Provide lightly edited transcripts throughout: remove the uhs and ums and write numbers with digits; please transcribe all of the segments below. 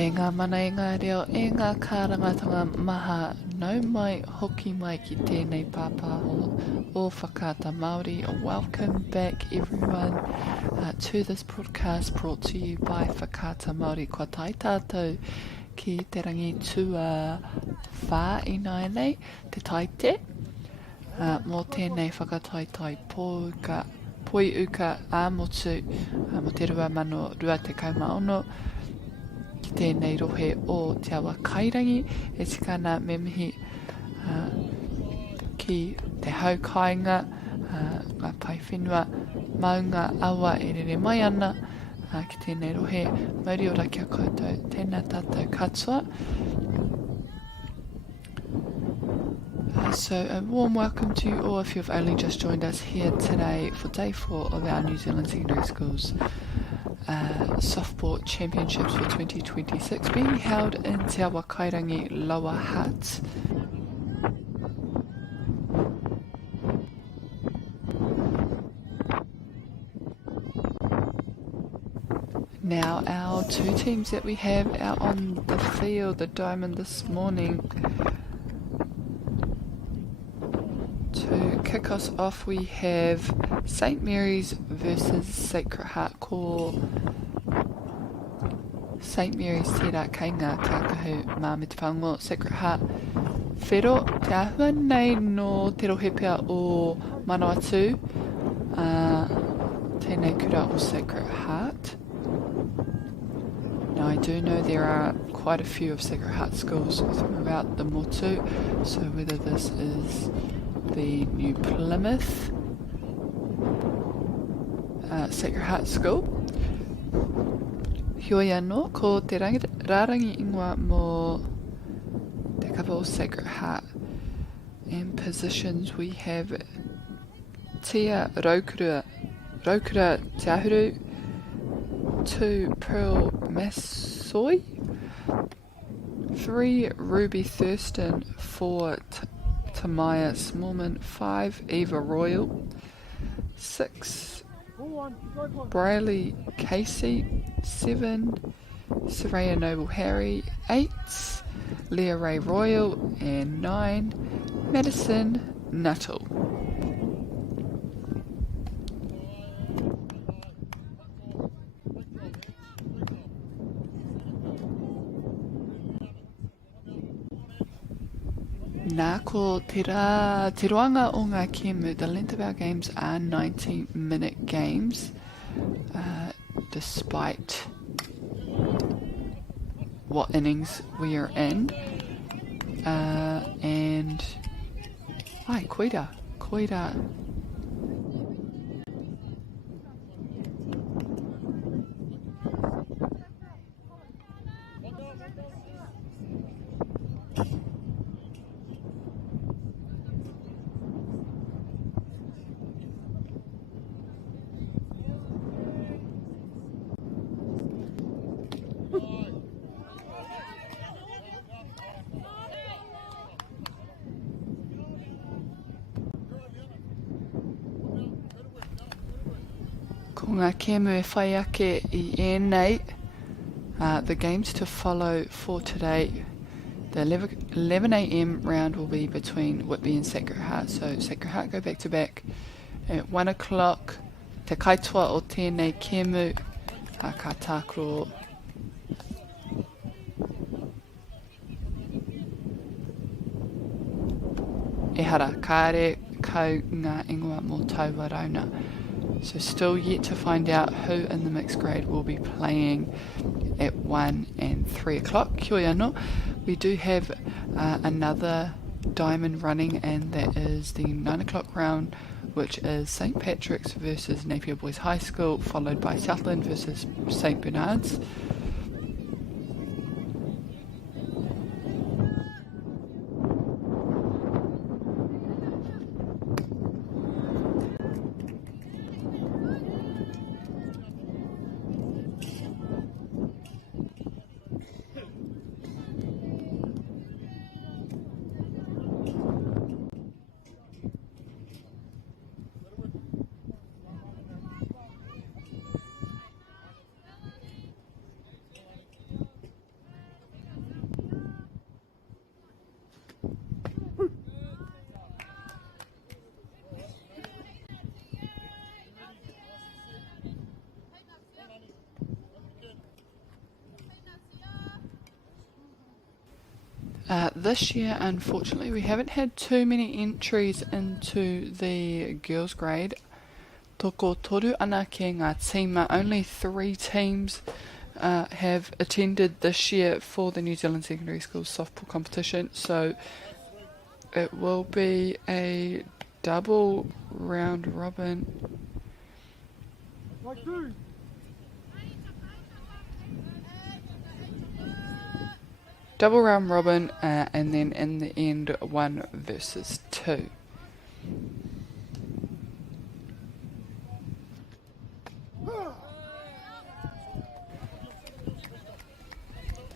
E ngā mana e ngā reo, e ngā kārangatanga maha, nau mai, hoki mai ki tēnei pāpāho o Whakaata Māori. Welcome back everyone to this broadcast brought to you by Whakaata Māori. Kua tai tātou ki te rangi tua whā ina nei, te taite. Mō tēnei whakataitai poi uka āmotu mo te 2025 ki tēnei rohe o te awa kairangi e tikana me mihi ki te haukainga ngā pai whenua maunga awa e rere mai ana ki tēnei rohe mauri ora kia koutou tēnā tātou katoa. So a warm welcome to you all if you've only just joined us here today for day 4 of our New Zealand Secondary Schools Softball Championships for 2026 being held in Te Awa Kairangi, Lower Hutt. Now our two teams that we have out on the field, the diamond this morning, to kick us off we have St Mary's versus Sacred Heart. Ko St Mary's tērā kei ngā kākahu mā me te whango Sacred Heart whero te ahua nei no te rohe pea o Manawatu tēnei kura o Sacred Heart. Now I do know there are quite a few of Sacred Heart schools throughout the motu, so whether this is the New Plymouth Sacred Heart School. Heoi anō, ko te rārangi ingoa mō te kapa o Sacred Heart. In positions we have Tia Raukura Te Ahuru, 2 Pearl Masoi, 3 Ruby Thurston, 4 Tamaya Smallman, 5 Eva Royal, 6 Briley Casey, 7 Saraya Noble Harry, 8 Leah Ray Royal, and 9 Madison Nuttall. Nā ko te roanga o ngā kēmu, the length of our games are 90-minute games, despite what innings we are in. And ai, koira. Ko ngā kēmu e whai ake I ēnei, the games to follow for today. The 11 a.m. round will be between Whitby and Sacred Heart. So Sacred Heart go back to back at 1 o'clock. Te kaitua o tēnei kēmu, ka tākro e hara kāre kau ngā ingoa mō taua rauna. So still yet to find out who in the mixed grade will be playing at 1 and 3 o'clock. Kia ora anō. We do have another diamond running, and that is the 9 o'clock round, which is St Patrick's versus Napier Boys High School, followed by Southland versus St Bernard's. This year, unfortunately, we haven't had too many entries into the girls' grade. Toko toru ana ke ngā tīma. Only 3 teams have attended this year for the New Zealand Secondary School softball competition, so it will be a double round robin. Double round robin, and then in the end 1 versus 2.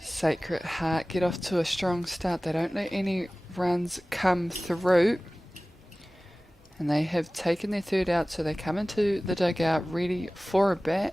Sacred Heart get off to a strong start. They don't let any runs come through, and they have taken their 3rd out, so they come into the dugout ready for a bat.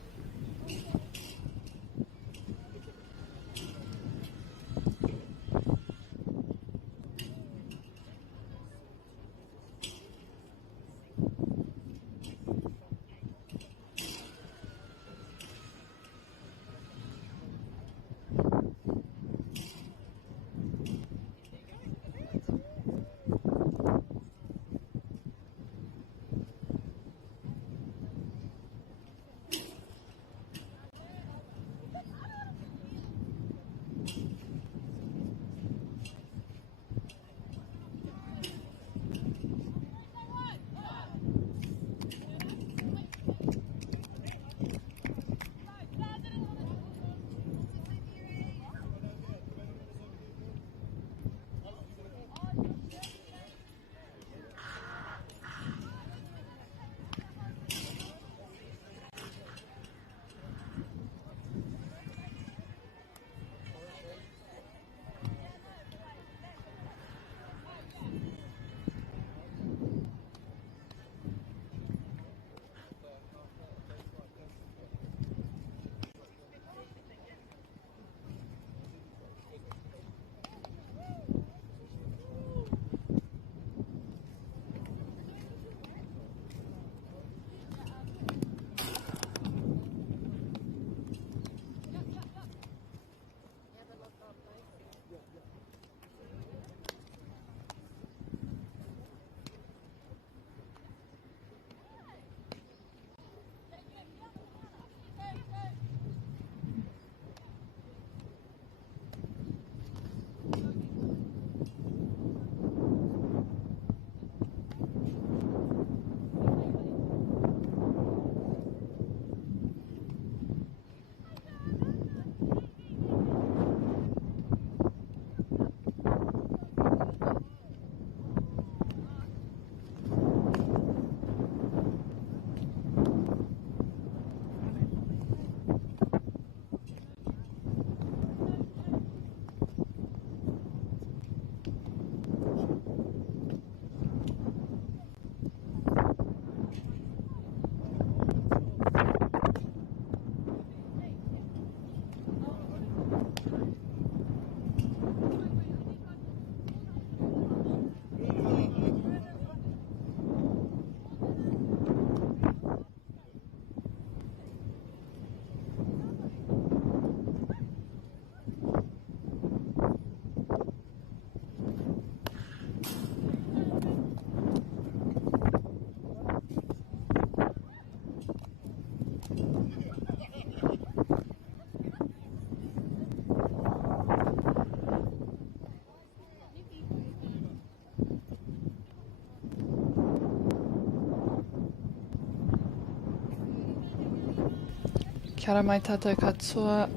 Kia ora mai tātou katoa.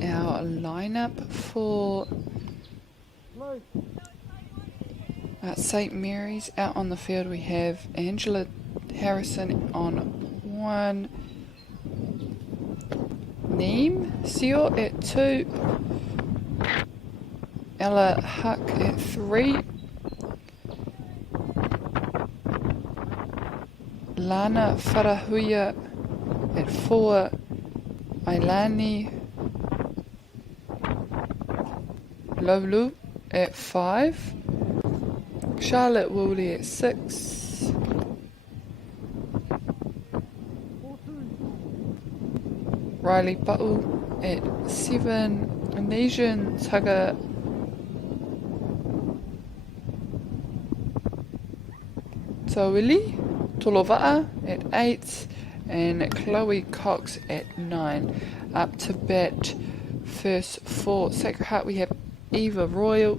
Our lineup for St Mary's. Out on the field we have Angela Harrison on 1, Neem Seo at 2, Ella Huck at 3, Lana Farahuia at 4, Ailani Lolu at 5, Charlotte Woolley at 6, Riley Buttle at 7, Indonesian Saga Tawili Tolova'a at 8 and Chloe Cox at 9. Up to bat first for Sacred Heart we have Eva Royal,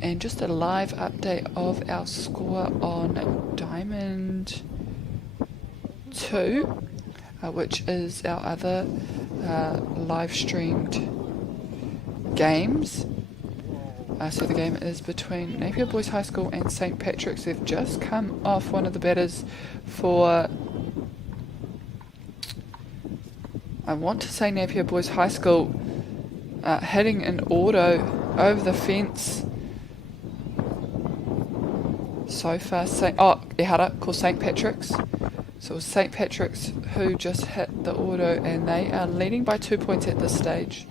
and just a live update of our score on Diamond 2, which is our other live streamed games. So the game is between Napier Boys High School and St Patrick's. They've just come off one of the batters for, I want to say Napier Boys High School, hitting an auto over the fence. So far, Hutt called St Patrick's. So it was St Patrick's who just hit the auto, and they are leading by 2 points at this stage.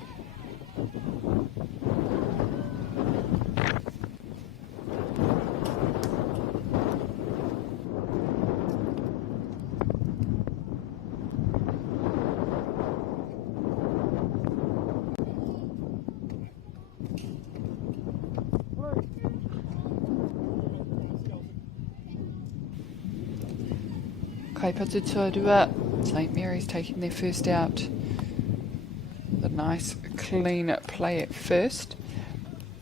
Kaipatu Tuarua, St Mary's taking their first out. A nice clean play at first.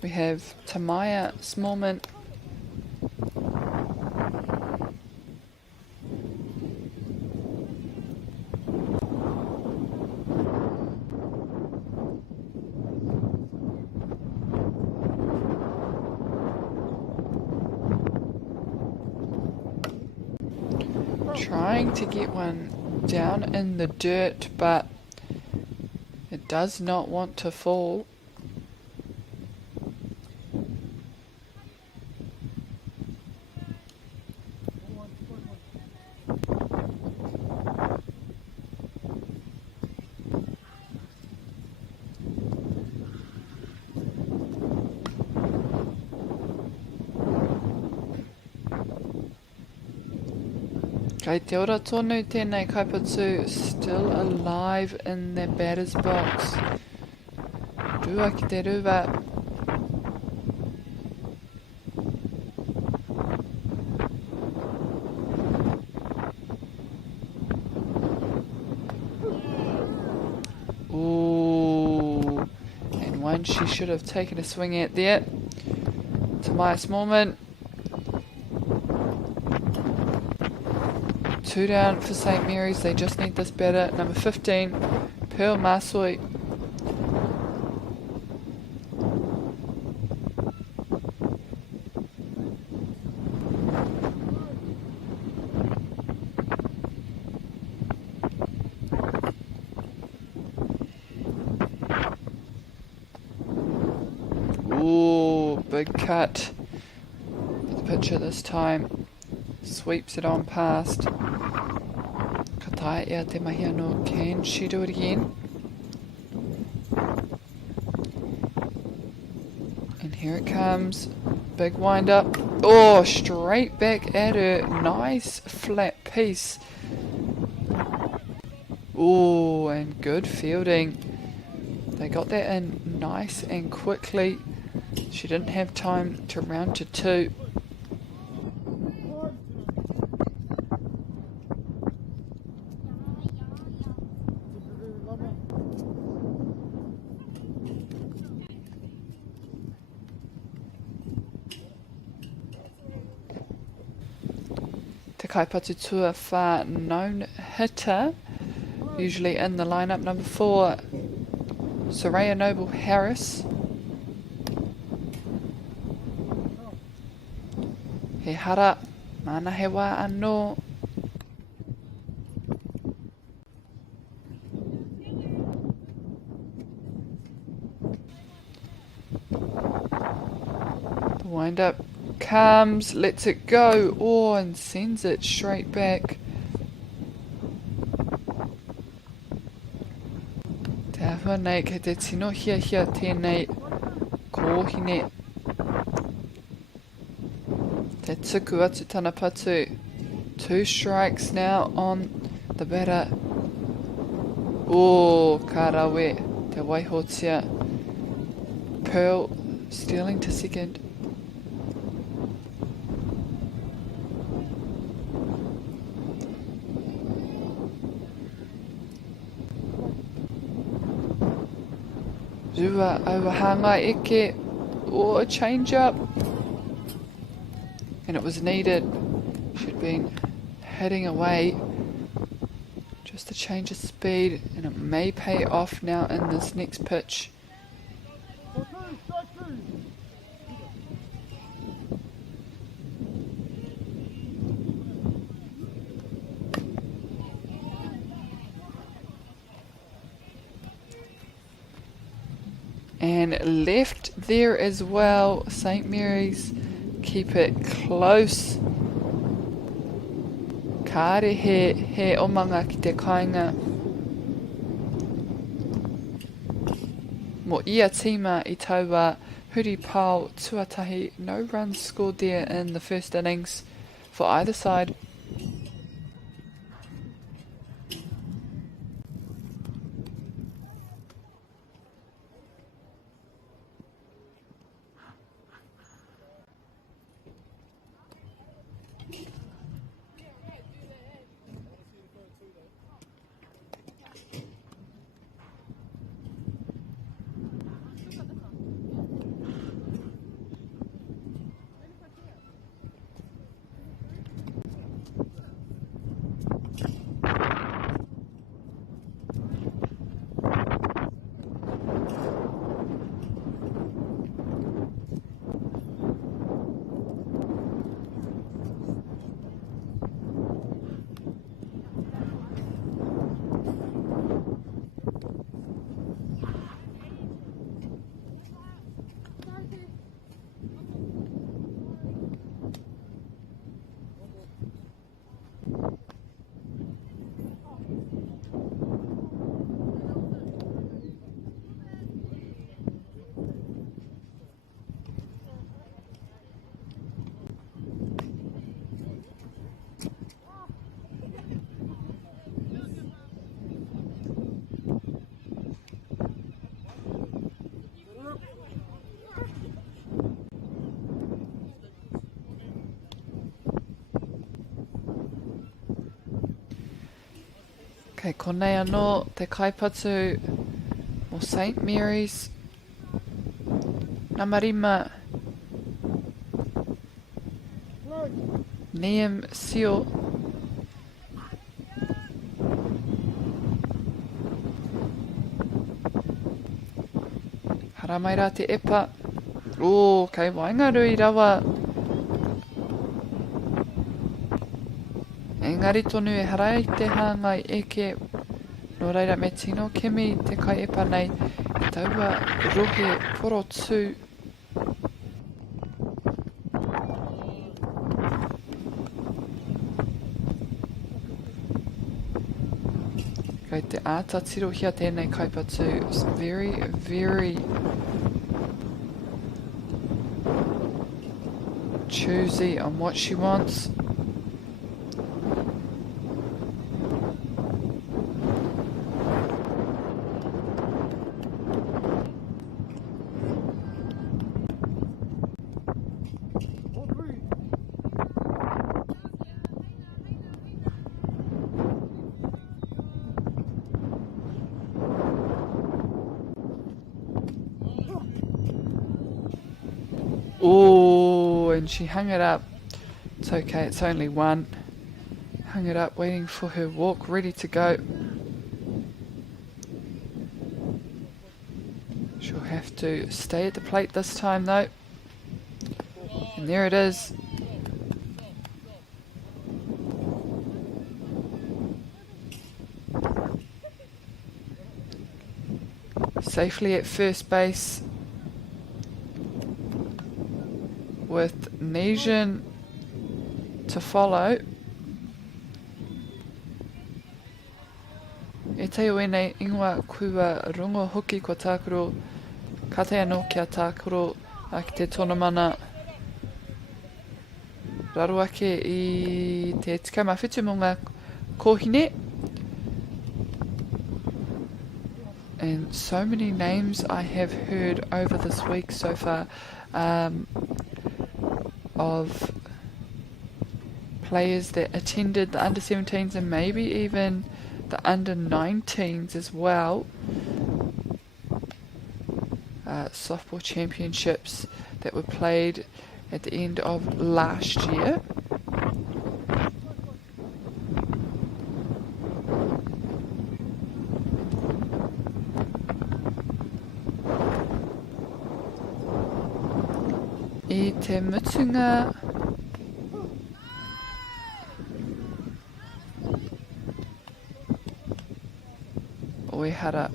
We have Tamaya Smallman, trying to get one down in the dirt, but it does not want to fall. Kei te ora tonu tēnei kaipatu, still alive in the batter's box. Rua ki te rua. Ooh, and one she should have taken a swing at there. Tamaya Smallman. 2 down for St Mary's. They just need this batter. Number 15, Pearl Masoi. Ooh, big cut. The pitcher this time sweeps it on past. Katai ea te mahi anō. Can she do it again? And here it comes. Big wind up. Oh, straight back at her. Nice flat piece. Oh, and good fielding. They got that in nice and quickly. She didn't have time to round to 2. Te kaipatu tua wha known hitter, usually in the lineup. Number 4, Soraya Noble Harris. He hara, mana he wā anō. The wind up comes, lets it go, oh, and sends it straight back. Te ahua nei kei te tino hia tēnei kōhine. Te tuku atu tana patu. 2 strikes now on the batter. Oh, ka rawe, te waihotia. Pearl stealing to second. Rua Auahanga Eke, or a change up. And it was needed. She'd been heading away. Just a change of speed, and it may pay off now in this next pitch. And left there as well. St. Mary's keep it close. Kāre he omanga ki te kāinga. Mo ia tīma I taua Huri Pau tuatahi. No runs scored there in the first innings for either side. Okay, ko nei anō te kaipatu o St. Mary's. Namarima Niam Sio. Haramaira te epa. O, kei waingaru I rawa. Engari tonu e harai te hāngai eke. Nō reira me tino kemi te kai epa nei. I taua rohe poro tū. Kei te āta tirohia tēnei kaipatu. It's very, very choosy on what she wants. Oh, and she hung it up. It's okay, it's only one. Hung it up, waiting for her walk, ready to go. She'll have to stay at the plate this time though. And there it is. Safely at first base. With Nesian to follow. E te oenei ingoa kua rongo hoki ko tākuro. Ka te anō kia tākuro a ki te tona mana. Raro ake I te tikamawhitu mo ngā kōhine. and so many names I have heard over this week so far of players that attended the under 17s and maybe even the under 19s as well. Softball championships that were played at the end of last year. I te mutunga Oihara.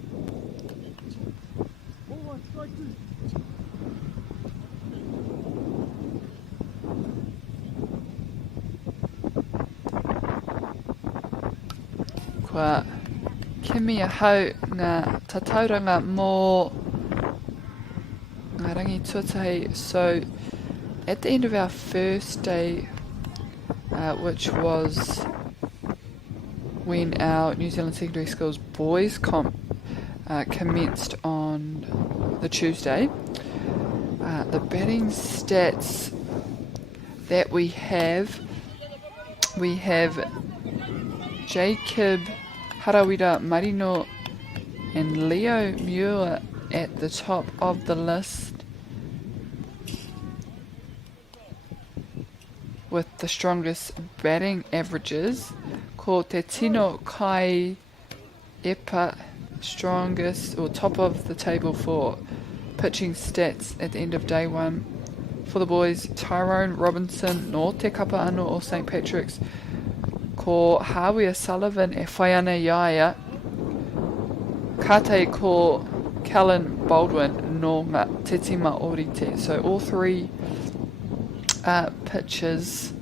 Kua kimi hau ngā tatauranga mō ngā rangi tuatahi. So at the end of our first day, which was when our New Zealand Secondary Schools boys comp commenced on the Tuesday, the batting stats that we have Jacob Harawira Marino and Leo Muir at the top of the list with the strongest batting averages. Ko te tino kai epa, strongest or top of the table for pitching stats at the end of day one. For the boys, Tyrone Robinson no te kapa ano o St. Patrick's. Ko Hawia Sullivan e whai ana iaia. Kate ko Cullinan Baldwin no ngā te MΑORI te. So all three pitches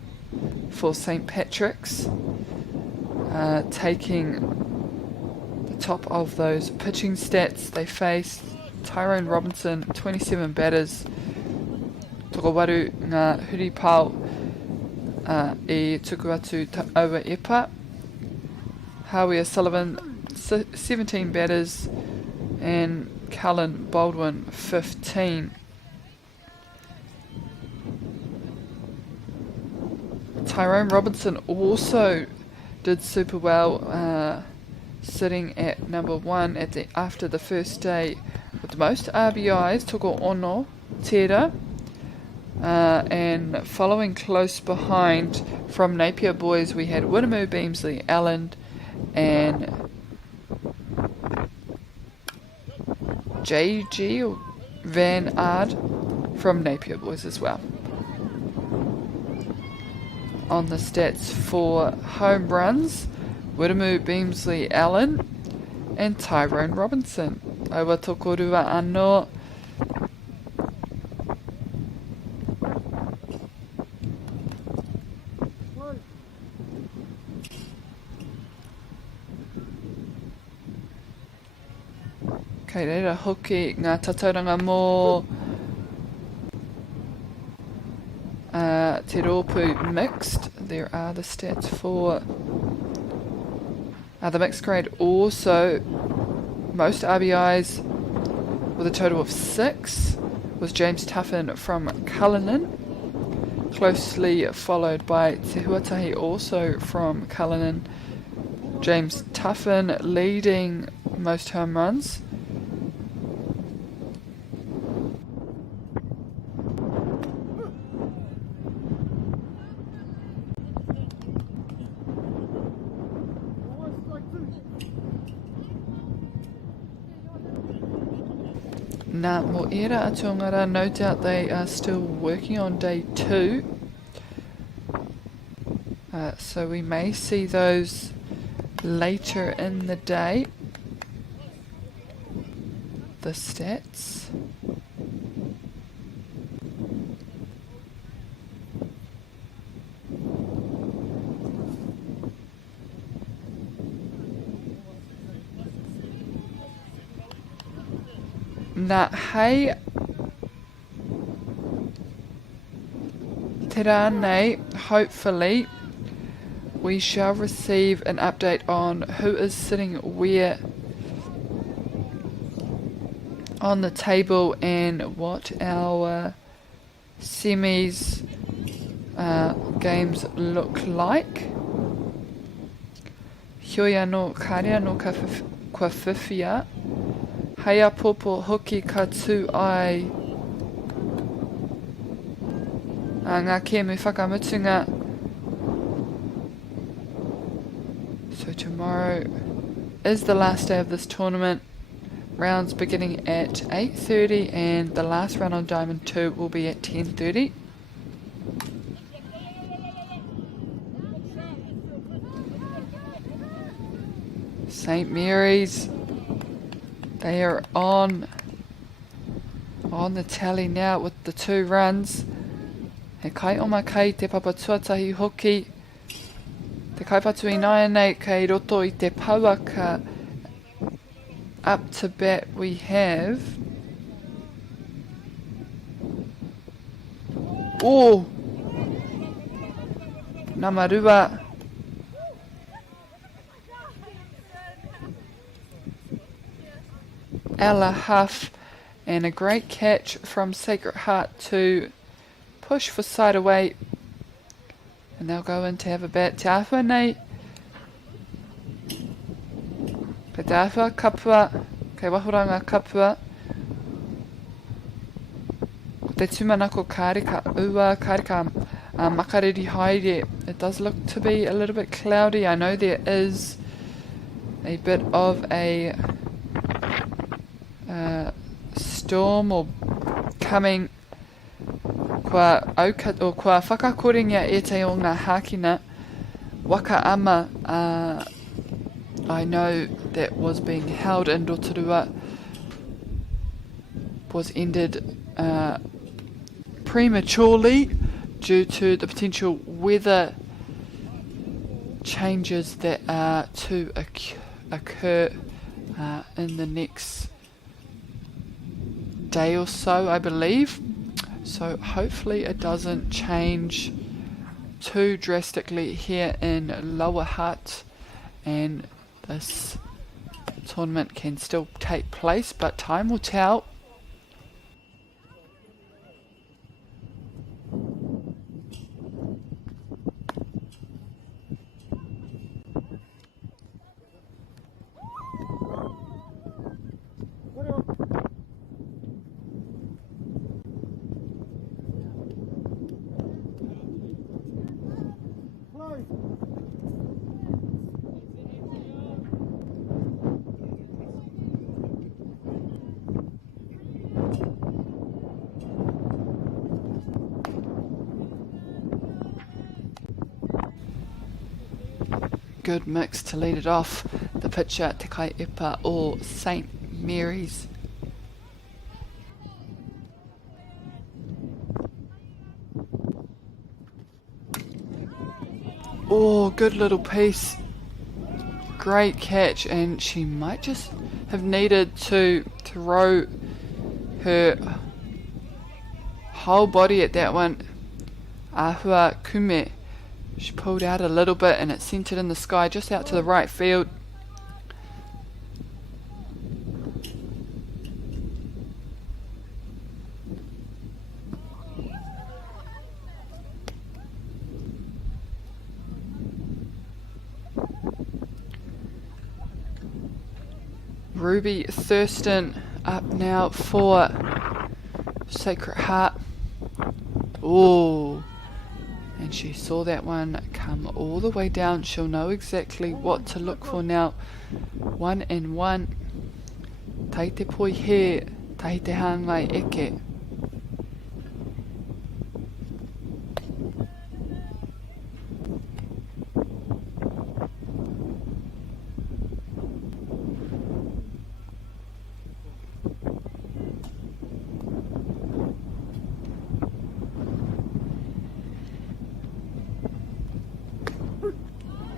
for St. Patrick's, taking the top of those pitching stats. They faced Tyrone Robinson, 27 batters. Toko waru ngā huri pau e tuku atu aua epa. Hawia Sullivan, 17 batters, and Cullinan Baldwin, 15. Tyrone Robinson also did super well, sitting at number one after the first day with the most RBIs. Toko ono tera, and following close behind from Napier boys, we had Whitby, Beamsley, Allen, and JG or Van Ard from Napier boys as well. On the stats for home runs, Whitby, Beamsley, Allen, and Tyrone Robinson. Aua tokorua anō. Kei reira hoki ngā tatauranga mō te rōpū mixed. There are the stats for the mixed grade. Also, most RBIs with a total of 6 was James Tuffin from Cullinan, closely followed by Te Huatahi, also from Cullinan. James Tuffin leading most home runs. MΑORI Atongara, no doubt they are still working on day 2. So we may see those later in the day. The stats. Nā hei te rānei, hopefully we shall receive an update on who is sitting where on the table and what our semis games look like. Hioia no karea no kua whiwhia. Heia popo hoki ka tū ai ngā kēmu whakamutunga. So tomorrow is the last day of this tournament. Rounds beginning at 8:30 and the last round on Diamond 2 will be at 10:30. St. Mary's, they are on the tally now with the 2 runs. He kai o kai te papa tuatahi hoki. Te kaipatu I nai nei kei roto I te pauaka. Up to bat we have... Oh! Namarua. Ella Huff. And a great catch from Sacred Heart to push for side away. And they'll go in to have a bat. Te awhua nei. Pe te awhua kapua. Kei wahuranga kapua. Ko te tumanako kārika ua, kārika makariri haere. It does look to be a little bit cloudy. I know there is a bit of a storm or coming. Kua auka o kua whakakoringia e te o ngā hākina waka ama. I know that was being held in Rotorua was ended prematurely due to the potential weather changes that are to occur in the next day or so, I believe. So hopefully it doesn't change too drastically here in Lower Hutt and this tournament can still take place, but time will tell. Good mix to lead it off. The pitcher, Te Kai Epa or St. Mary's. Oh, good little piece. Great catch, and she might just have needed to throw her whole body at that one. Ahua Kume. She pulled out a little bit and it centered in the sky just out to the right field. Ruby Thurston up now for Sacred Heart. Oh. And she saw that one come all the way down. She'll know exactly what to look for now. 1-1. Tai te poi he, tai te hangai eke.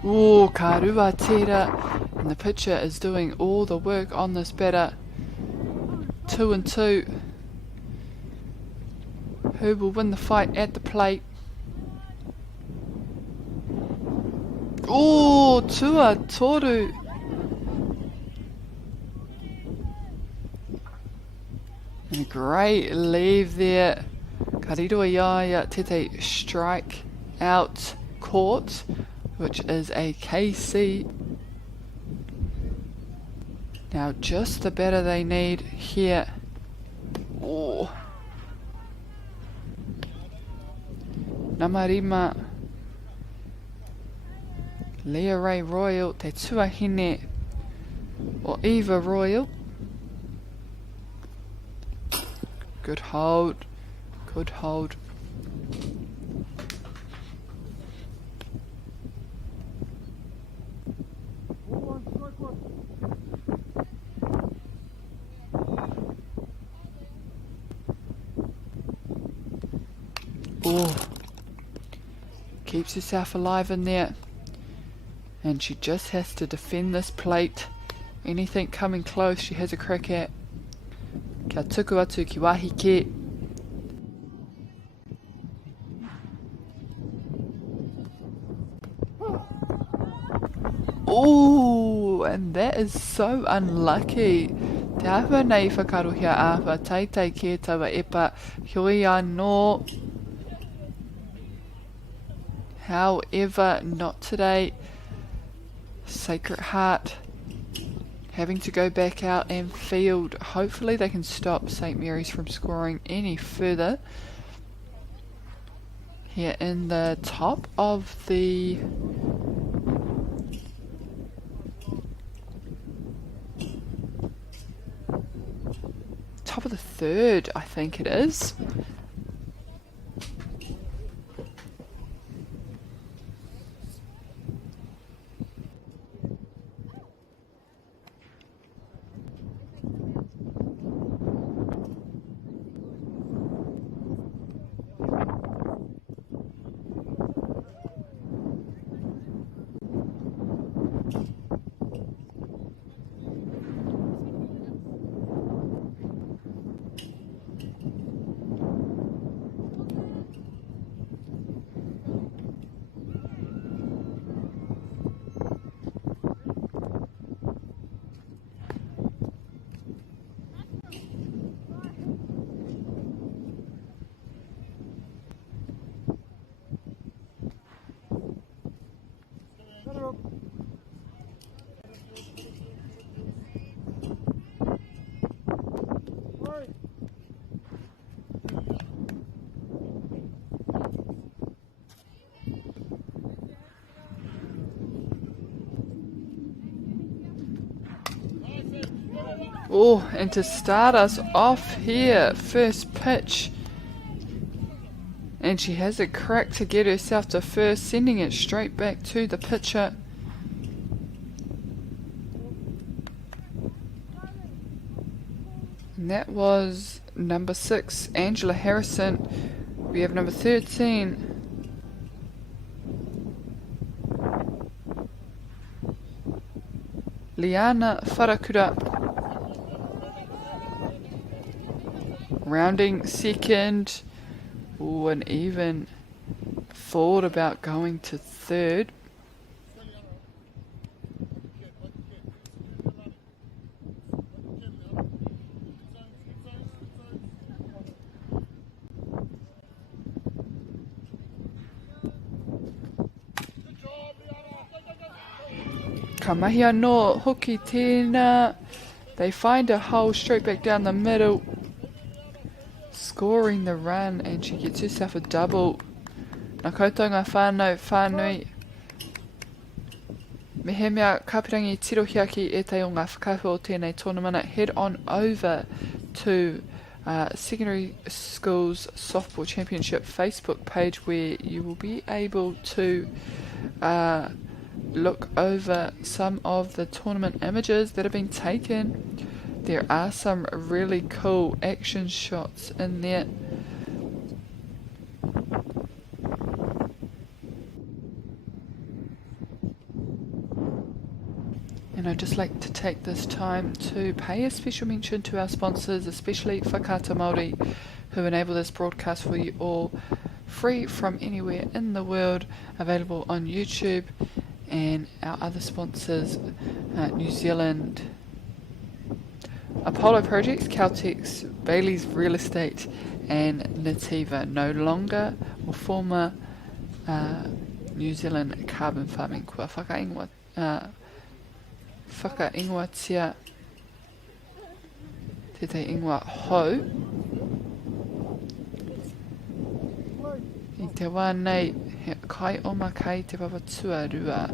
Ooh, ka rua tera. And the pitcher is doing all the work on this batter. 2-2. Who will win the fight at the plate? Ooh, tua toru. And a great leave there. Karirua iaia te te strike out court, which is a KC. Now just the batter they need here. Oh. Namarima. Leah Ray Royal, te tuahine o Eva Royal. Good hold. Good hold. Oh, keeps herself alive in there, and she just has to defend this plate. Anything coming close she has a crack at. Kia tuku atu ki wahi ke. Oh, and that is so unlucky. Te awha nei whakarohia awha taitai ke tawa epa hioi anō. However, not today. Sacred Heart having to go back out and field. Hopefully they can stop St. Mary's from scoring any further. Here in the top of the third, I think it is. Oh, and to start us off here, first pitch. And she has a crack to get herself to first, sending it straight back to the pitcher. And that was number 6, Angela Harrison. We have number 13, Liana Farakura. Rounding second. Ooh, and even thought about going to third. Ka mahi anō hoki tēnā. They find a hole straight back down the middle, scoring the run, and she gets herself a double. Nā koutou ngā whānau whānui. Me he mea kapirangi tirohiaki e te o ngā whakahua o tēnei tournamana. Head on over to Secondary Schools Softball Championship Facebook page, where you will be able to look over some of the tournament images that have been taken. There are some really cool action shots in there. And I'd just like to take this time to pay a special mention to our sponsors, especially Whakaata Māori, who enable this broadcast for you all, free from anywhere in the world, available on YouTube, and our other sponsors, New Zealand Apollo Projects, Caltex, Bailey's Real Estate and Nativa, no longer or former New Zealand carbon farming. Kua whakaingoatia te te ingoa hou i te wā nei he kai oma kai te papatua rua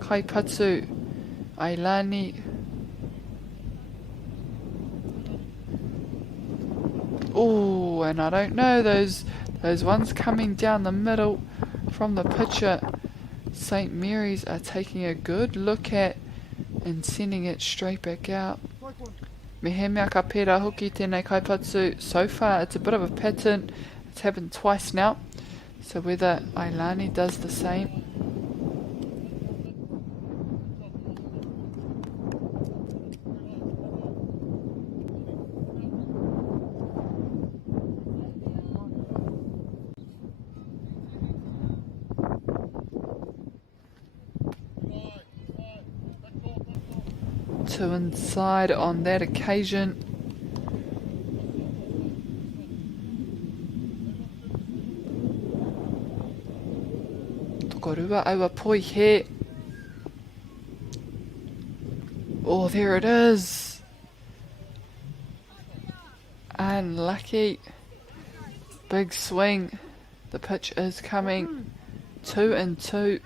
kai patu Ailani oh, and I don't know, those ones coming down the middle from the pitcher, St. Mary's are taking a good look at and sending it straight back out. Me he mea ka pērā hoki tēnei kaipatsu. So far it's a bit of a pattern, it's happened twice now, so whether Ailani does the same. Two inside on that occasion. Tokorua aua poi he. Oh, there it is. Unlucky. Big swing. The pitch is coming. 2 and 2.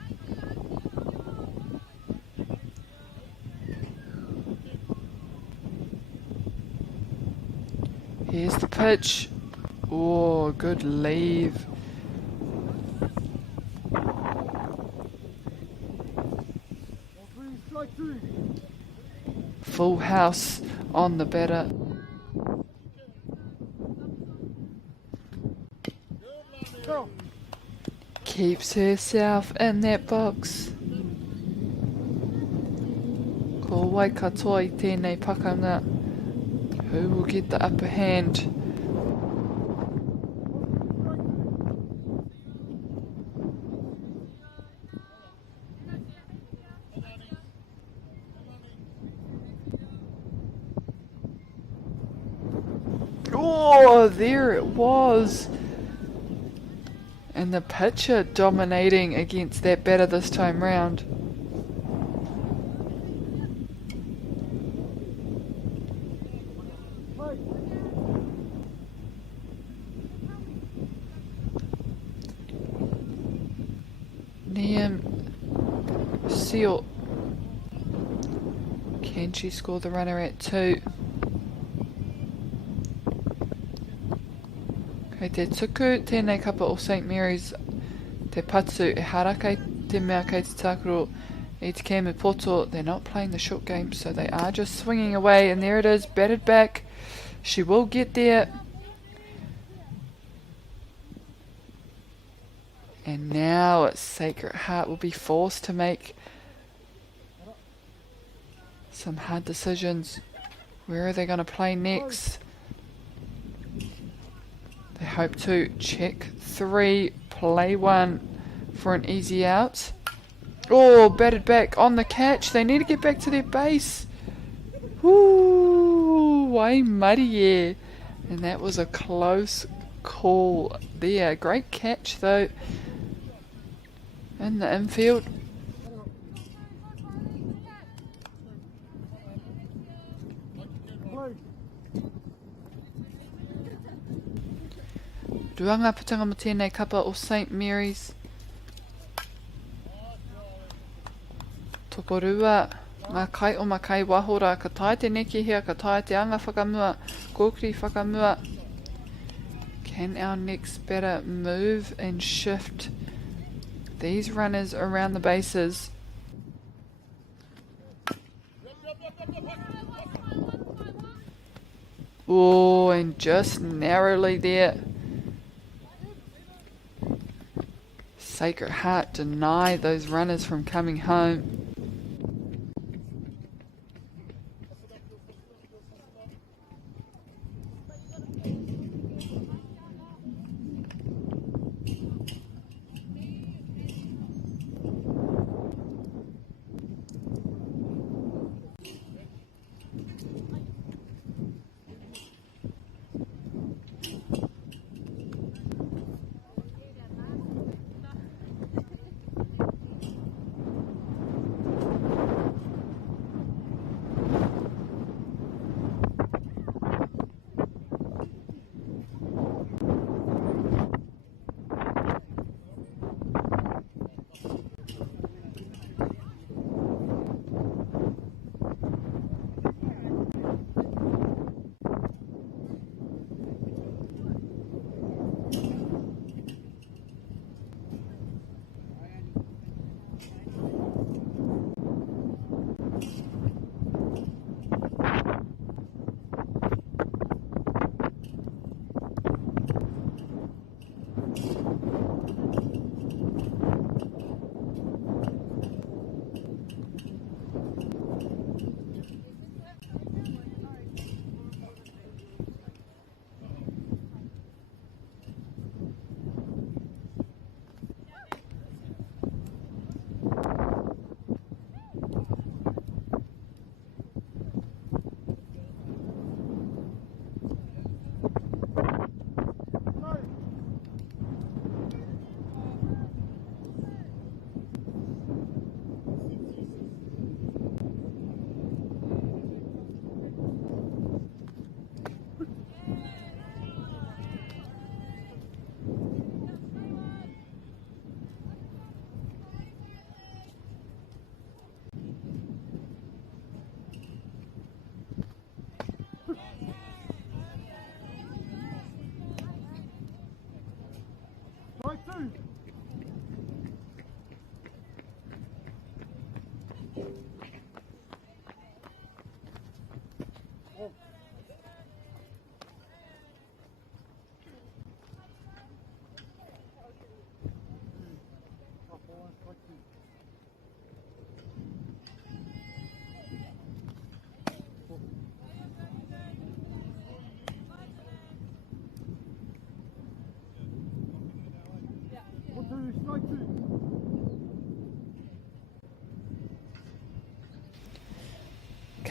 Here's the pitch. Oh, good leave. Full house on the batter. Keeps herself in that box. Ko wai katoa I tēnei pakanga. Who will get the upper hand? Oh, there it was. And the pitcher dominating against that batter this time round. Seal. Can she score the runner at 2? Kei te tuku, tēnei kapa o St. Mary's, te patu e harakai te mea kei te tākaro I te kēmu poto. They're not playing the short game, so they are just swinging away, and there it is, batted back. She will get there. And now Sacred Heart will be forced to make some hard decisions. Where are they going to play next? They hope to check 3, play 1 for an easy out. Oh, batted back on the catch. They need to get back to their base. Woo, wai mari. And that was a close call there. Great catch though in the infield. Ruanga putanga mo tēnei kapa o St. Mary's. Tokorua, ngā kai o makai wahora, ka tae te neki hea, ka tae te anga whakamua, kōkiri whakamua. Can our next batter move and shift these runners around the bases? Oh, and just narrowly there. Sacred Heart deny those runners from coming home.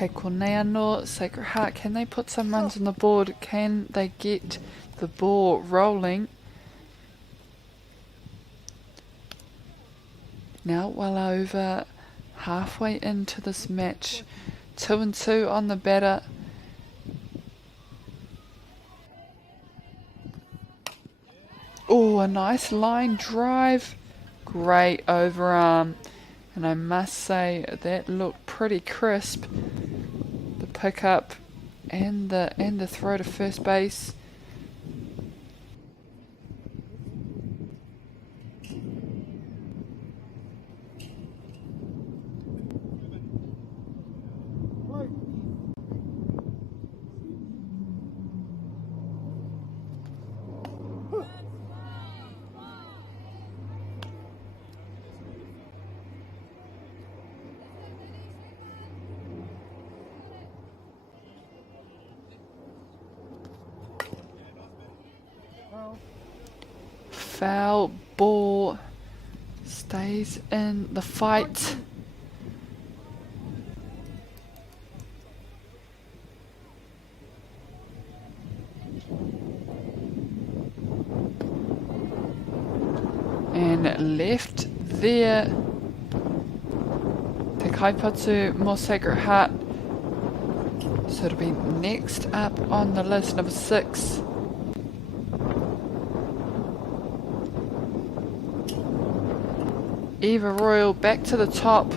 Okay, konei anō, Sacred Heart, can they put some runs on the board? Can they get the ball rolling? Now well over halfway into this match. 2-2 on the batter. Oh, a nice line drive. Great overarm. And I must say that looked pretty crisp. The pickup and the throw to first base. Foul ball, stays in the fight. And left there. Te kaipatu mo Sacred Heart. So it'll be next up on the list, number 6. Eva Royal back to the top.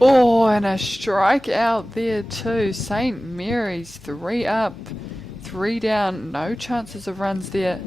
Oh, and a strike out there too. St. Mary's 3 up, 3 down. No chances of runs there.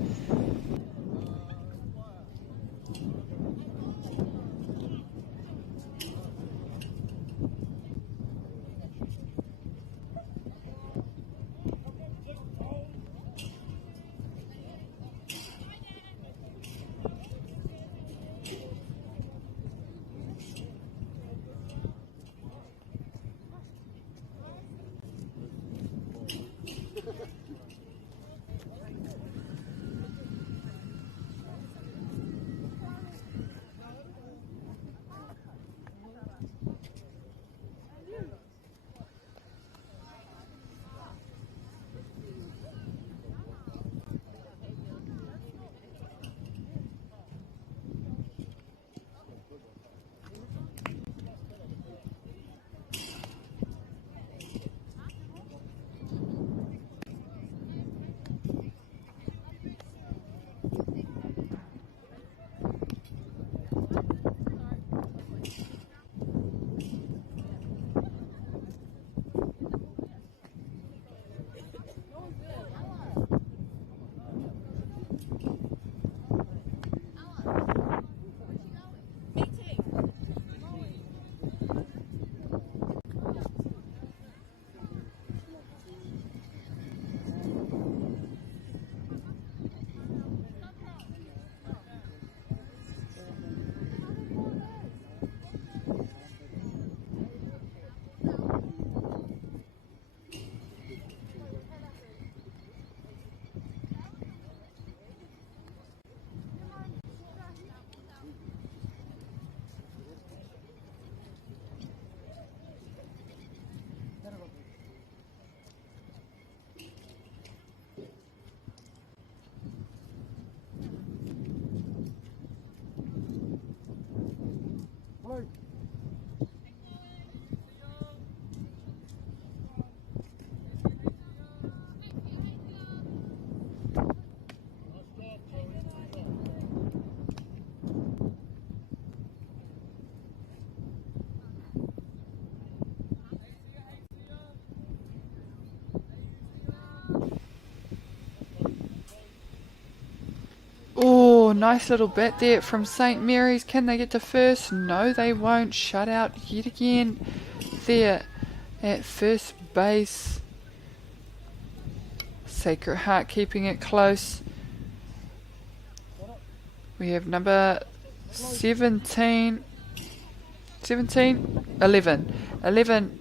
nice little bat there from St. Mary's. Can they get to first? No, they won't. Shut out yet again there at first base. Sacred Heart keeping it close. We have number 11,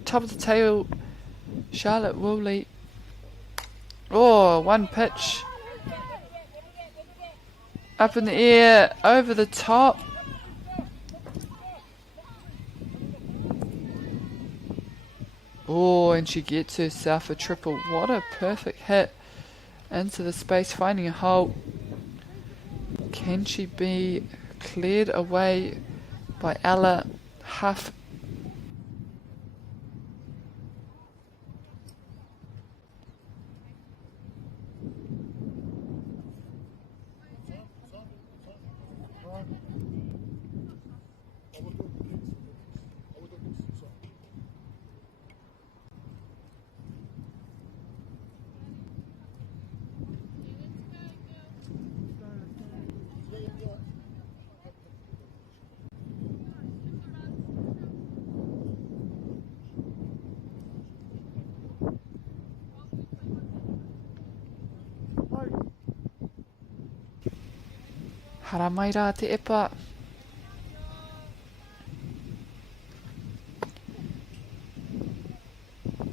top of the table, Charlotte Woolley. Oh, one pitch. Up in the air, over the top. Oh, and she gets herself a triple. What a perfect hit into the space, finding a hole. Can she be cleared away by Ella Huff? Hara mai rā te epa.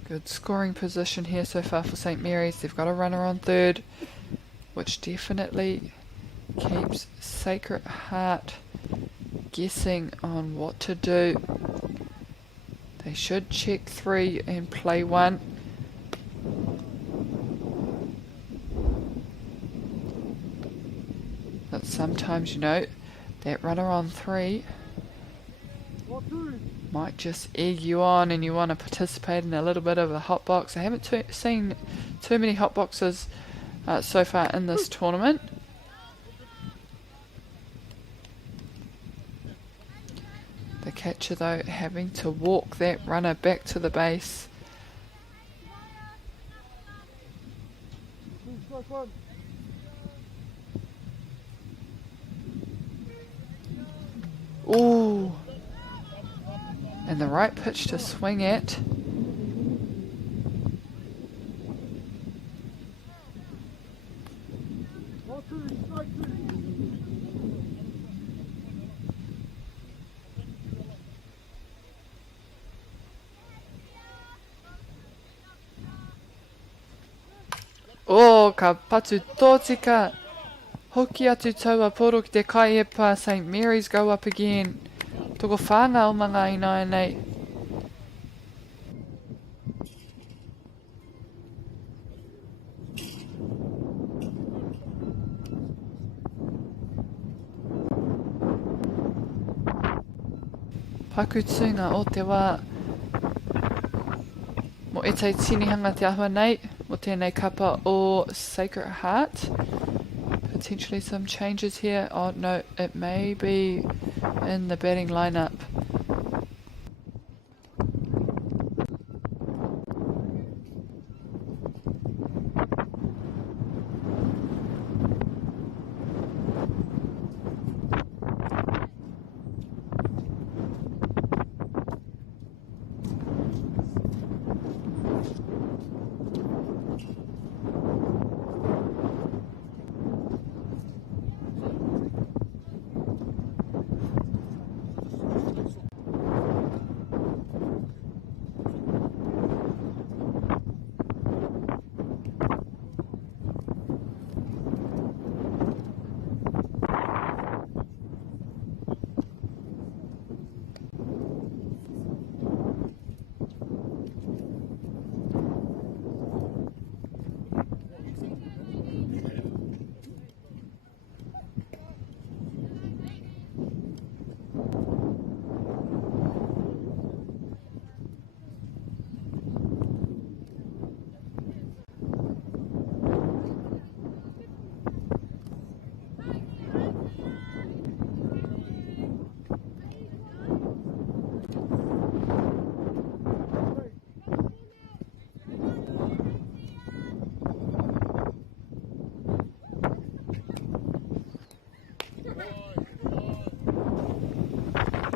Good scoring position here so far for St. Mary's. They've got a runner on third, which definitely keeps Sacred Heart guessing on what to do. They should check 3 and play 1. But sometimes, you know, that runner on 3 might just egg you on and you want to participate in a little bit of a hot box. I haven't seen too many hot boxes so far in this tournament. The catcher, though, having to walk that runner back to the base. Ooh. And the right pitch to swing at. Oh, ka patu tōtika. Hoki atu taua poro ki te kai e pā. St. Mary's go up again. Toko whanga o mga ina nei. Pakutunga o te wā. Mo e tei tinihanga te ahua nei. Mo tēnei kapa o Sacred Heart. Potentially some changes here. Oh no, it may be in the batting lineup.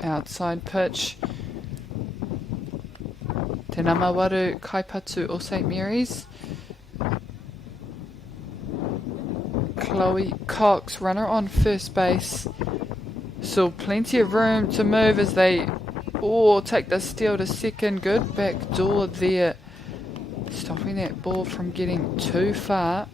outside pitch. Tēnā mawaru kaipatu o St Mary's. Chloe Cox, runner on first base. So plenty of room to move as they take the steal to second. Good back door there, stopping that ball from getting too far.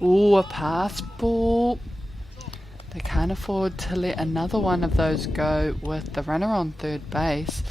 Ooh, a pass ball. They can't afford to let another one of those go with the runner on third base.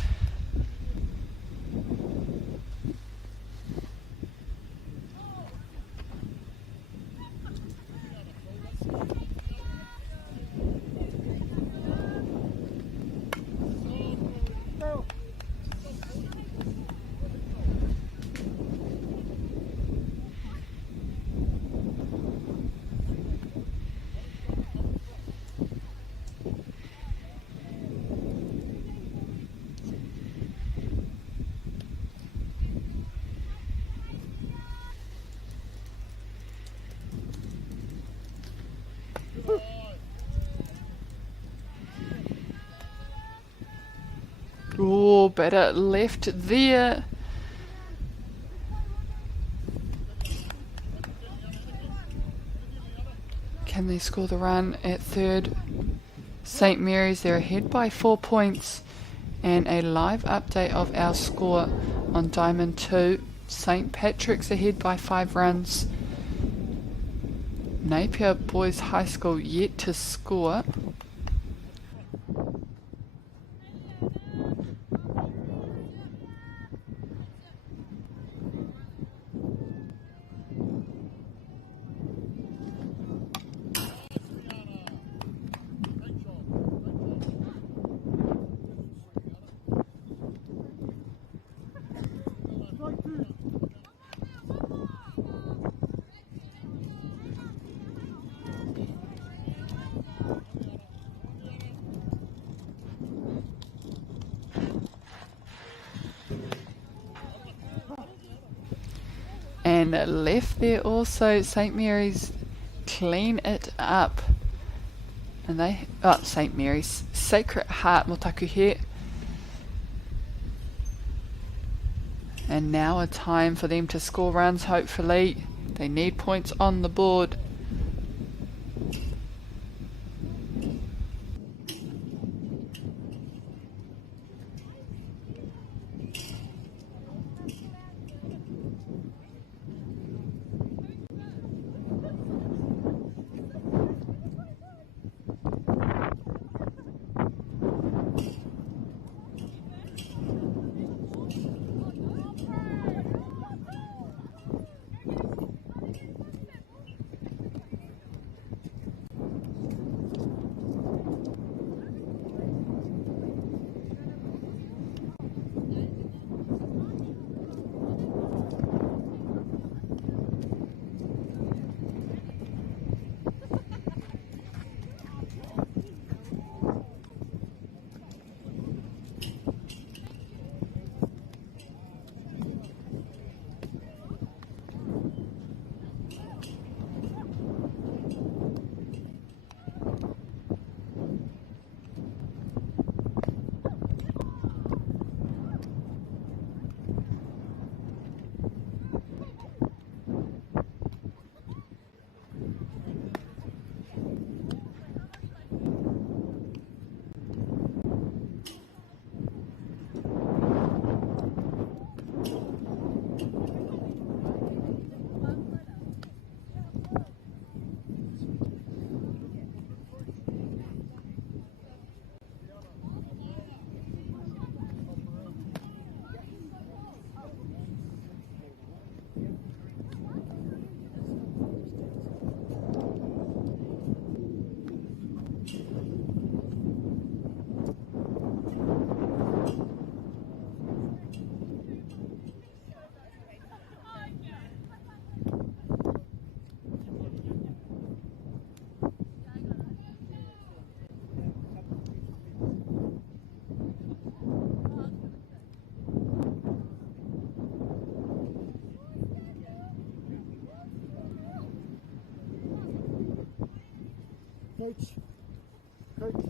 Oh, better left there. Can they score the run at third? St Mary's, they're ahead by 4 points. And a live update of our score on Diamond 2. St Patrick's ahead by 5 runs. Napier Boys High School yet to score. And left there also, St Mary's clean it up. And they, St Mary's, Sacred Heart Motakuhe. And now a time for them to score runs, hopefully. They need points on the board. Coach. Coach.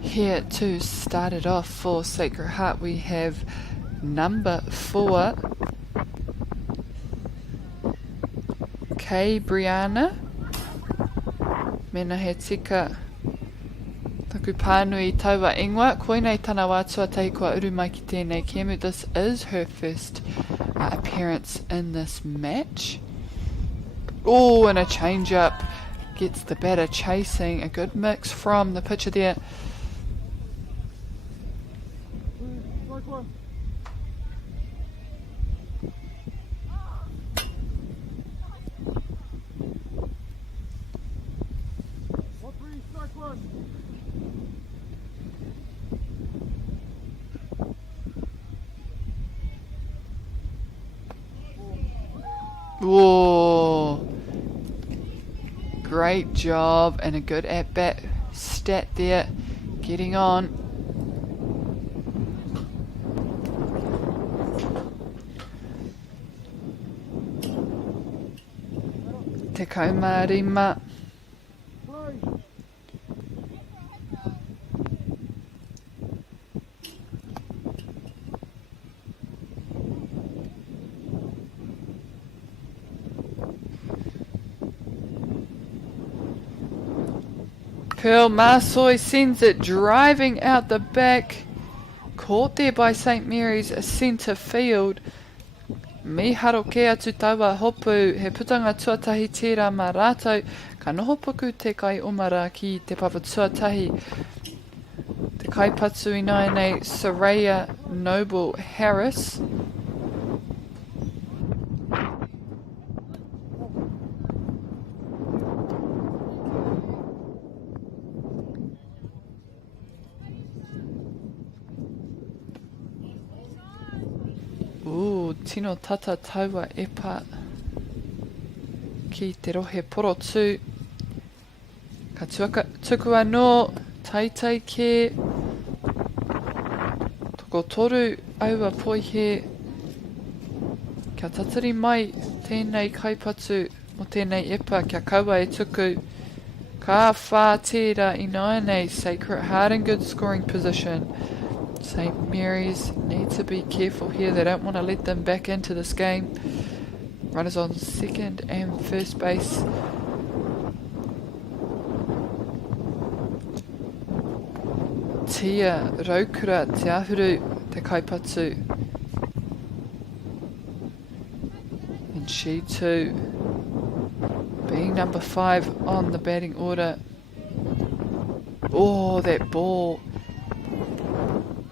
Here to start it off for Sacred Heart, we have number 4, Kay Brianna. Mena he tika taku pānui taua ingoa. Koinei tana wātua tahi kua uru mai ki tēnei kēmu. This is her first appearance in this match. Oh, and a change up. Gets the batter chasing. A good mix from the pitcher there. Whoa, great job and a good at-bat stat there, getting on. Te kaumārima. Pearl Marsoi sends it driving out the back. Caught there by St Mary's centre field. Miharo ke atu taua hopu. He putanga tuatahi tērā mā rātou. Ka noho puku te kai omara ki te papa tuatahi. Te kaipatu ina nei Soraya Noble Harris. Tino tata taua epa ki te rohe porotu. Ka tuku anō, taitai ke. Toko toru aua poihe. Kia tatari mai tēnei kaipatu mo tēnei epa kia kaua e tuku. Ka whā tērā ina nei Sacred Heart in good scoring position. St Mary's need to be careful here. They don't want to let them back into this game. Runners on second and first base. Tia Raukura te ahuru te kaipatu. And she too, being number 5 on the batting order. Oh, that ball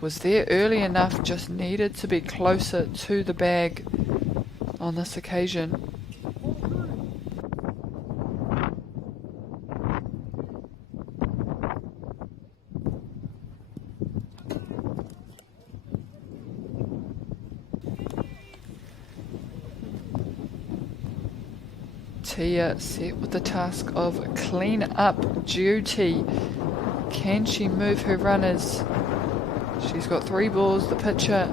was there early enough, just needed to be closer to the bag on this occasion. Tia set with the task of clean up duty. Can she move her runners? She's got 3 balls. The pitcher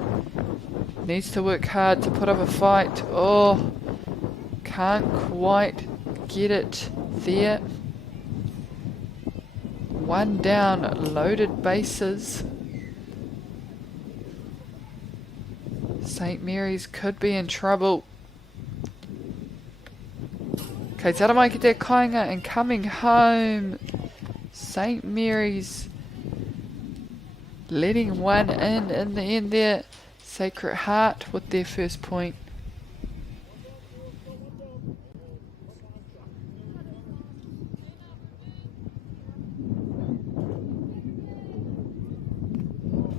needs to work hard to put up a fight. Oh, can't quite get it there. 1 down, loaded bases. St. Mary's could be in trouble. Kei te mai ki te kāinga and coming home. St. Mary's letting one in the end there. Sacred Heart with their first point.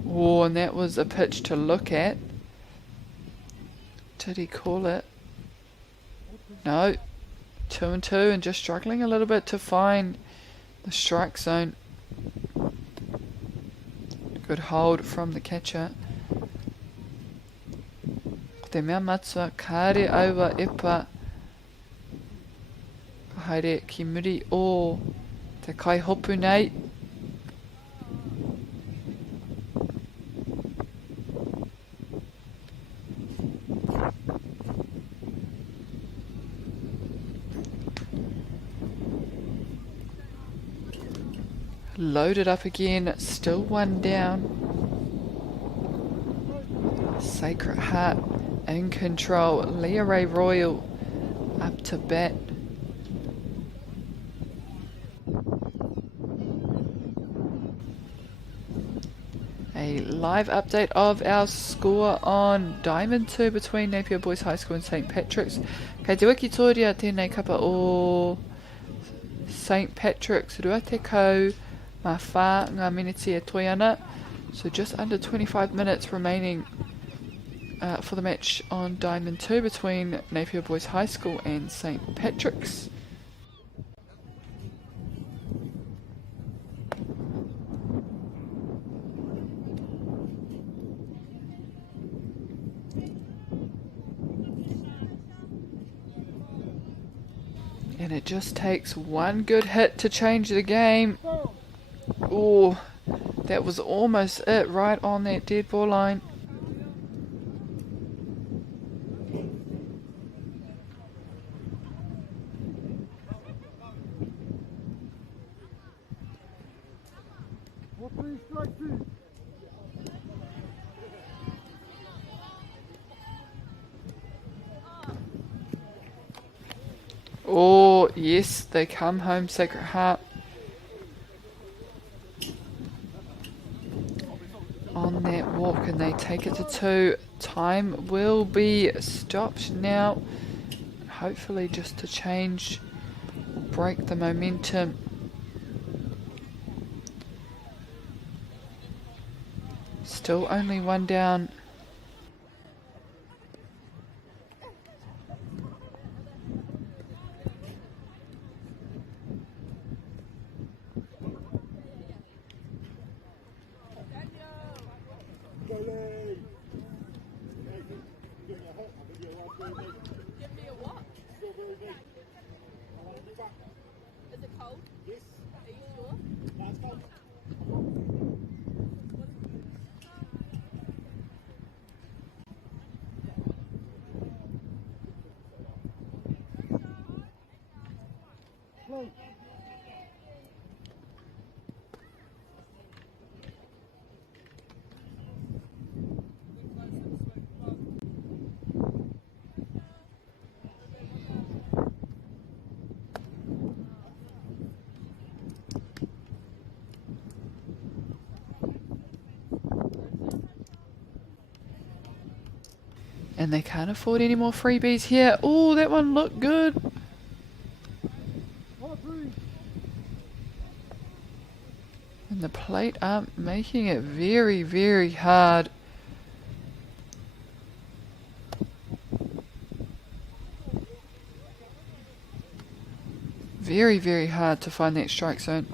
Oh, and that was a pitch to look at. Did he call it? No. 2-2 and just struggling a little bit to find the strike zone. Good hold from the catcher. Te mea matua, kāre aua epa. Haere ki muri o te kai hopu nei. Loaded up again, still 1 down. Sacred Heart in control. Leah Ray Royal up to bat. A live update of our score on Diamond 2 between Napier Boys High School and St. Patrick's. Kei te wiki tōria tēnei kapa o St. Patrick's rua te kau ma whā ngā miniti e toi ana. So just under 25 minutes remaining for the match on Diamond 2 between Napier Boys High School and St. Patrick's. And it just takes 1 good hit to change the game. Oh, that was almost it, right on that dead ball line. Oh, yes, they come home, Sacred Heart. On that walk, and they take it to 2. Time will be stopped now. Hopefully just to change, break the momentum. Still only 1 down. And they can't afford any more freebies here. Oh, that one looked good. And the plate up, making it very, very hard. Very, very hard to find that strike zone.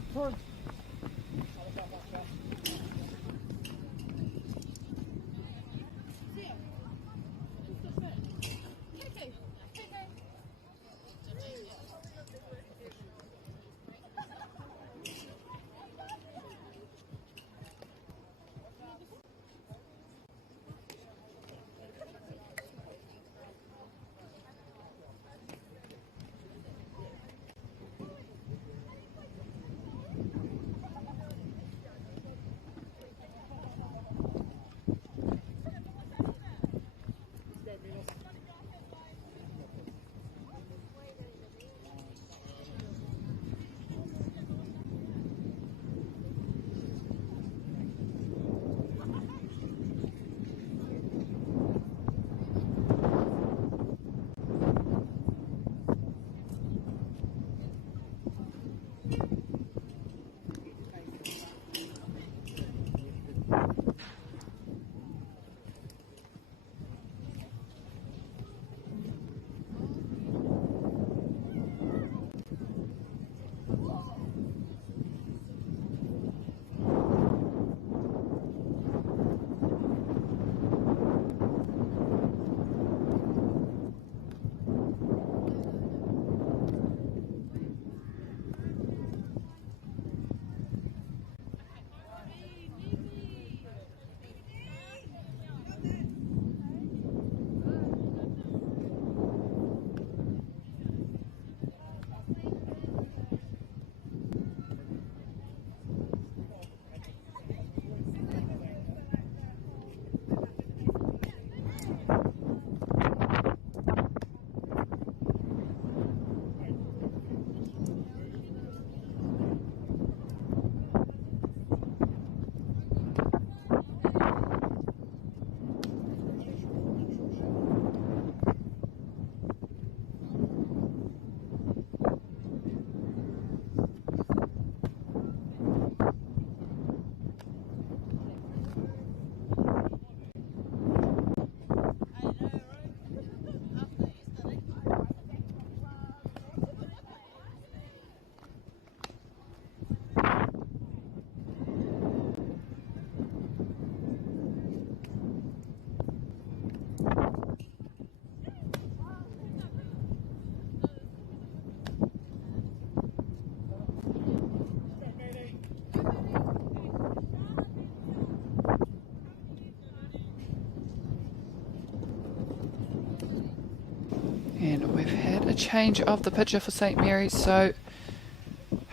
And we've had a change of the pitcher for St. Mary's, so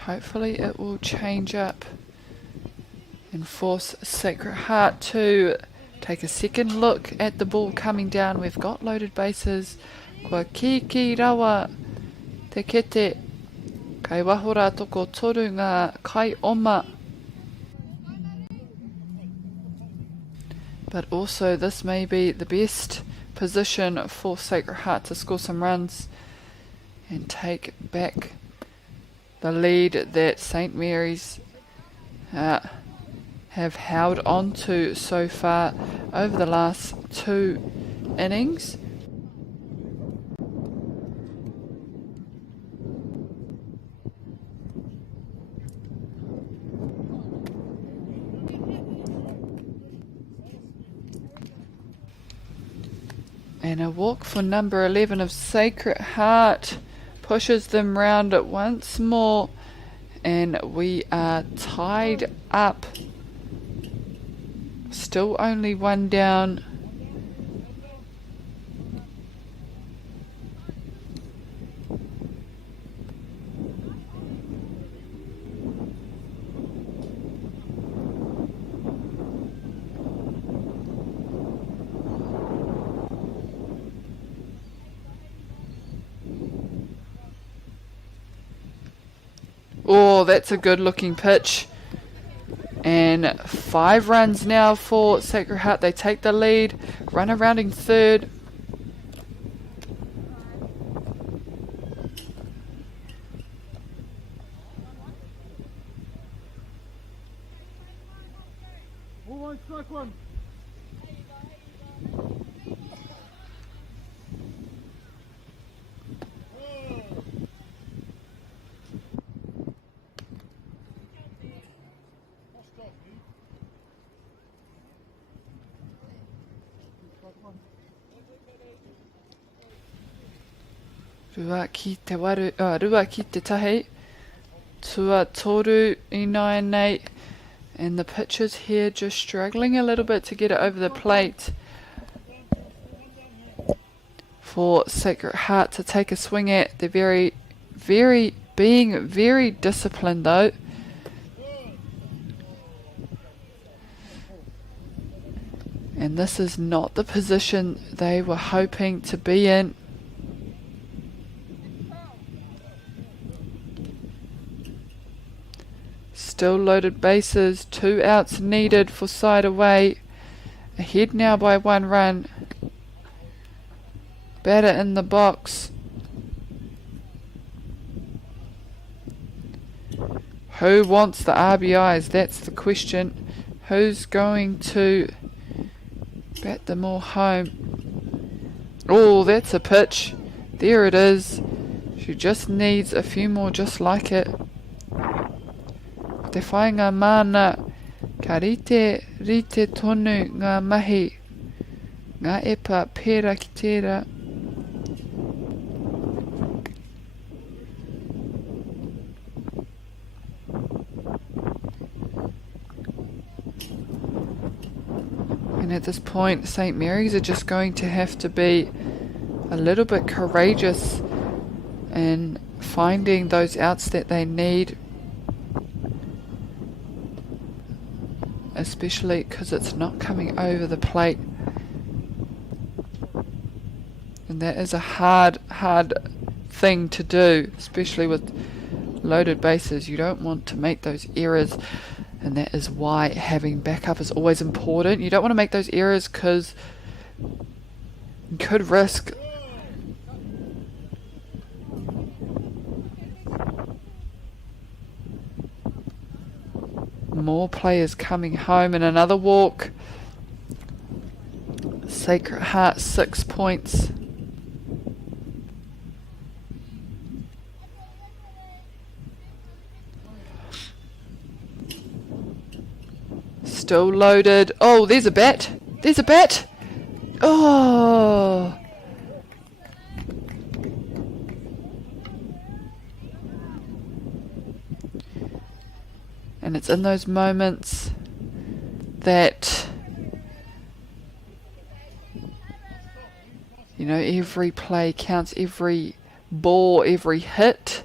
hopefully it will change up and force Sacred Heart to take a second look at the ball coming down. We've got loaded bases. Kua kiki rawa te kete. Kai wahora toko toru ngā kai oma. But also this may be the best position for Sacred Heart to score some runs and take back the lead that St. Mary's have held on to so far over the last 2 innings. And a walk for number 11 of Sacred Heart pushes them round once more, and we are tied up. Still only 1 down. Oh, that's a good looking pitch. And 5 runs now for Sacred Heart. They take the lead. Run around in third. Strike one. Rua ki te waru, rua ki te tahi. Tua toru ina nei. And the pitchers here just struggling a little bit to get it over the plate. For Sacred Heart to take a swing at. They're being very disciplined though. And this is not the position they were hoping to be in. Still loaded bases, 2 outs needed for side away. Ahead now by 1 run. Batter in the box. Who wants the RBIs? That's the question. Who's going to bat them all home? Oh, that's a pitch. There it is. She just needs a few more just like it. Te whai ngā mana, ka rite tonu ngā mahi, ngā epa pēra ki tērā. And at this point, St. Mary's are just going to have to be a little bit courageous in finding those outs that they need. Especially because it's not coming over the plate, and that is a hard thing to do, especially with loaded bases. You don't want to make those errors, and that is why having backup is always important. You don't want to make those errors because you could risk more players coming home. And another walk. Sacred Heart 6 points. Still loaded. Oh, there's a bat. There's a bat. Oh. And it's in those moments that You know, every play counts, every ball, every hit.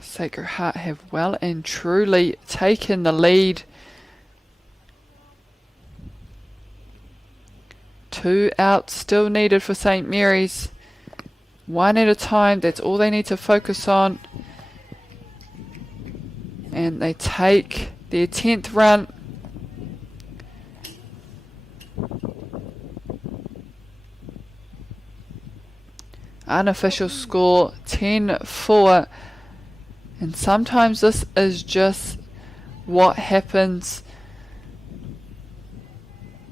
Sacred Heart have well and truly taken the lead. 2 outs still needed for St. Mary's. 1 at a time, that's all they need to focus on. And they take their 10th run. Unofficial score 10-4. And sometimes this is just what happens.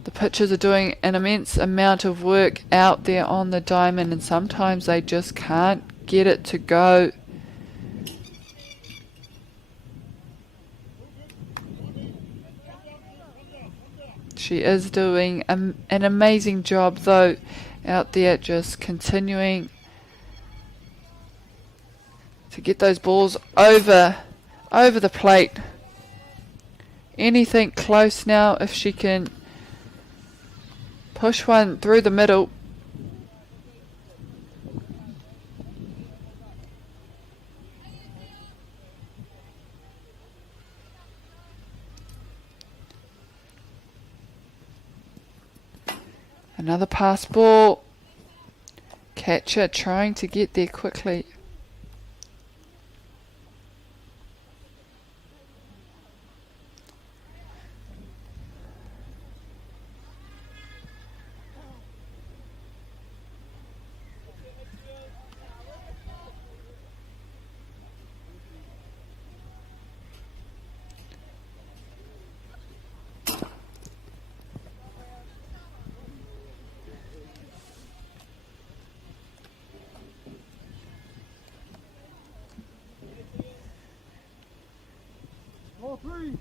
The pitchers are doing an immense amount of work out there on the diamond, and sometimes they just can't get it to go. She is doing an amazing job though out there, just continuing to get those balls over the plate. Anything close now, if she can push one through the middle. Another pass ball. Catcher trying to get there quickly. Ball 3.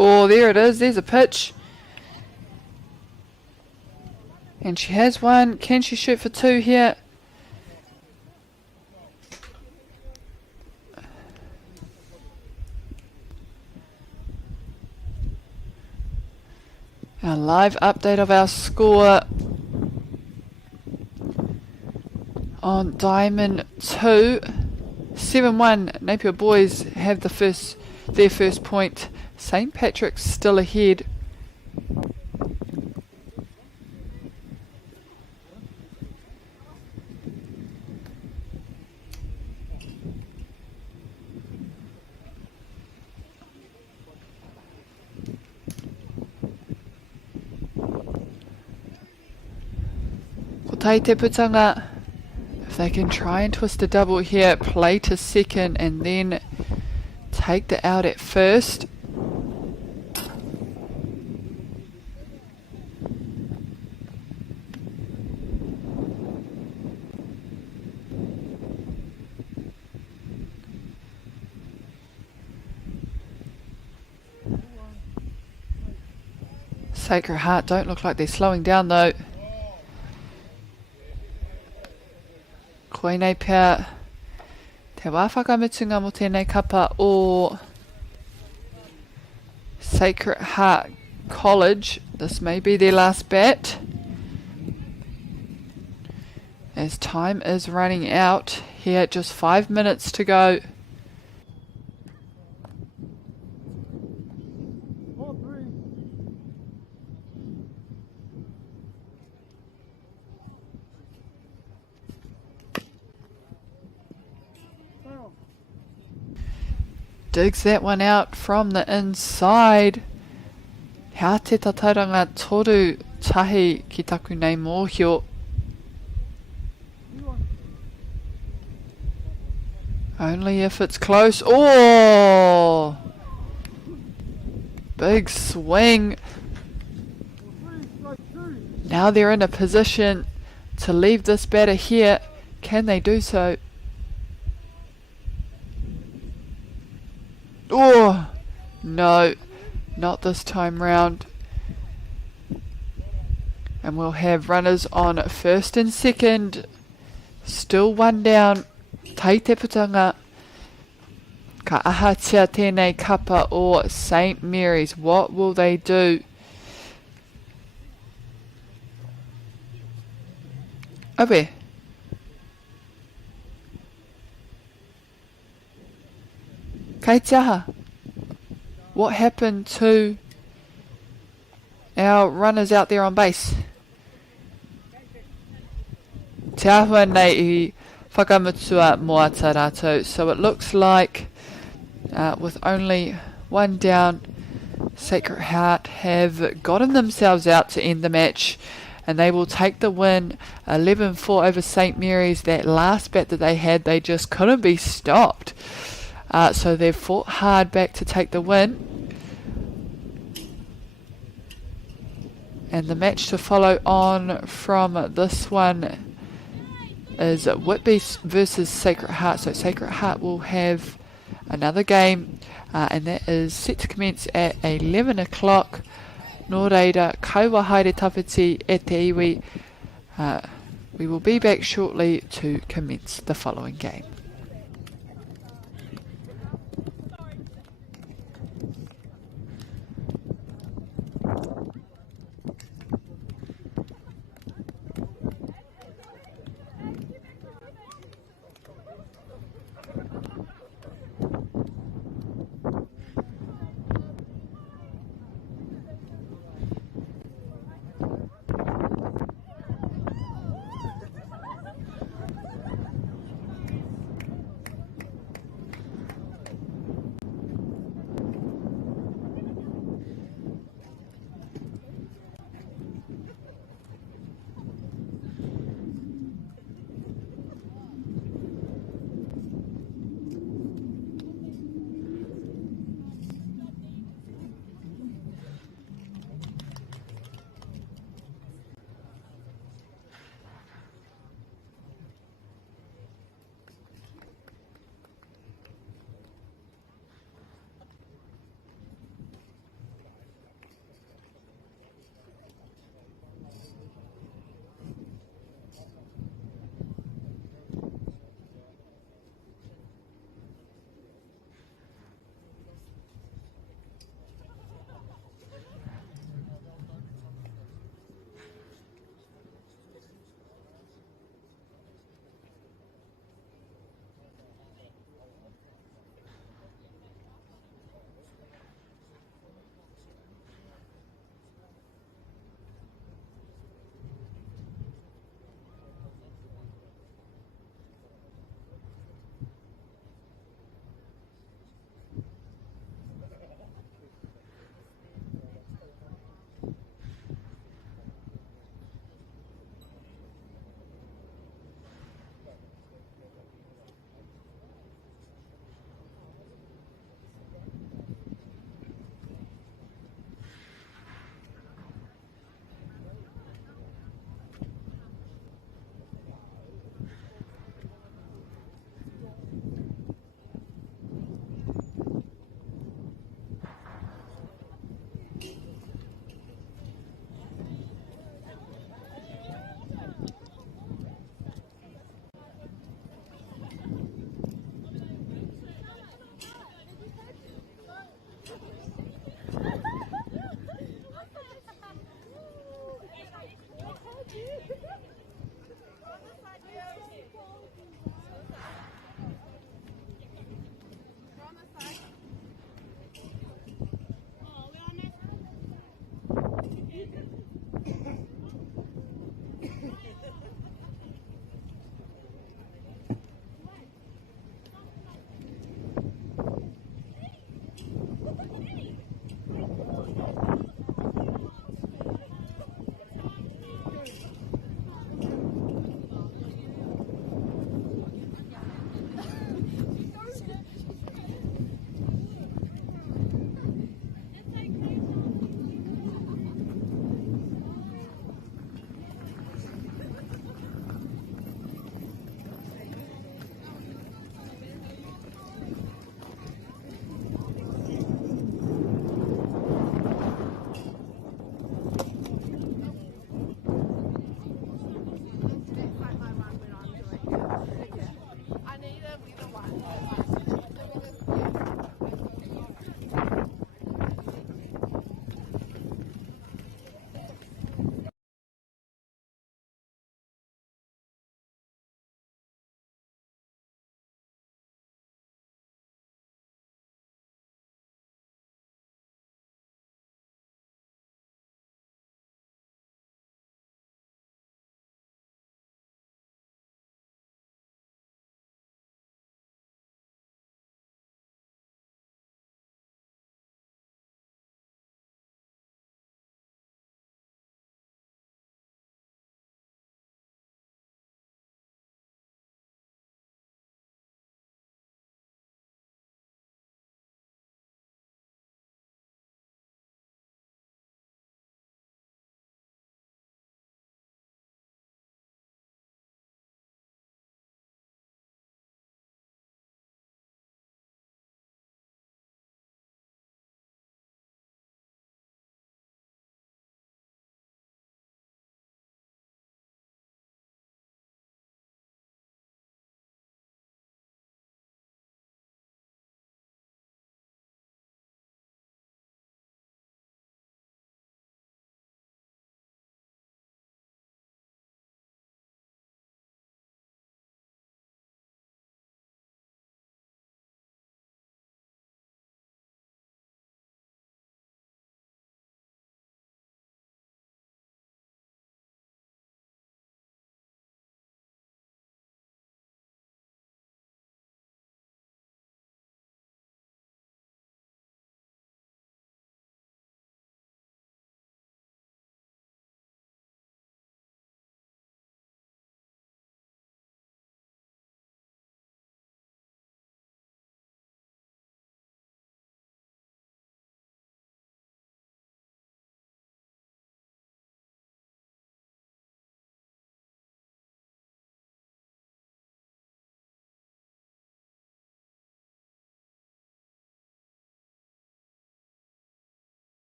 Oh, there it is. There's a pitch. And she has one. Can she shoot for 2 here? Our live update of our score on Diamond 2. 7-1. Napier boys have their first point. St. Patrick's still ahead. Taite Putanga, if they can try and twist a double here, play to second and then take the out at first. Sacred Heart don't look like they're slowing down though. Koinei pia te wāwhakamutunga mo tēnei kapa o Sacred Heart College. This may be their last bat, as time is running out here, just 5 minutes to go. Ball 3. Foul. digs that one out from the inside. Hea te tatauranga toru tahi ki taku nei mōhio. Only if it's close. Oh! Big swing. Now they're in a position to leave this batter here. Can they do so? Oh! No, not this time round. And we'll have runners on first and second. Still one down. Tai te putanga. Ka ahatia tēnei kapa o St. Mary's. What will they do? Ope. Kei te aha. What happened to our runners out there on base? Te ahua nei I whakamutua moata rātou. So it looks like with only one down, Sacred Heart have gotten themselves out to end the match, and they will take the win 11-4 over St. Mary's. That last bat that they had, they just couldn't be stopped. So they've fought hard back to take the win. And the match to follow on from this one is Whitby versus Sacred Heart. So Sacred Heart will have another game, and that is set to commence at 11 o'clock. Nō reira, kaua haere tawhiti e te iwi. We will be back shortly to commence the following game.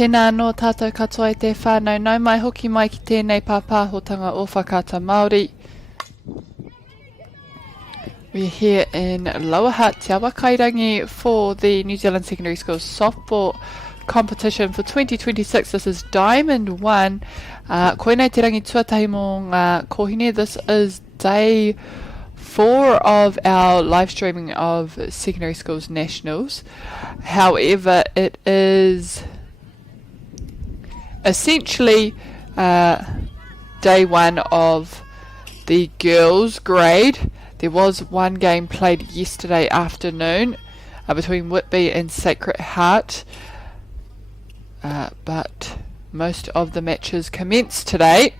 Tēnā anō tātou katoa i te whānau, nau mai hoki mai ki tēnei pāpāhotanga o whakata Māori. We're here in Lower Hutt, Te Awa Kairangi, for the New Zealand Secondary Schools Softball Competition for 2026. This is Diamond 1. Koenei te rangi tuatahi mō ngā kohine. This is day 4 of our live streaming of Secondary Schools Nationals. However, it is essentially day 1 of the girls' grade. There was one game played yesterday afternoon between Whitby and Sacred Heart, but most of the matches commenced today.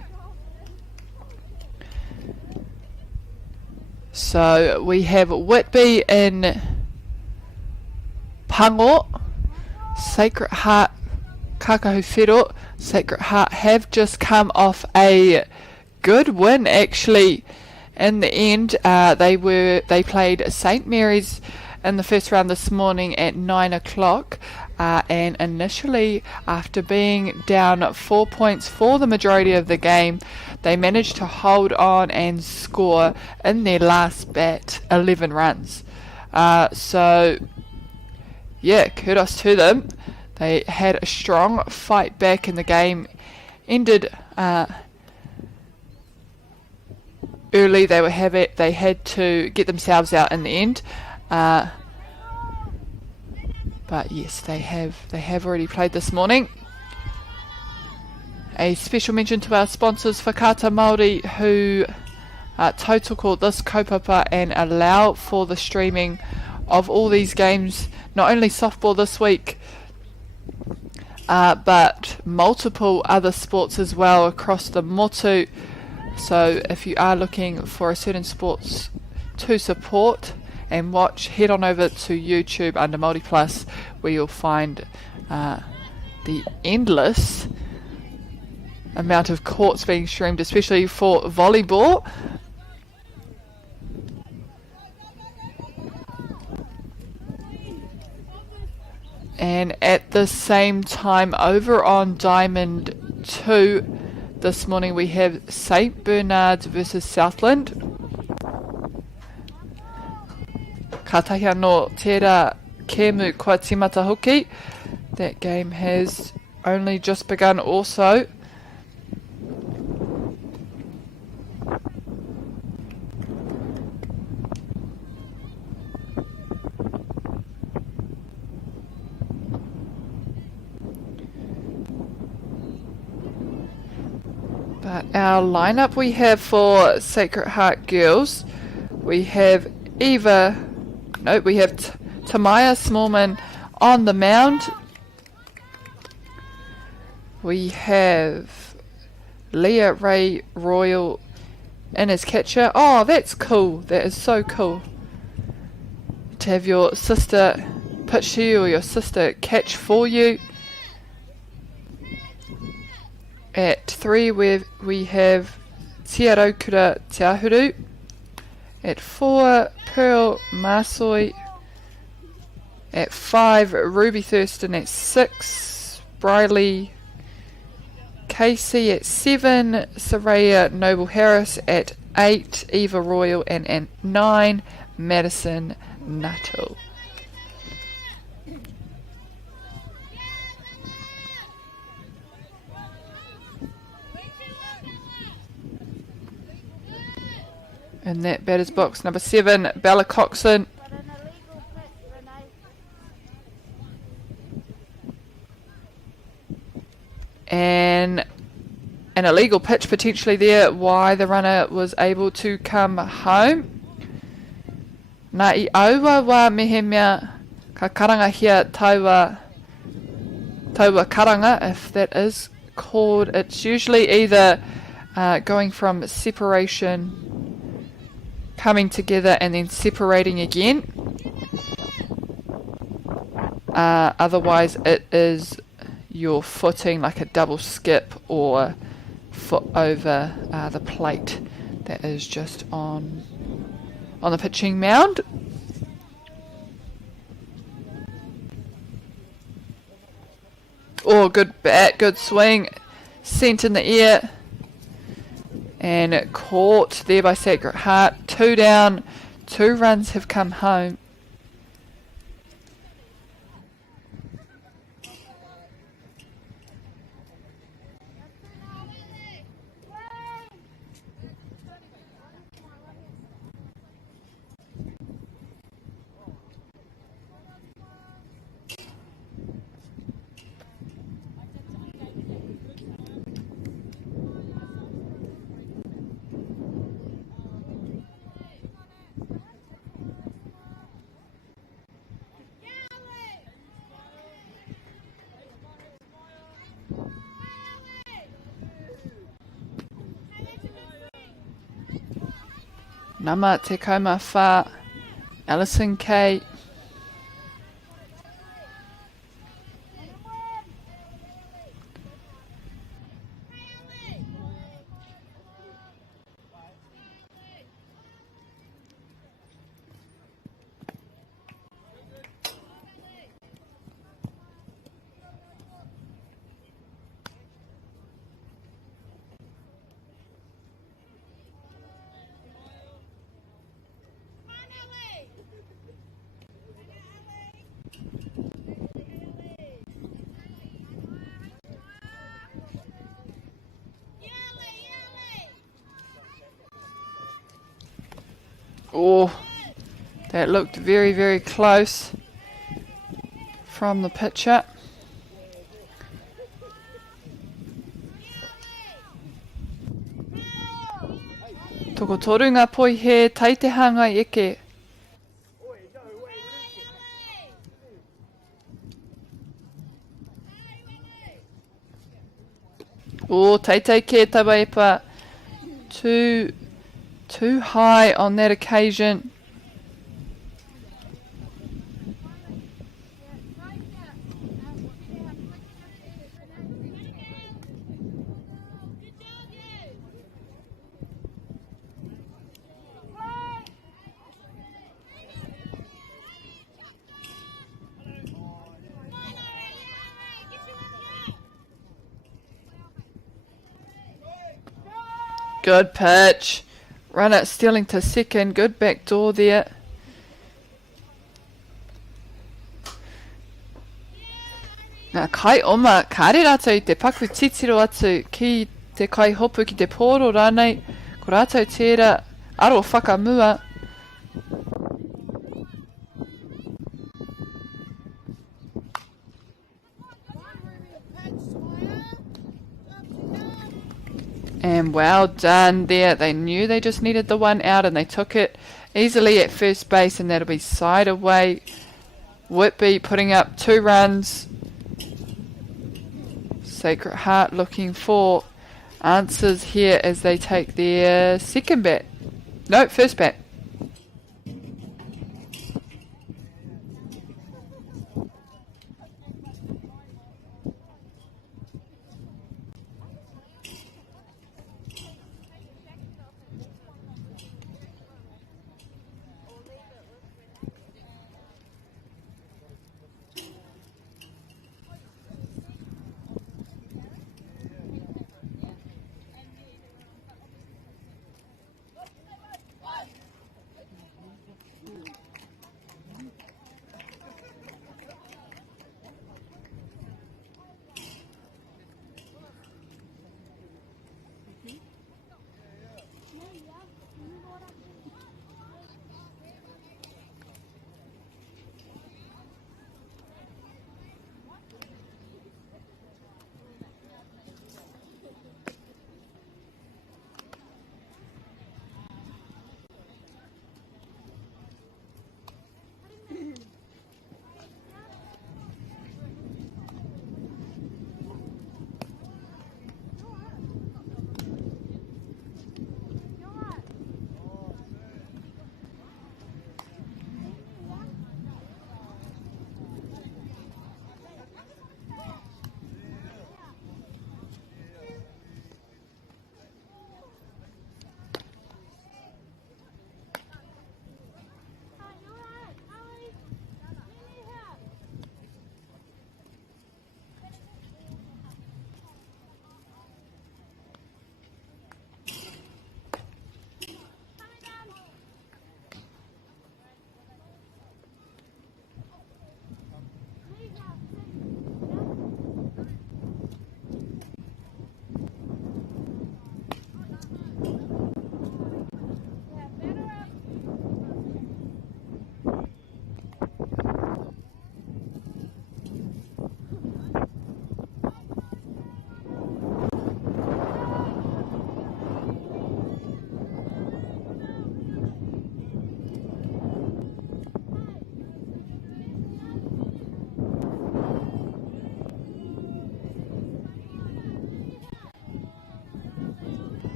So we have Whitby in Pango, Sacred Heart, Kakahūwhero. Sacred Heart have just come off a good win, actually. In the end, they played St Mary's in the first round this morning at 9 o'clock, and initially, after being down 4 points for the majority of the game, they managed to hold on and score in their last bat 11 runs. So, yeah, kudos to them. They had a strong fight back, in the game ended early. They had to get themselves out in the end, but yes, they have already played this morning. A special mention to our sponsors, Whakaata Māori, who tautoko this kaupapa and allow for the streaming of all these games, not only softball this week, but multiple other sports as well across the motu. So if you are looking for a certain sports to support and watch, head on over to YouTube under MāORI Plus, where you'll find the endless amount of courts being streamed, especially for volleyball. And at the same time, over on Diamond 2, this morning we have St Bernard's versus Southland. Ka tahi anō tērā kēmu kua tīmata hoki. That game has only just begun also. But our lineup we have for Sacred Heart girls, we have Tamaya Smallman on the mound. We have Leah Ray Royal in as catcher. Oh, that's cool. That is so cool to have your sister pitch to you or your sister catch for you. At 3 we have Tiarokura Te. At 4, Pearl Masoi. At 5, Ruby Thurston. At 6, Briley Casey. At 7, Saraya Noble Harris. At 8, Eva Royal. And at 9, Madison Nuttall. In that batter's box, number 7, Bella Coxon. And an illegal pitch potentially there, why the runner was able to come home. Nā I aua wā mehe mea ka karanga hia taua karanga, if that is called. It's usually either going from separation, coming together and then separating again. Otherwise it is your footing, like a double skip or foot over the plate that is just on the pitching mound. Oh, good bat, good swing, sent in the air and caught there by Sacred Heart. 2 down, 2 runs have come home. Nama te kauma whā, Alison Kay. Oh, that looked very, very close from the pitcher. Toko toru ngā poi he taitehanga eke. Oh, teitei ke tawaepa. Too high on that occasion. Good pitch. Runner stealing to second. Good back door there. Nā kai oma, kāre rātou I te paku titiro atu ki te kai hopu ki te pōro rānei. Ko rātou tērā aro whakamua. And well done there. They knew they just needed the one out and they took it easily at first base, and that'll be side away. Whitby putting up 2 runs. Sacred Heart looking for answers here as they take their second bat. No, first bat.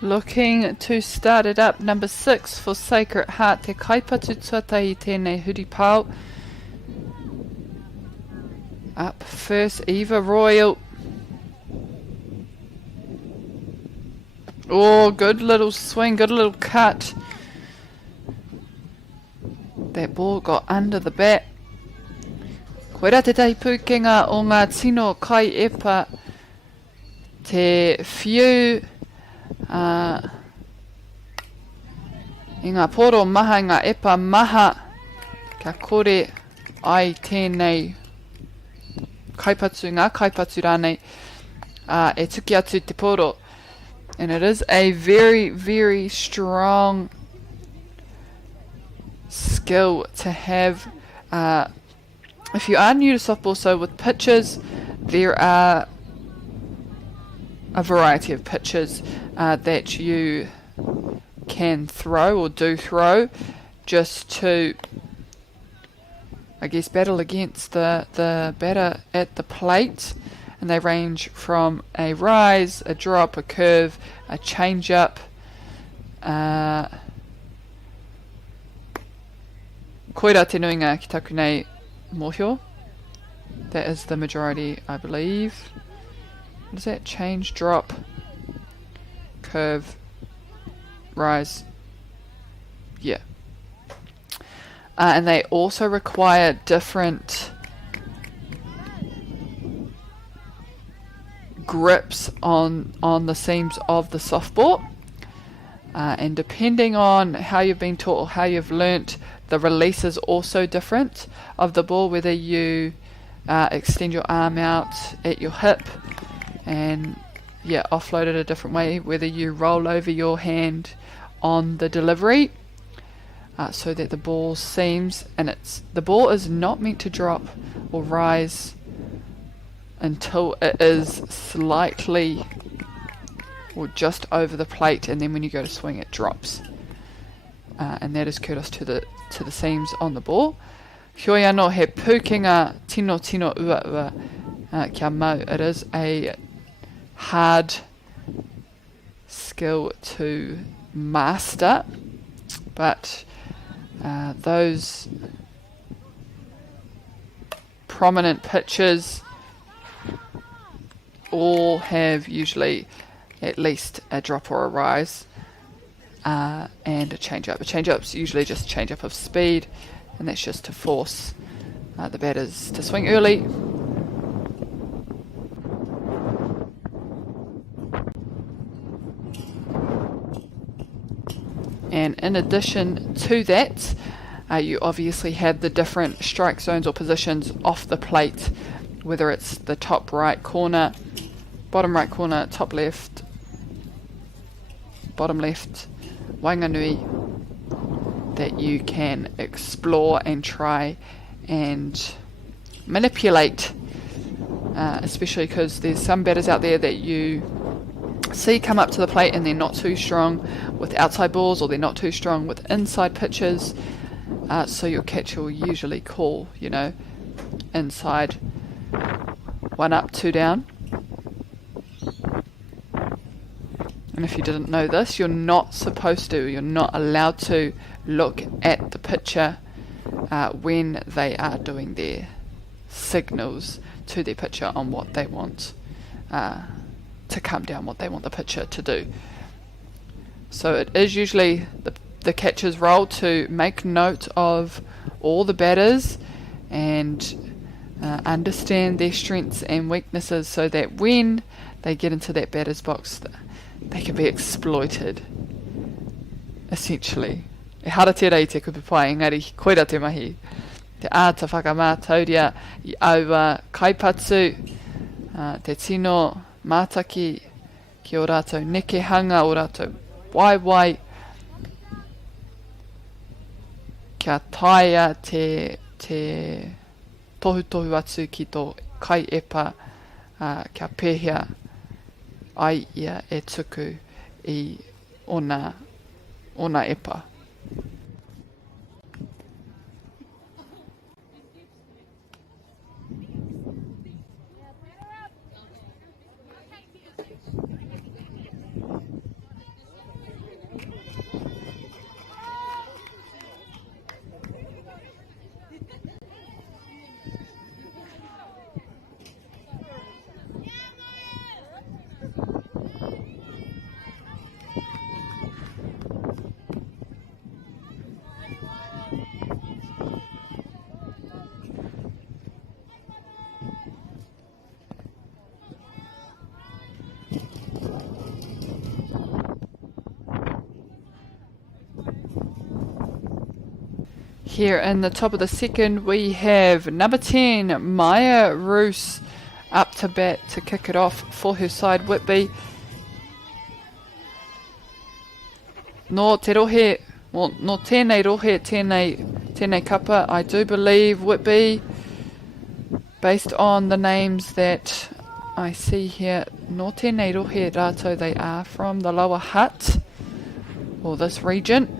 Looking to start it up, number 6 for Sacred Heart, te kaipatu tuatai I tēnei huri pau. Up first, Eva Royal. Oh, good little swing, good little cut. That ball got under the bat. Koera te tai pukenga o ngā tino kai epa te whiu I ngā poro maha, I ngā epa maha ka kore ai tēnei kaipatu, ngā kaipatu rānei e tuki atu te poro. And it is a very, very strong skill to have. If you are new to softball, so with pitches, there are a variety of pitches that you can throw or do throw just to, I guess, battle against the batter at the plate. And they range from a rise, a drop, a curve, a change up, koira te nuinga ki taku nei mōhio. That is the majority, I believe. What is that? Change, drop, curve, rise. Yeah. And they also require different grips on the seams of the softball, and depending on how you've been taught or how you've learnt, the release is also different of the ball, whether you extend your arm out at your hip and offload it a different way, whether you roll over your hand on the delivery so that the ball seams, and the ball is not meant to drop or rise until it is slightly or just over the plate, and then when you go to swing it drops, and that is kudos to the seams on the ball. Heoi anō he pūkenga tino ua ua kia mau. It is a hard skill to master, but those prominent pitches all have usually at least a drop or a rise and a change up. A change up's usually just a change up of speed, and that's just to force the batters to swing early. And in addition to that, you obviously have the different strike zones or positions off the plate, whether it's the top right corner, bottom right corner, top left, bottom left, wainganui, that you can explore and try and manipulate, especially because there's some batters out there that you see come up to the plate and they're not too strong with outside balls, or they're not too strong with inside pitches, so your catcher will usually call, inside, 1 up, 2 down. And if you didn't know this, you're not allowed to look at the pitcher when they are doing their signals to their pitcher on what they want to come down, what they want the pitcher to do. So it is usually the catcher's role to make note of all the batters and understand their strengths and weaknesses, so that when they get into that batter's box, they can be exploited, essentially. E hara tērā I te kupu pai, engari koira te mahi. Te āta whakamātauria I aua kaipatu, te tino mātaki ki o rātou nekehanga, o rātou waiwai, kia taia te tohu atu ki tō kai epa, kia pēhia ai ia e tuku I ona epa. Here in the top of the second, we have number 10, MΑORI, up to bat to kick it off for her side, Whitby. No te rohe, well, no tēnei rohe, tēnei kapa, I do believe, Whitby, based on the names that I see here, no tēnei rohe rātou, they are from the lower Hutt, or this region.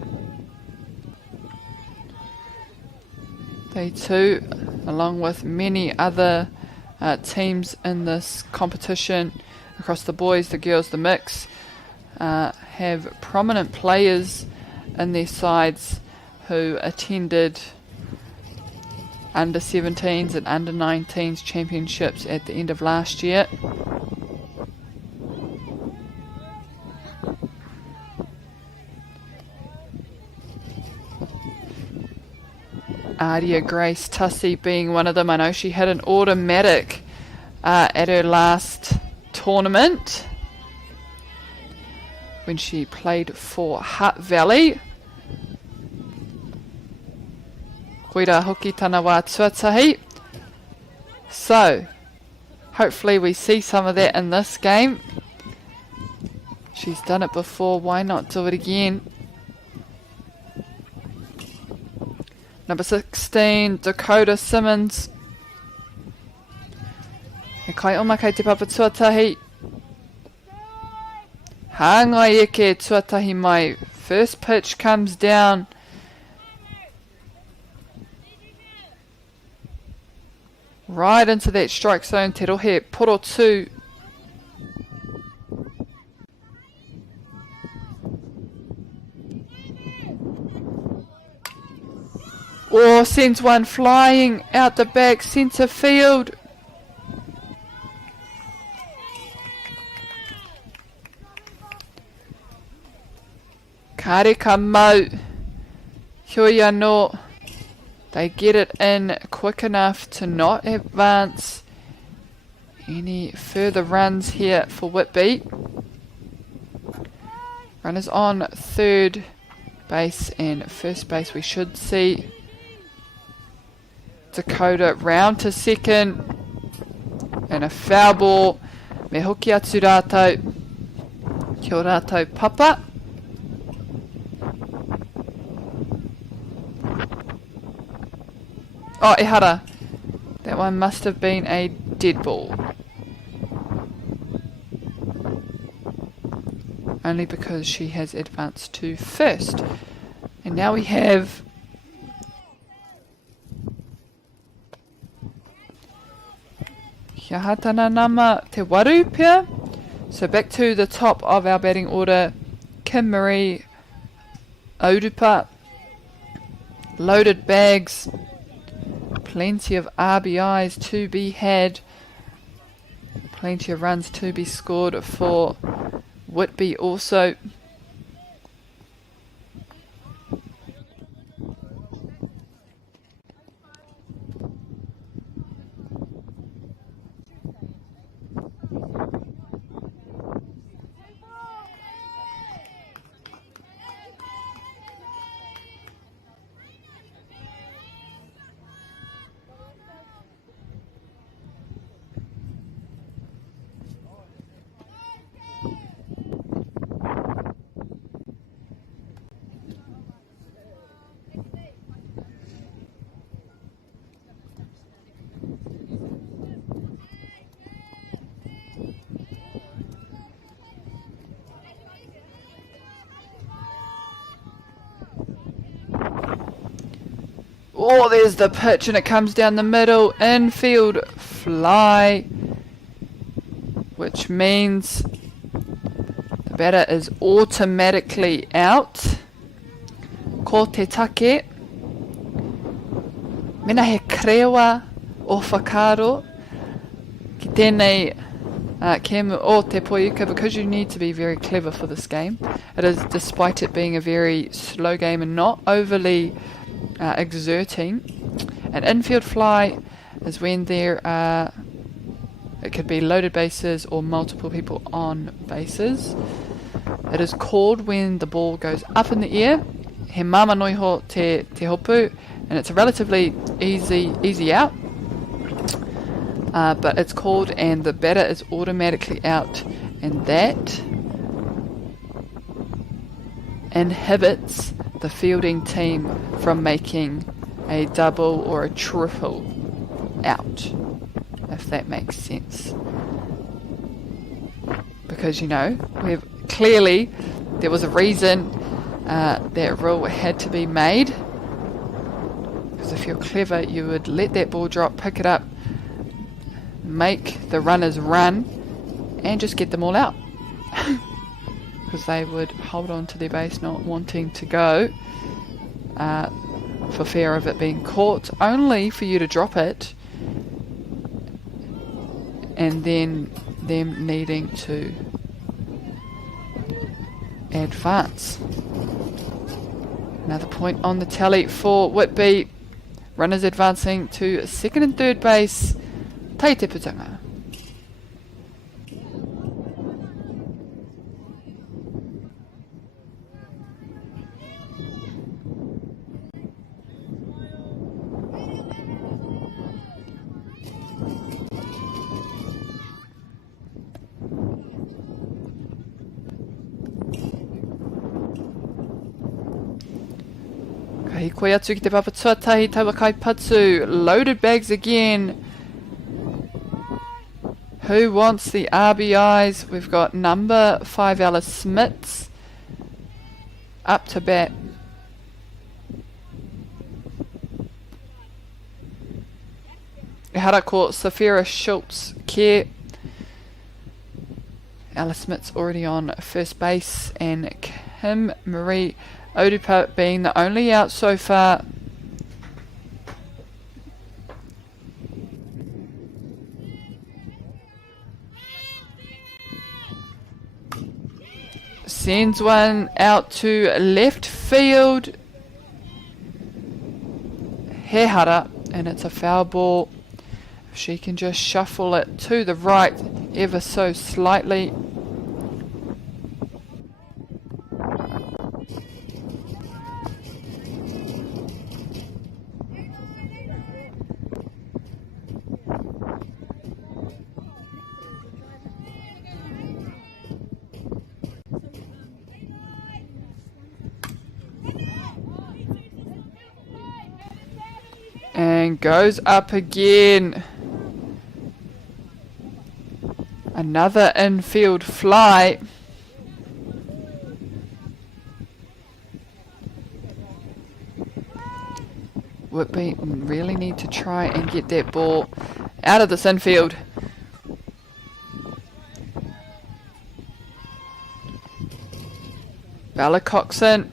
They too, along with many other teams in this competition across the boys, the girls, the mix, have prominent players in their sides who attended under 17s and under 19s championships at the end of last year. Aria Grace Tussey being one of them. I know she had an automatic at her last tournament when she played for Hutt Valley. Koira hoki tana wā tuatahi. So, hopefully we see some of that in this game. She's done it before, why not do it again? Number 16, Dakota Simmons. E kai oma kei te papa tuatahi. Hāngai eke tuatahi mai. First pitch comes down. Right into that strike zone, te rohe poro tū. Or sends one flying out the back centre field. Kareka mau. Hioia no. They get it in quick enough to not advance any further runs here for Whitby. Runners on third base and first base. We should see Dakota round to second, and a foul ball. Me hoki atu rātou. Kia ora rātou papa. Oh, ehara. That one must have been a dead ball. Only because she has advanced to first. And now we have Kia hatana nama te waru pia. So back to the top of our batting order. Kim Marie Audupa. Loaded bags. Plenty of RBIs to be had. Plenty of runs to be scored for Whitby also. Oh, there's the pitch and it comes down the middle. Infield fly. Which means the batter is automatically out. Ko te take. Mena he krewa o whakaro. Ki tēnei kemu o te poiuka, because you need to be very clever for this game. It is, despite it being a very slow game and not overly exerting. An infield fly is when there are, it could be loaded bases or multiple people on bases. It is called when the ball goes up in the air. He mama noiho te hopu, and it's a relatively easy out, but it's called, and the batter is automatically out, and that inhibits the fielding team from making a double or a triple out, if that makes sense. Because, you know, we've clearly, there was a reason that rule had to be made. Because if you're clever, you would let that ball drop, pick it up, make the runners run, and just get them all out. Because they would hold on to their base, not wanting to go for fear of it being caught, only for you to drop it, and then them needing to advance. Another point on the tally for Whitby. Runners advancing to second and third base. Tai te putanga. Kai koe atu ki te papa tuatahi taua kai patu. Loaded bags again. Who wants the RBIs? We've got number 5 Alice Smits up to bat. Hutt ko Safira Schultz care. Alice Smits already on first base, and Kim Marie Odupa being the only out so far. Sends one out to left field. Hehara, and it's a foul ball. If she can just shuffle it to the right ever so slightly. And goes up again. Another infield fly. Whitby really need to try and get that ball out of this infield. Bella Coxon.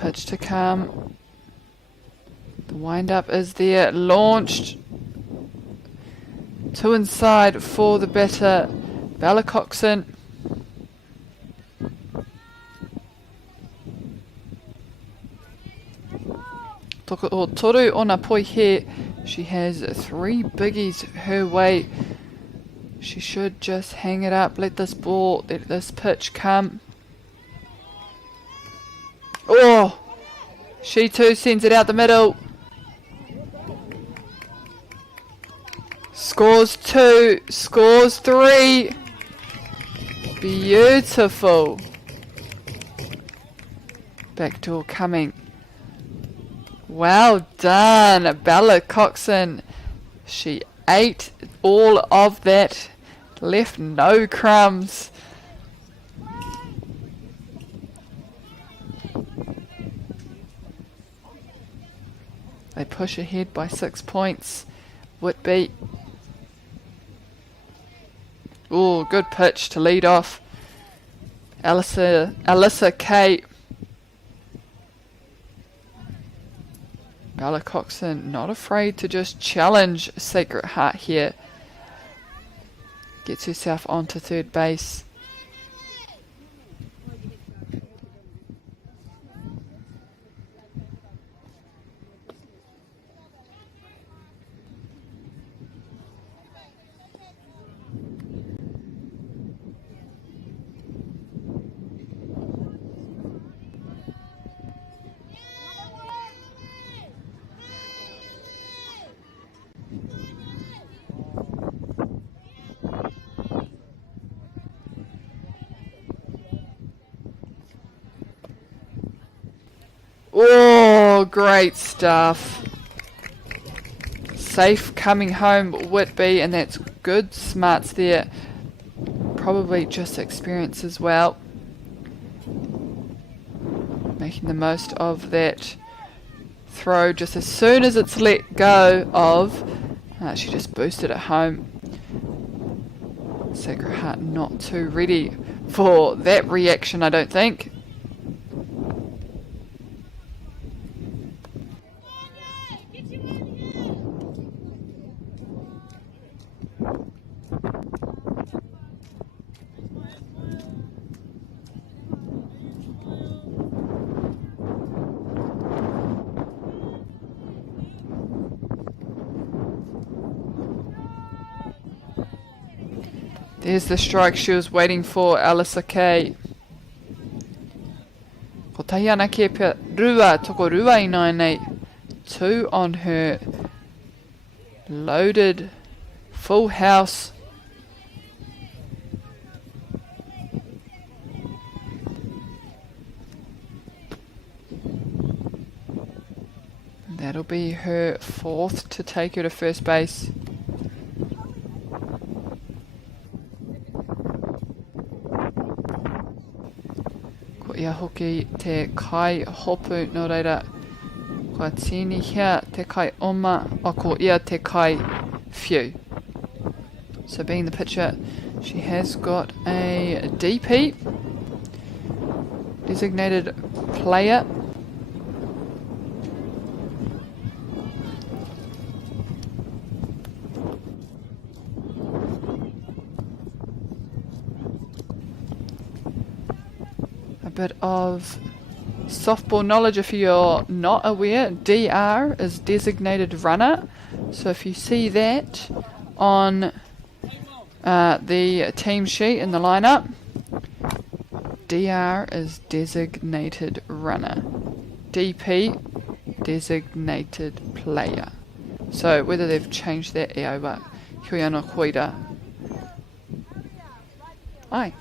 Pitch to come. The wind up is there. Launched. To inside for the batter, Bella Coxon. Toko toru ona poi he. She has 3 biggies her way. She should just hang it up. Let this pitch come. Oh, she too sends it out the middle. Scores 2, scores 3. Beautiful. Backdoor coming. Well done, Bella Coxon. She ate all of that, left no crumbs. They push ahead by 6 points. Whitby. Oh, good pitch to lead off. Alyssa Kay. Bella Coxon not afraid to just challenge Sacred Heart here. Gets herself onto third base. Oh, great stuff. Safe coming home, Whitby, and that's good smarts there. Probably just experience as well. Making the most of that throw just as soon as it's let go of. She just boosted it home. Sacred Heart not too ready for that reaction, I don't think. There's the strike she was waiting for, Alyssa Kay. Ko tahi ana ke pia rua, toko rua I nai nei. 2 on her. Loaded. Full house. That'll be her 4th to take her to first base. Ia hoki te kai hopu no reira. Kua tini hea te kai oma, ko ia te kai few. So being the pitcher, she has got a DP, designated player. Bit of softball knowledge if you're not aware. DR is designated runner, so if you see that on the team sheet in the lineup, DR is designated runner, DP designated player. So whether they've changed that e aua hui anō koira. Ai.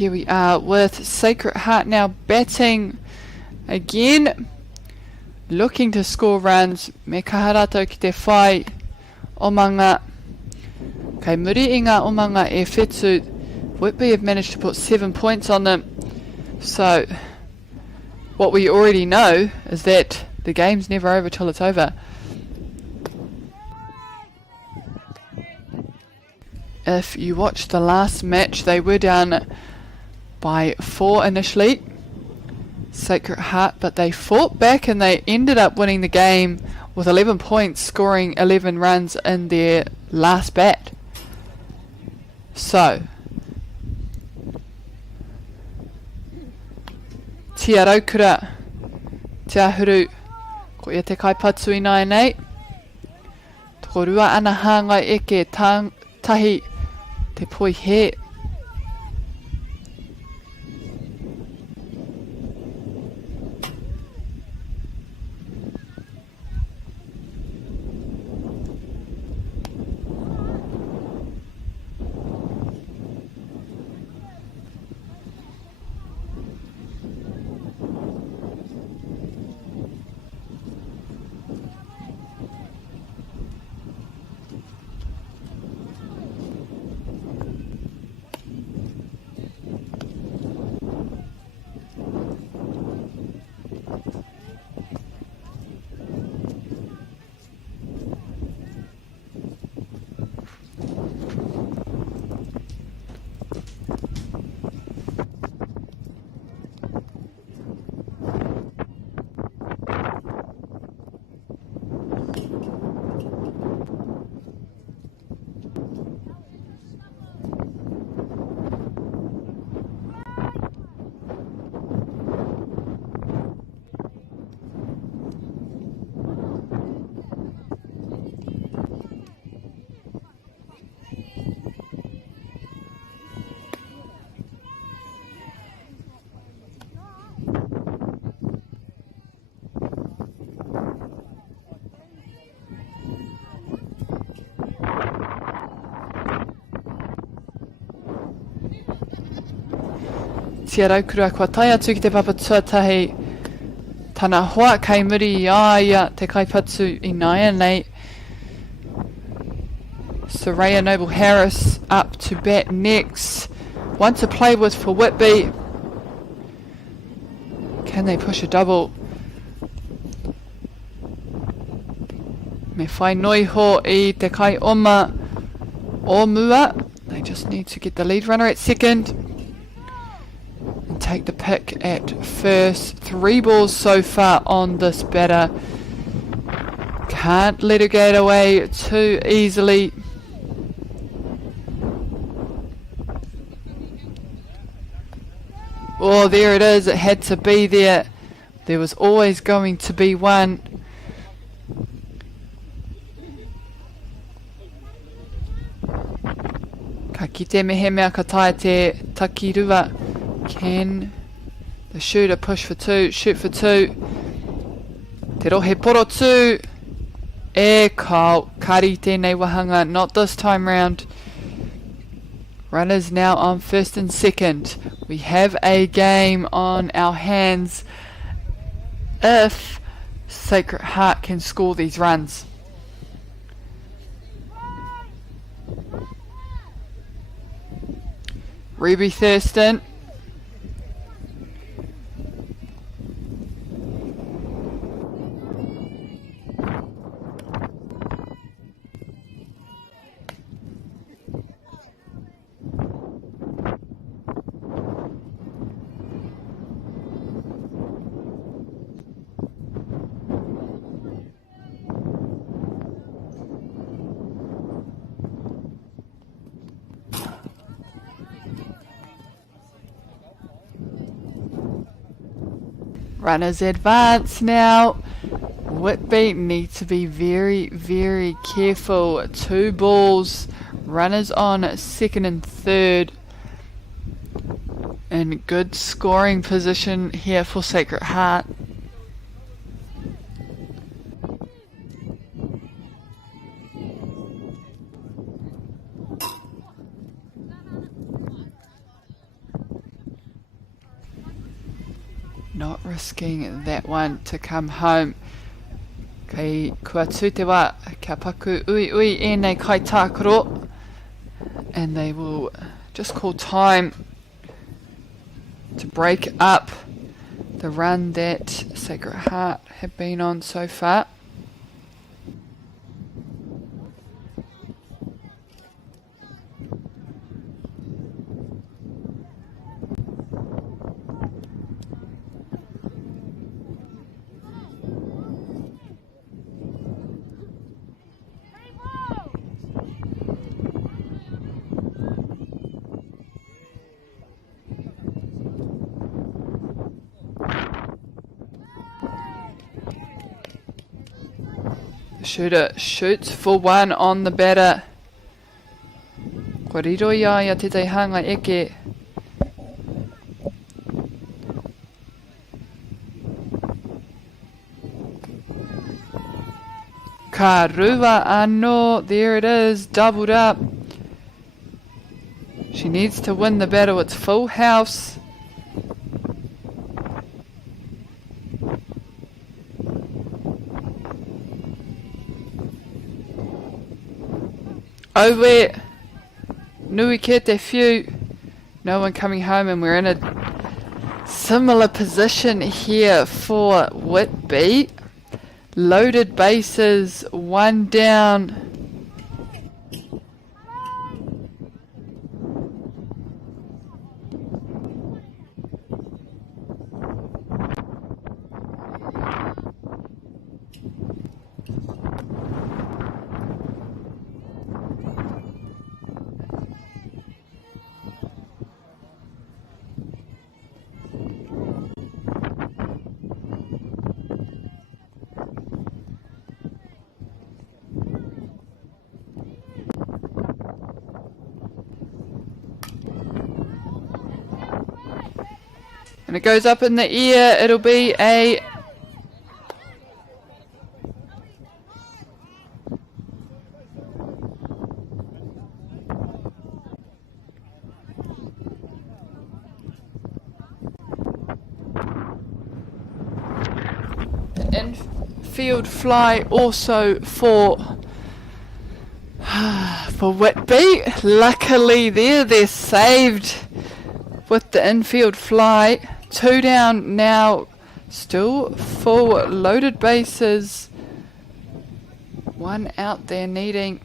here we are with Sacred Heart now batting again, looking to score runs. Me kaharato ki te whai omanga. Kei muri i ngā omanga e whetū. Whitby have managed to put 7 points on them. So what we already know is that the game's never over till it's over. If you watched the last match, they were down by 4 initially, Sacred Heart, but they fought back and they ended up winning the game with 11 points, scoring 11 runs in their last bat. So, tia raukura, tia huru, ko ia te kaipatu i nai nei. Toko rua ana hāngai eke tahi te poi he. Tia raukura kua tai atu ki te papa tuatahi. Tana hoa kei muri I aia te kaipatu I nai nei. Soraya Noble Harris up to bat next. One to play with for Whitby. Can they push a double? Me whai noi ho I te kai oma o mua. They just need to get the lead runner at second. Take the pick at first. 3 balls so far on this batter. Can't let her get away too easily. Oh, there it is. It had to be there. There was always going to be one. Ka kite mehe mea ka tae te takirua. Can the shooter push for 2? Shoot for 2. Te rohe poro 2. E kau kari tēnei wahanga. Not this time round. Runners now on first and second. We have a game on our hands if Sacred Heart can score these runs. Ruby Thurston. Runners advance now. Whitby need to be very, very careful. 2 balls. Runners on second and third. In good scoring position here for Sacred Heart. not risking that one to come home. Kei kua tūtewa kia paku ui ui ēnei kai tākaro. And they will just call time to break up the run that Sacred Heart have been on so far. The shooter shoots for one on the batter. Ko riro ia te te hanga eke. Ka rua anō, there it is, doubled up. She needs to win the battle, it's full house. Owe, nui ke te whiu. No one coming home, and we're in a similar position here for Whitby. Loaded bases, one down. And it goes up in the air. It'll be a infield fly also for Whitby. Luckily there, they're saved with the infield fly. Two down now, still full loaded bases. One out there needing.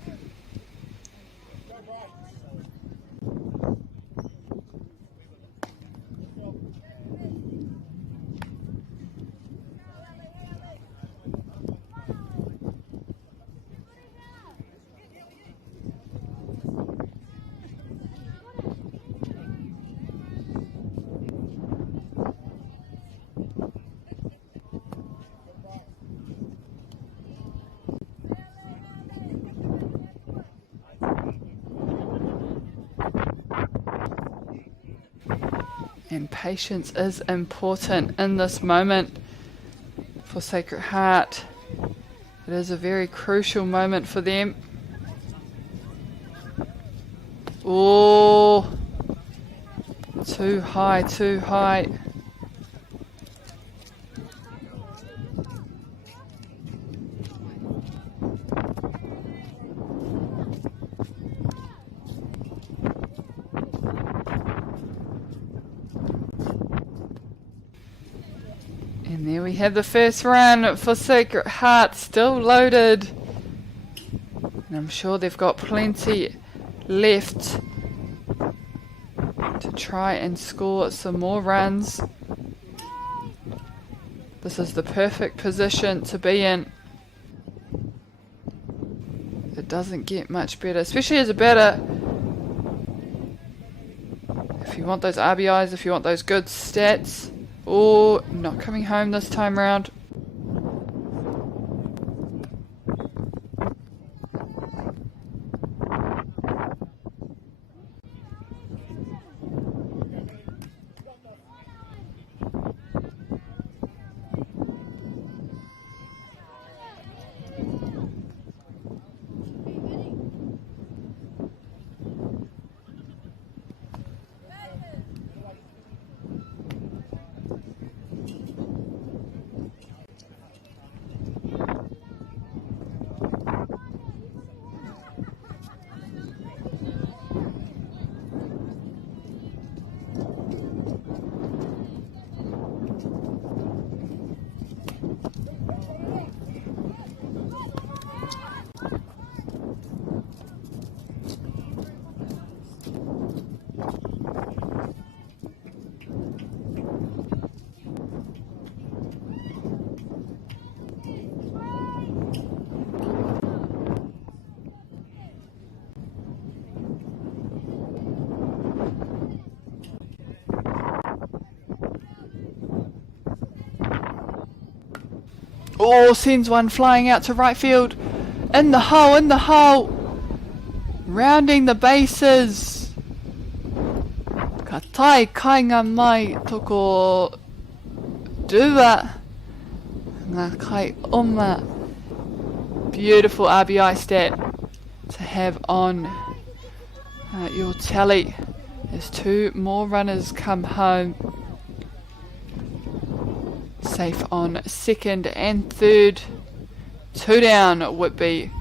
And patience is important in this moment for Sacred Heart. It is a very crucial moment for them. Oh, too high, too high. And there we have the first run for Sacred Heart, still loaded. And I'm sure they've got plenty left to try and score some more runs. This is the perfect position to be in. It doesn't get much better, especially as a batter. If you want those RBIs, if you want those good stats. Oh, not coming home this time round. Oh, sends one flying out to right field. In the hole, in the hole. Rounding the bases. Ka tai kainga mai toko dua. Ngā kai oma. Beautiful RBI stat to have on your tally as two more runners come home. Safe on second and third. 2 down, Whitby.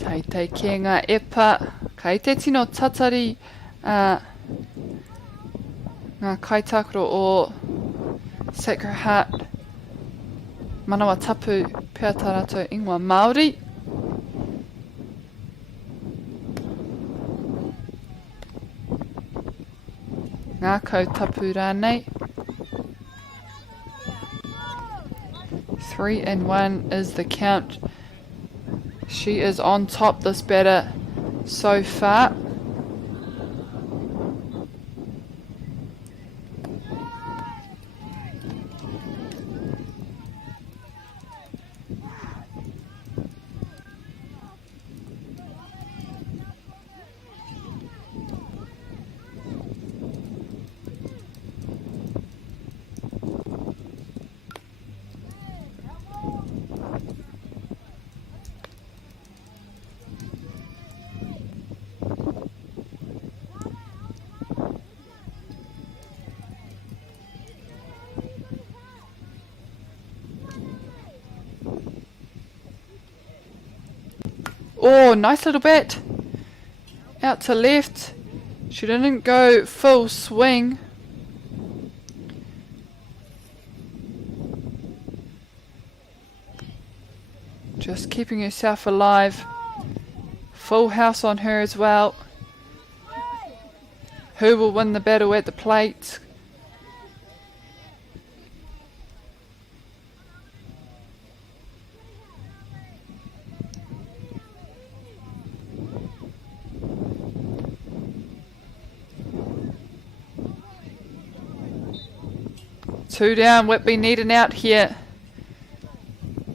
Teitei ki ngā epa, kai te tino tatari ngā kaitakoro o Sacred Heart manawa tapu pia tarato ingoa Māori. Ngā kautapu rānei. 3-1 is the count. She is on top, this batter, so far. Oh, nice little bat. Out to left. She didn't go full swing. Just keeping herself alive. Full house on her as well. Who will win the battle at the plate? Two down, Whitby need an out here.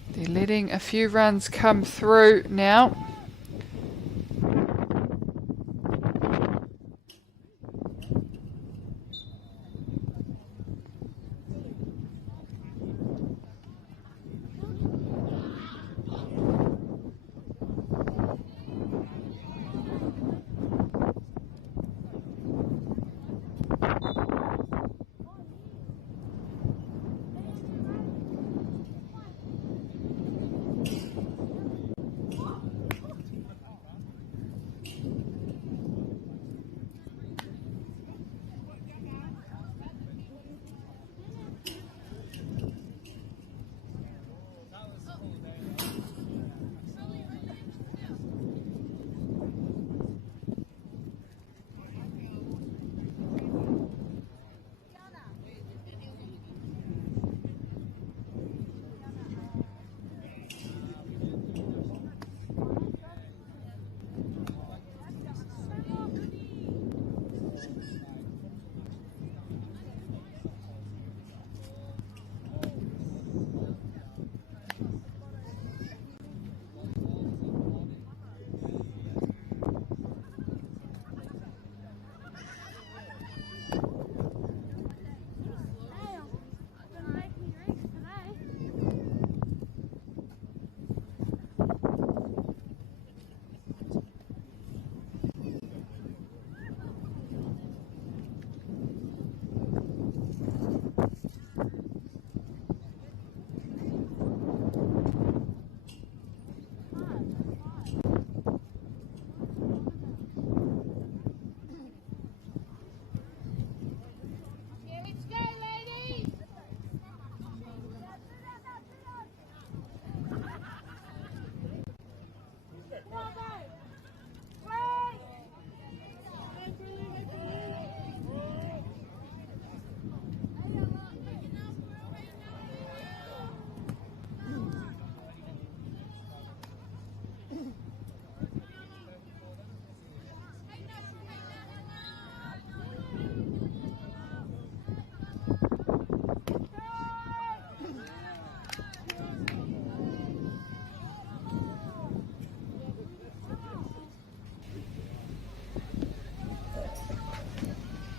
They're letting a few runs come through now.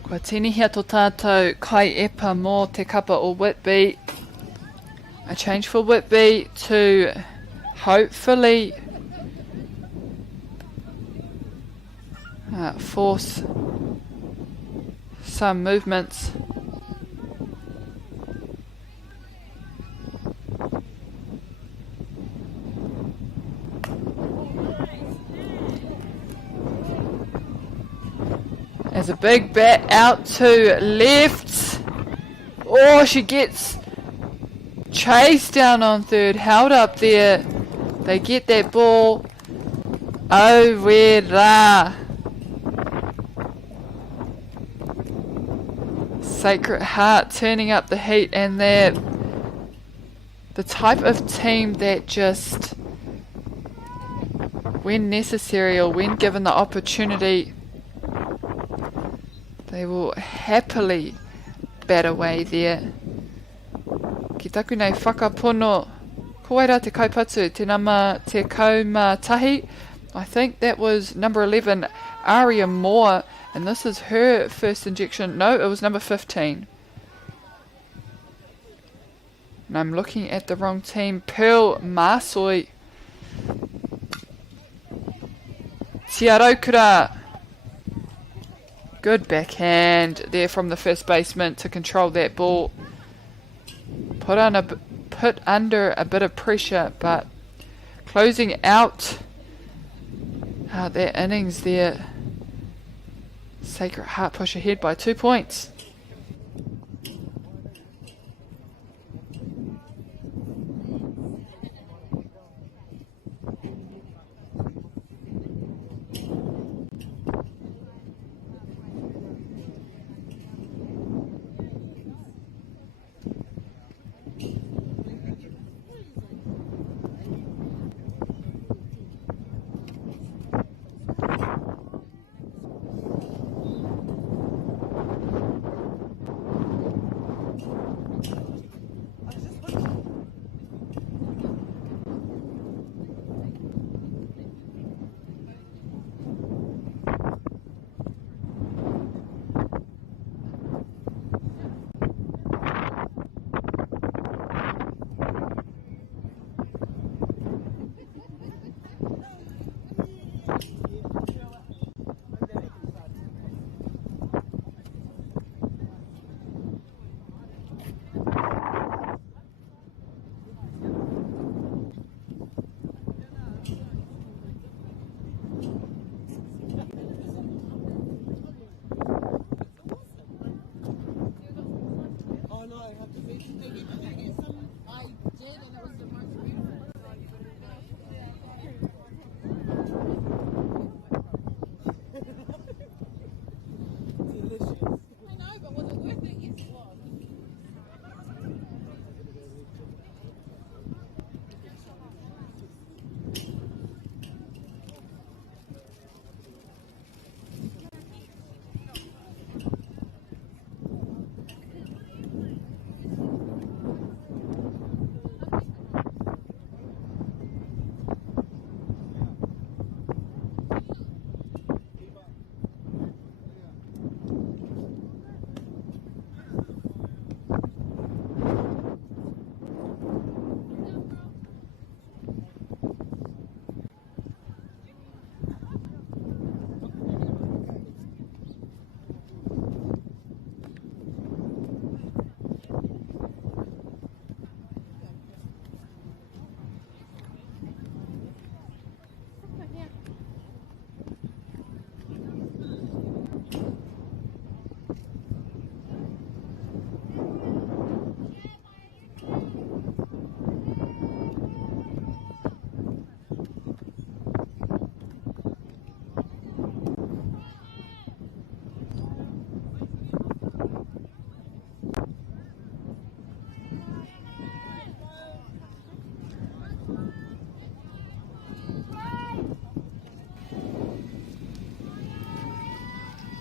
Kua tinihia tō tātou kai epa mō te kapa o Whitby. A change for Whitby to hopefully force some movements. There's a big bat out to left. Oh, she gets chased down on third, held up there. They get that ball. Oh, where la. Sacred Heart turning up the heat, and they're the type of team that just, when necessary or when given the opportunity, they will happily bat away there. Ki taku nei whakapono, koeira te kaipatu, te nama te kaumatahi. I think that was number 11, Aria Moore, and this is her first injection. No, it was number 15. And I'm looking at the wrong team. Pearl Masoi. Tiarokura. Good backhand there from the first baseman to control that ball. Put under a bit of pressure, but closing out their innings there. Sacred Heart push ahead by 2 points.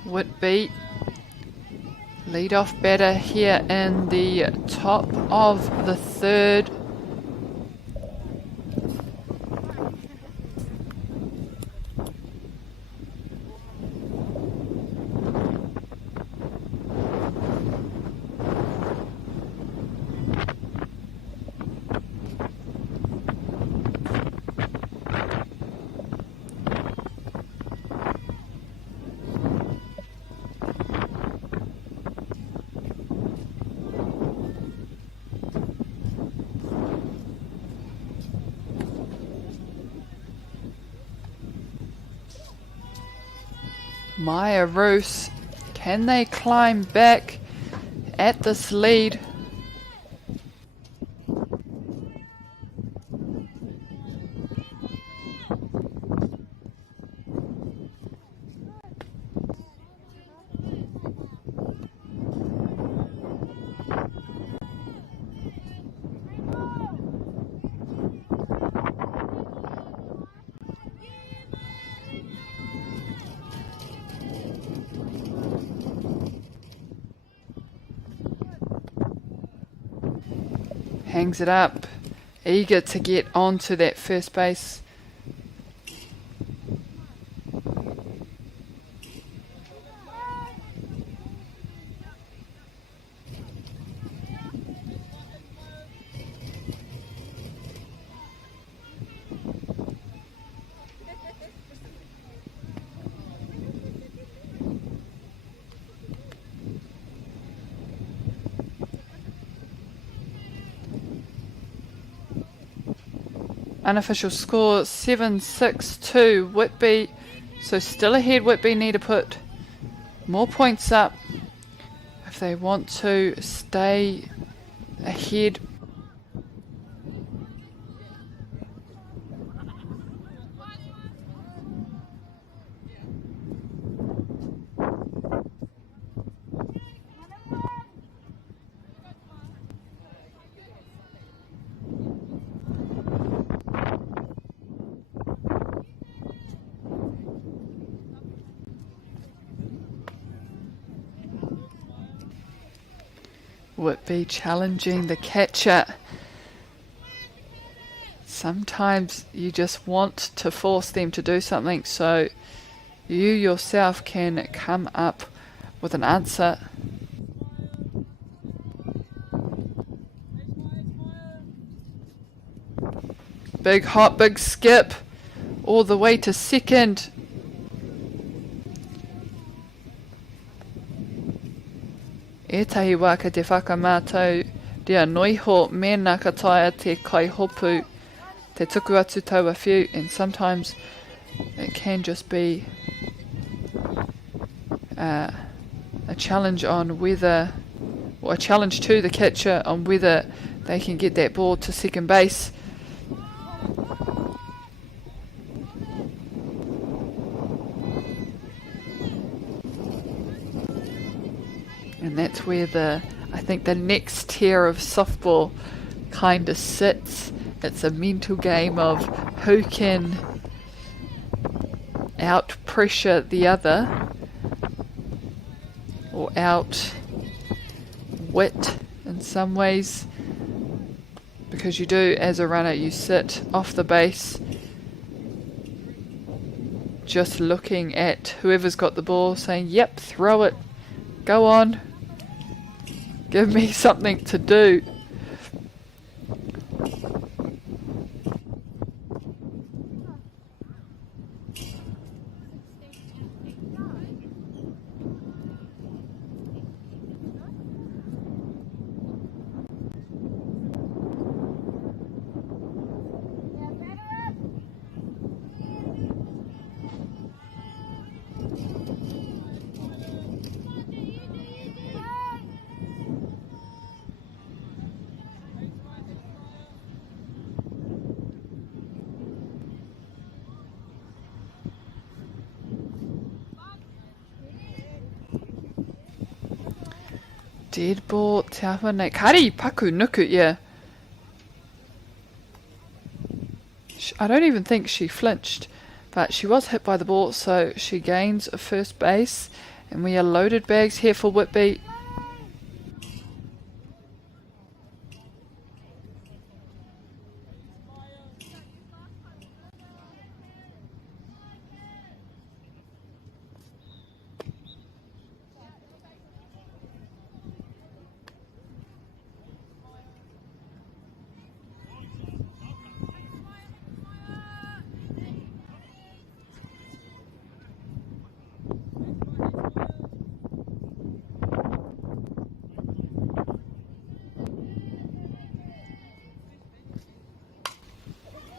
Whitby, lead-off batter here in the top of the third. MΑORI, can they climb back at this lead? Hangs it up, eager to get onto that first base. Unofficial score 7-6-2 Whitby. So still ahead. Whitby need to put more points up if they want to stay ahead. Whitby challenging the catcher. Sometimes you just want to force them to do something so you yourself can come up with an answer. Big hop, big skip, all the way to second. Ētahi wā ka te whakamātau ria noiho mēnā ka taia te kaihopu te tuku atu tau a whiu, and sometimes it can just be a challenge on whether, or a challenge to the catcher on whether they can get that ball to second base. And that's where I think the next tier of softball kind of sits. It's a mental game of who can out pressure the other or out wit in some ways, because you do, as a runner, you sit off the base just looking at whoever's got the ball, saying, yep, throw it, go on, give me something to do. Dead ball, te awhanei. Kari, paku, nuku, yeah. I don't even think she flinched, but she was hit by the ball, so she gains a first base, and we are loaded bags here for Whitby.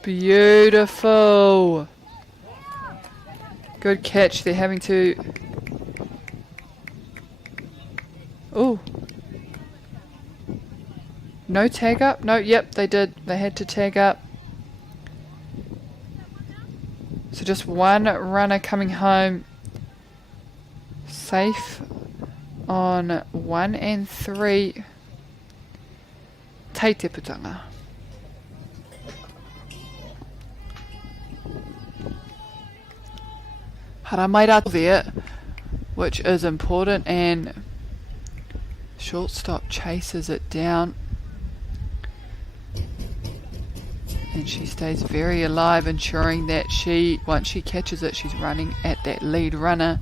Beautiful. Good catch. They're having to Ooh. No tag up? No, yep, they did. They had to tag up. So just one runner coming home. Safe on 1 and 3. Teite putanga. Haramaira there, which is important, and shortstop chases it down. And she stays very alive, ensuring that once she catches it, she's running at that lead runner,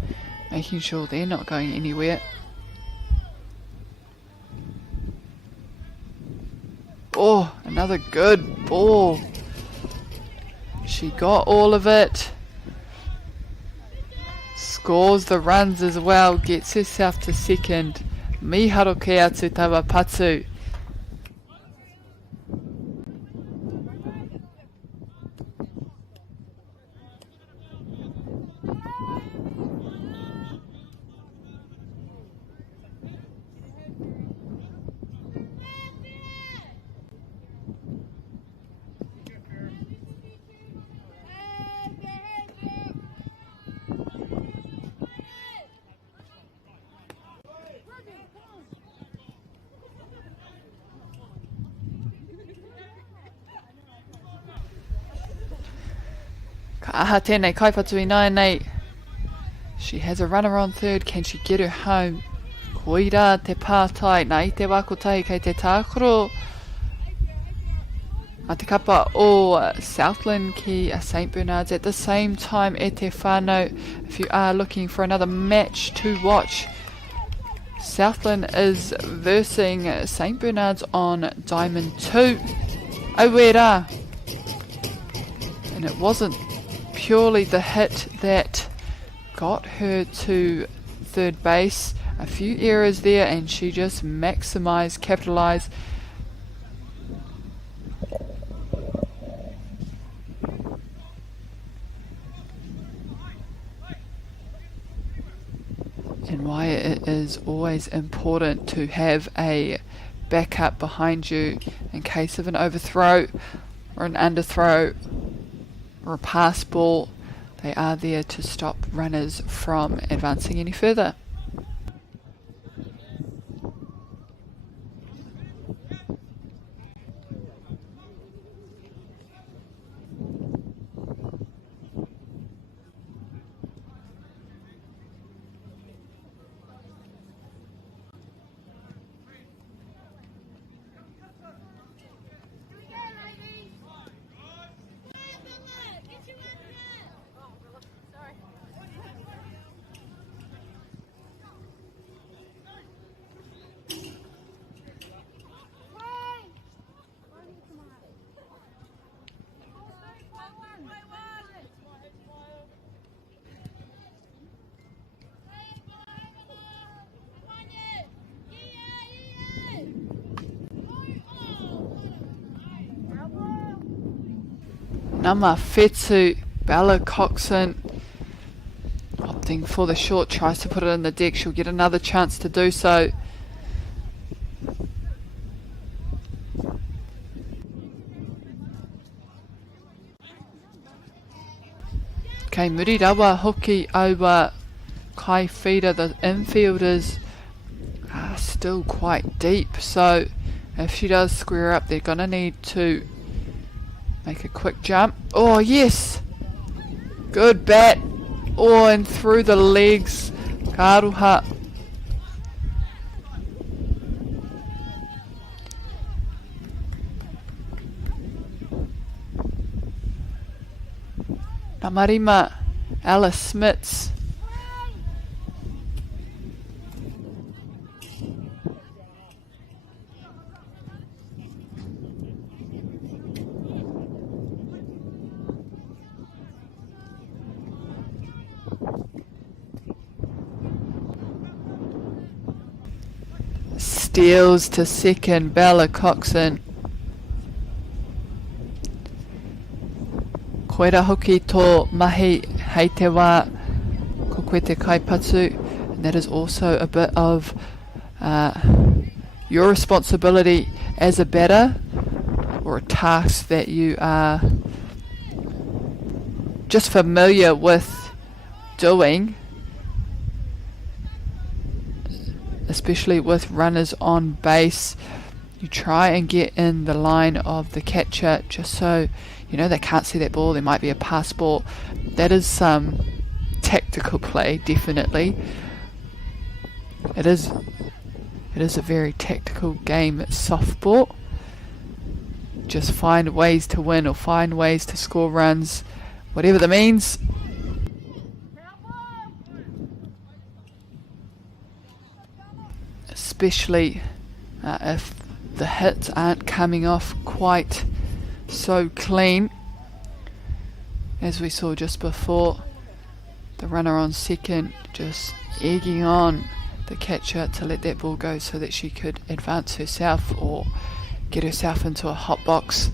making sure they're not going anywhere. Oh, another good ball. She got all of it. Scores the runs as well, gets herself to second. Miharo ke atu tawa patu. Ka aha tēnei kaipatu I nei. She has a runner on third. Can she get her home? Koira te pātai. Nā I te wakotai kei te tākoro. A te kapa o Southland ki a St Bernard's at the same time e te whānau. If you are looking for another match to watch, Southland is versing St Bernard's on Diamond 2. Auera. And it wasn't purely the hit that got her to third base. A few errors there, and she just maximised, capitalised. And why it is always important to have a backup behind you in case of an overthrow or an underthrow or a pass ball. They are there to stop runners from advancing any further. Nama Fetsu, Bella Coxon opting for the short, tries to put it in the deck. She'll get another chance to do so. Okay, Murirawa hoki over Kai Feeder. The infielders are still quite deep, so if she does square up, they're going to need to make a quick jump. Oh, yes! Good bat. Oh, and through the legs. Karuha. Namarima. Alice Smits. Steals to second, Bella Coxon. Koira hoki tō mahi hei te wā ko koe te kaipatu. And that is also a bit of your responsibility as a batter, or a task that you are just familiar with doing, especially with runners on base. You try and get in the line of the catcher just so you know they can't see that ball. There might be a pass ball. That is some tactical play, definitely. It is a very tactical game at softball. Just find ways to win or find ways to score runs, whatever that means. Especially if the hits aren't coming off quite so clean, as we saw just before. The runner on second just egging on the catcher to let that ball go so that she could advance herself or get herself into a hot box.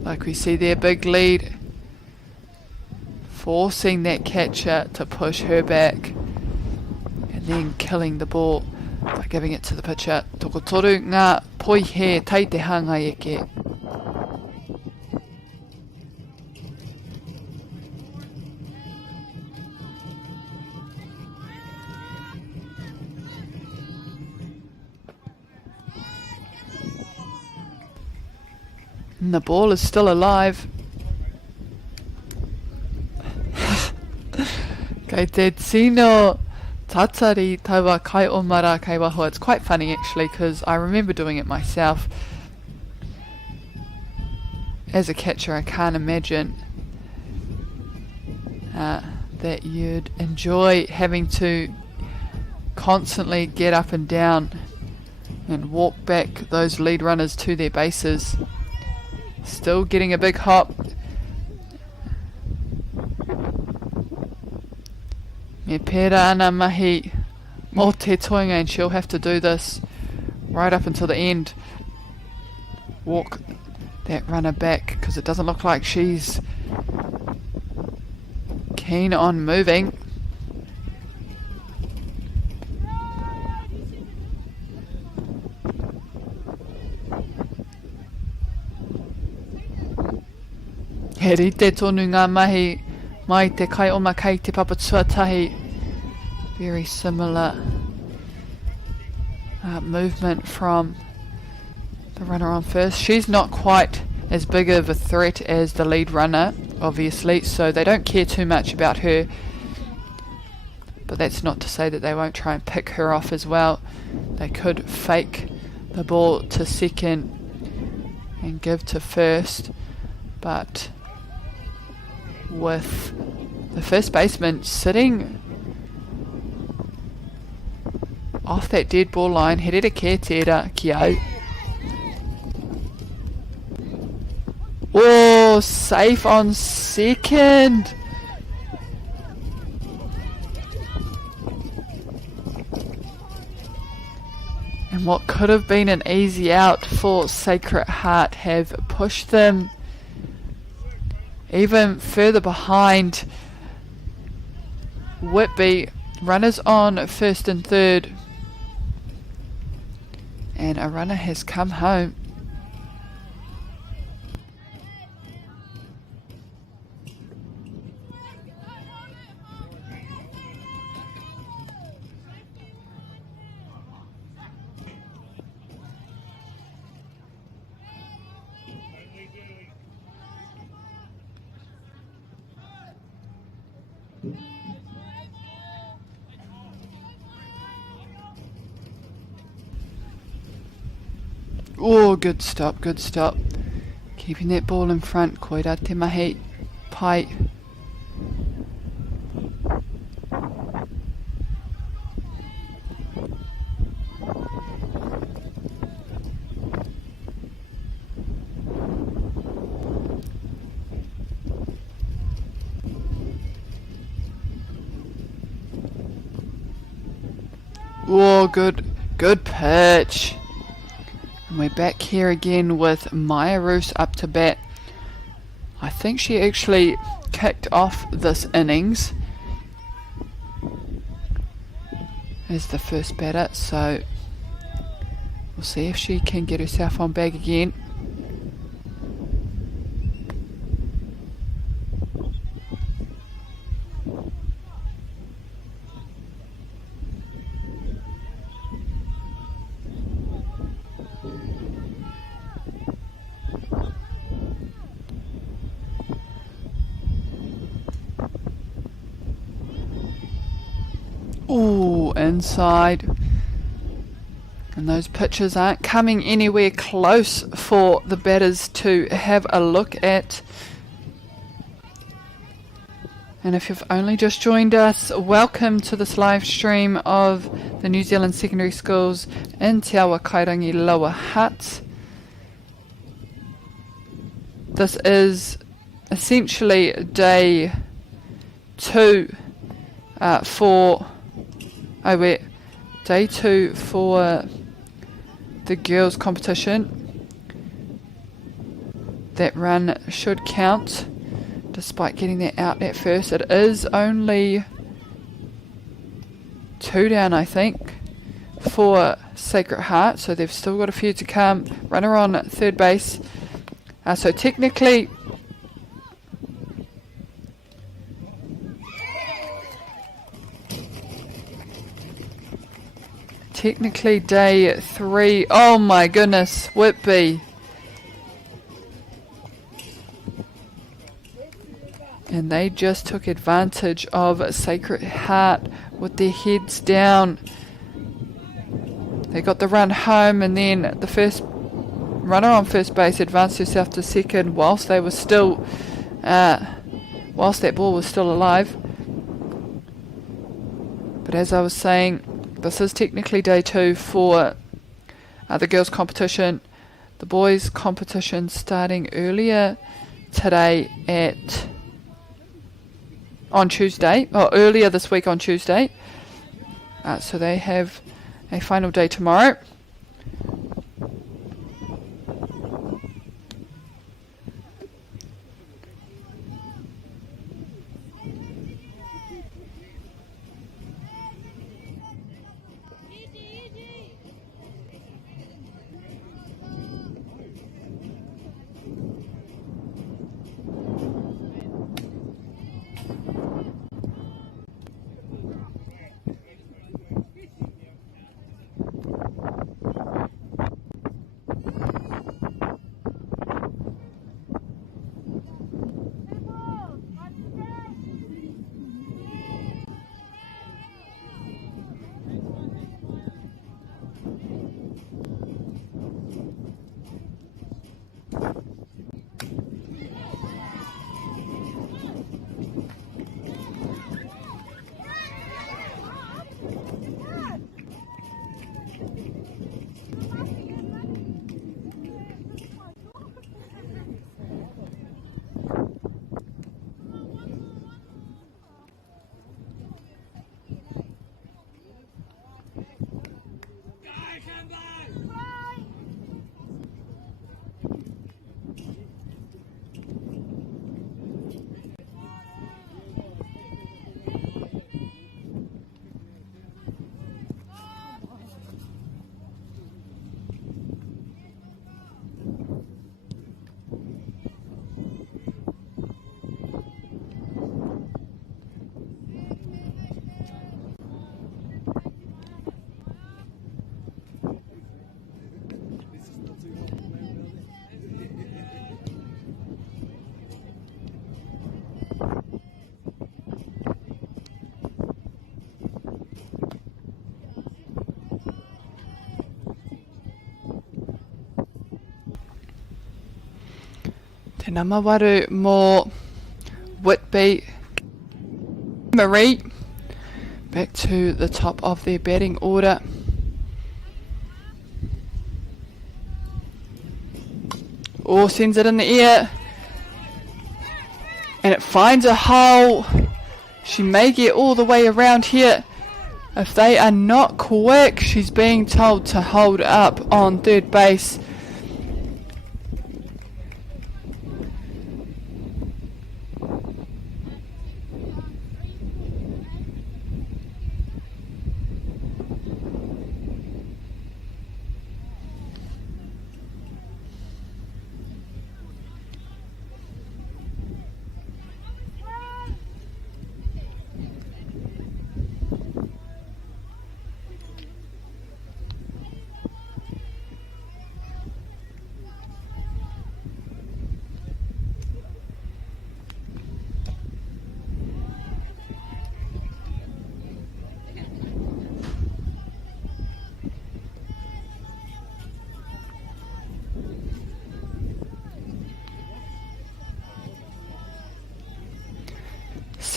Like we see there, big lead, forcing that catcher to push her back and then killing the ball by giving it to the pitcher. Toko toru ngā poi he tai te hanga eke. And the ball is still alive. Kei te tino tatari tawa kai omara kai waho. It's quite funny actually, because I remember doing it myself. As a catcher, I can't imagine that you'd enjoy having to constantly get up and down and walk back those lead runners to their bases. Still getting a big hop. Me pera ana mahi mo te toinga, and she'll have to do this right up until the end. Walk that runner back, because it doesn't look like she's keen on moving. He rite tonu ngā mahi mai te kai oma kai te papa tuatahi. Very similar movement from the runner on first. She's not quite as big of a threat as the lead runner, obviously, so they don't care too much about her. But that's not to say that they won't try and pick her off as well. They could fake the ball to second and give to first, but with the first baseman sitting off that dead ball line, he rere ke tērā ki au. Oh, safe on second. And what could have been an easy out for Sacred Heart have pushed them even further behind. Whitby, runners on first and third, and a runner has come home. Oh, good stop, good stop. Keeping that ball in front. Koira te mahi pai. Oh, good pitch. And we're back here again with MΑΟRI up to bat. I think she actually kicked off this innings. is the first batter, so we'll see if she can get herself on bag again. Ooh, inside. And those pitches aren't coming anywhere close for the batters to have a look at. And if you've only just joined us, welcome to this live stream of the New Zealand Secondary Schools in Te Awa Kairangi Lower Hutt. This is essentially day 2 for day 2 for the girls competition. That run should count despite getting that out at first. It is only 2 down, I think, for Sacred Heart, so they've still got a few to come. Runner on third base, so technically day 3. Oh my goodness, Whitby. And they just took advantage of Sacred Heart with their heads down. They got the run home, and then the first runner on first base advanced herself to second whilst they were still, whilst that ball was still alive. But as I was saying, this is technically day 2 for the girls' competition. The boys' competition starting earlier today earlier this week on Tuesday. So they have a final day tomorrow. Tēnā mawaru mō Whitby. MΑORI back to the top of their batting order. Oh, sends it in the air. And it finds a hole. She may get all the way around here. If they are not quick, she's being told to hold up on third base.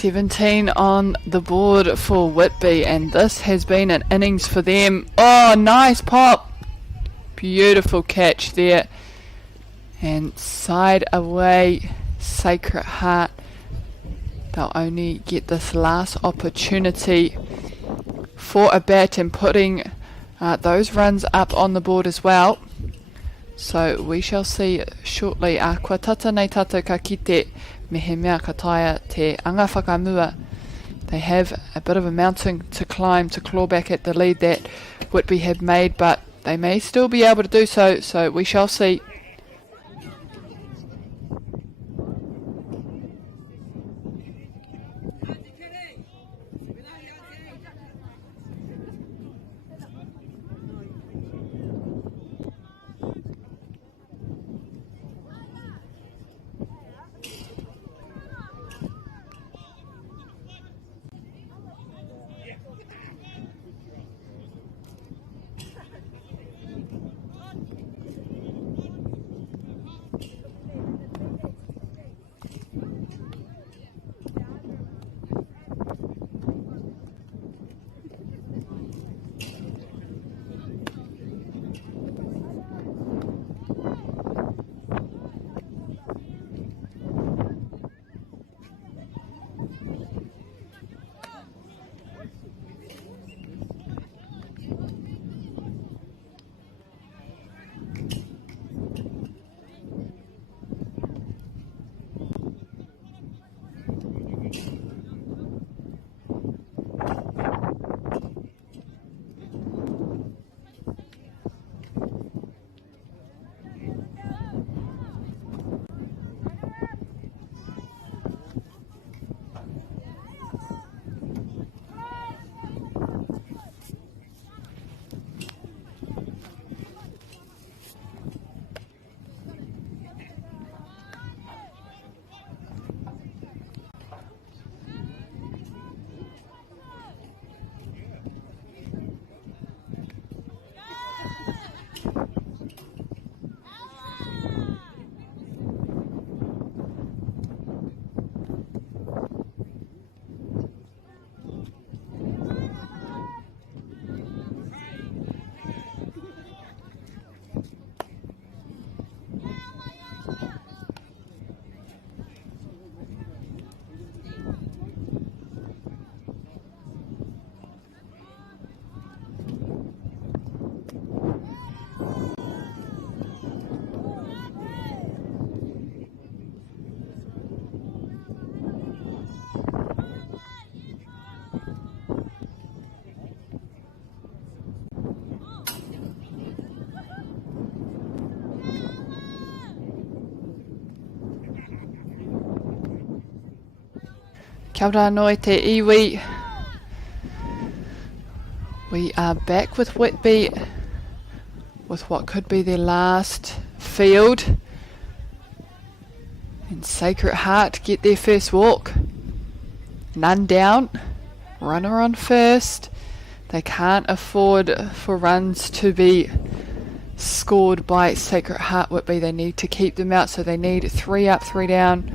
17 on the board for Whitby, and this has been an innings for them. Oh, nice pop. Beautiful catch there. And side away, Sacred Heart. They'll only get this last opportunity for a bat and putting those runs up on the board as well. So we shall see shortly. Kua tata nei tātou ka kite me he mea ka taia te anga whakamua. They have a bit of a mountain to climb to claw back at the lead that Whitby have made, but they may still be able to do so, so we shall see. Kia ora noi te iwi. We are back with Whitby with what could be their last field. And Sacred Heart get their first walk. None down. Runner on first. They can't afford for runs to be scored by Sacred Heart Whitby. They need to keep them out, so they need 3 up, 3 down.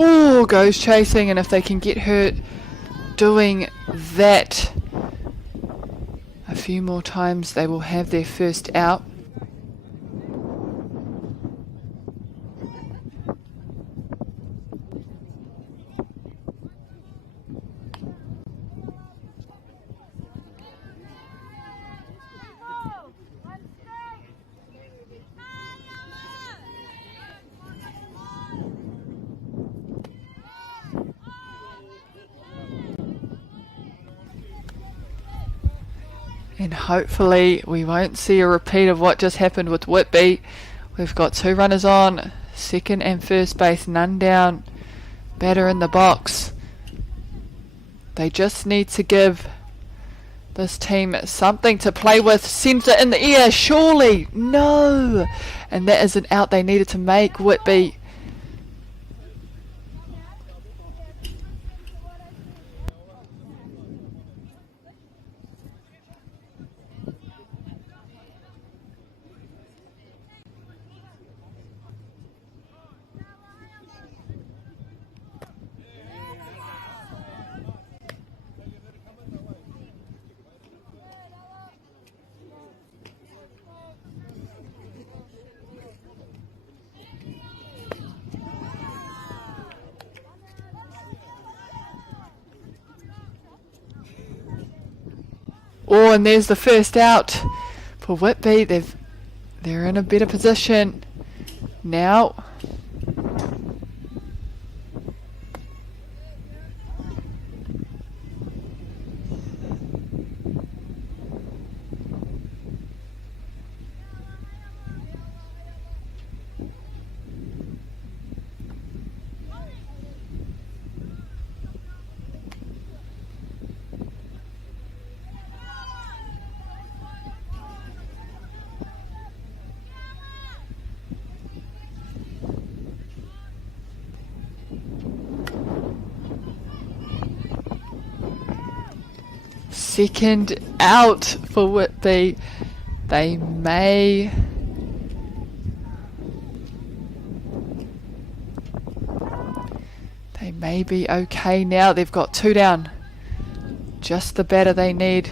Oh, goes chasing, and if they can get her doing that a few more times, they will have their first out. And hopefully we won't see a repeat of what just happened with Whitby. We've got 2 runners on, second and first base, none down, batter in the box. They just need to give this team something to play with. Sends it in the air, surely, no! And that is an out they needed to make, Whitby. Oh, and there's the first out for Whitby. They're in a better position now. Second out for Whitby. They may be okay now. They've got 2 down. Just the batter they need,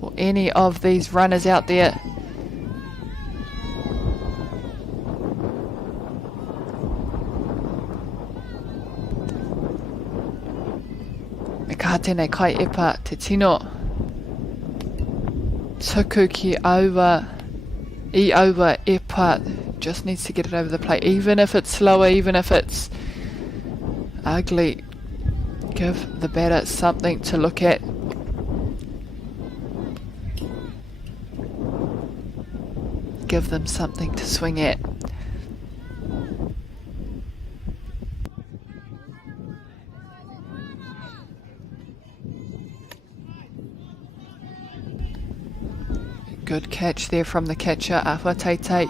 or any of these runners out there. Me kaha tēnei kai epa te tino. Tuku ki over, I over epa, just needs to get it over the plate, even if it's slower, even if it's ugly. Give the batter something to look at. Give them something to swing at. Good catch there from the catcher, Awhatete.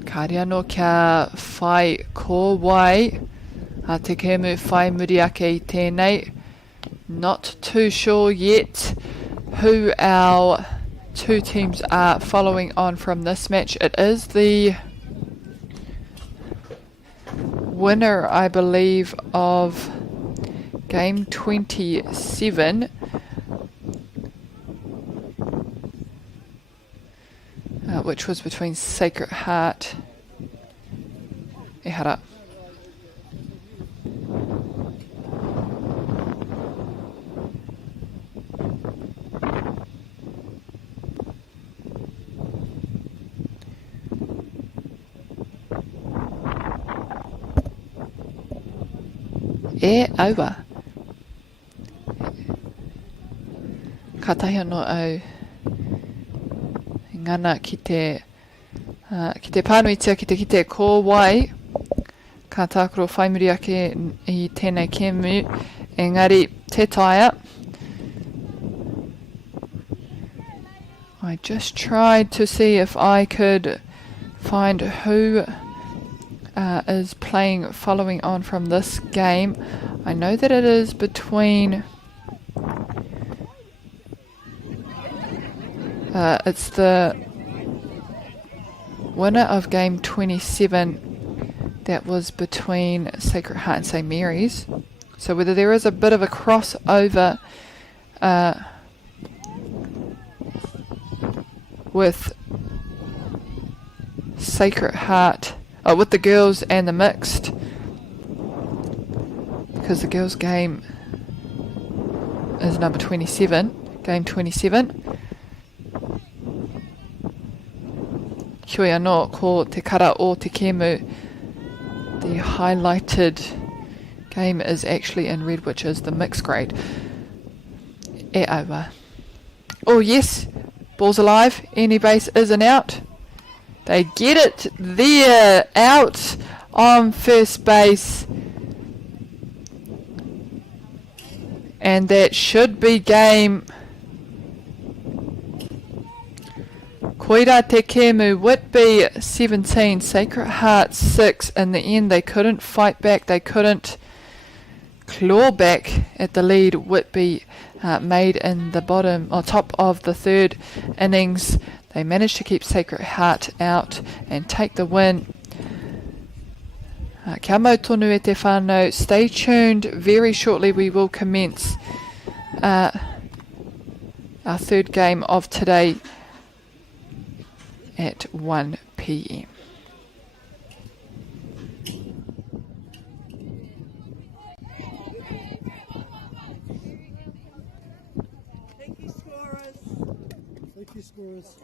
Kāre anō kia whai ko wai. A te kēmu whai muri ake I tēnei. Not too sure yet who our 2 teams are following on from this match. It is the winner, I believe, of game 27, which was between Sacred Heart and Hutt. Over. Ka tahi anō au ngana ki te pānuitia ki te kite ko wai. Ka tākoro whaimuri ake I tēnei kēmu. Engari te taia. I just tried to see if I could find who is playing following on from this game. I know that it is between it's the winner of game 27 that was between Sacred Heart and St Mary's. So whether there is a bit of a crossover with Sacred Heart, with the girls and the mixed, because the girls game is number 27, game 27. Heoi anō ko te kara o te kēmu. The highlighted game is actually in red, which is the mixed grade. E aua. Oh yes, Ball's alive. Any base is an out. They get it there. Out on first base. And that should be game. Koira te kemu, Whitby 17, Sacred Heart 6. In the end, they couldn't fight back. They couldn't claw back at the lead Whitby made in the top of the third innings. They managed to keep Sacred Heart out and take the win. Kia mau tonu e te whānau. Stay tuned. Very shortly we will commence our third game of today at 1 p.m. Thank you, scorers. Thank you, scorers.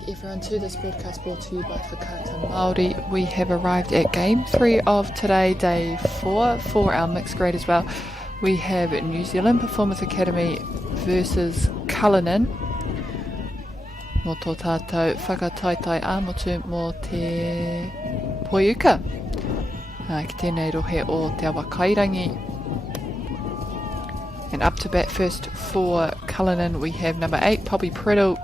back everyone to this broadcast brought to you by Whakaata Māori. We have arrived at game 3 of today, day 4, for our mixed grade as well. We have New Zealand Performance Academy versus Cullinan. Mō tō tātou whakataitai āmotu mō te poiuka. Ki tēnei rohe o te awa kairangi. And up to bat first for Cullinan, we have number 8, Poppy Priddle.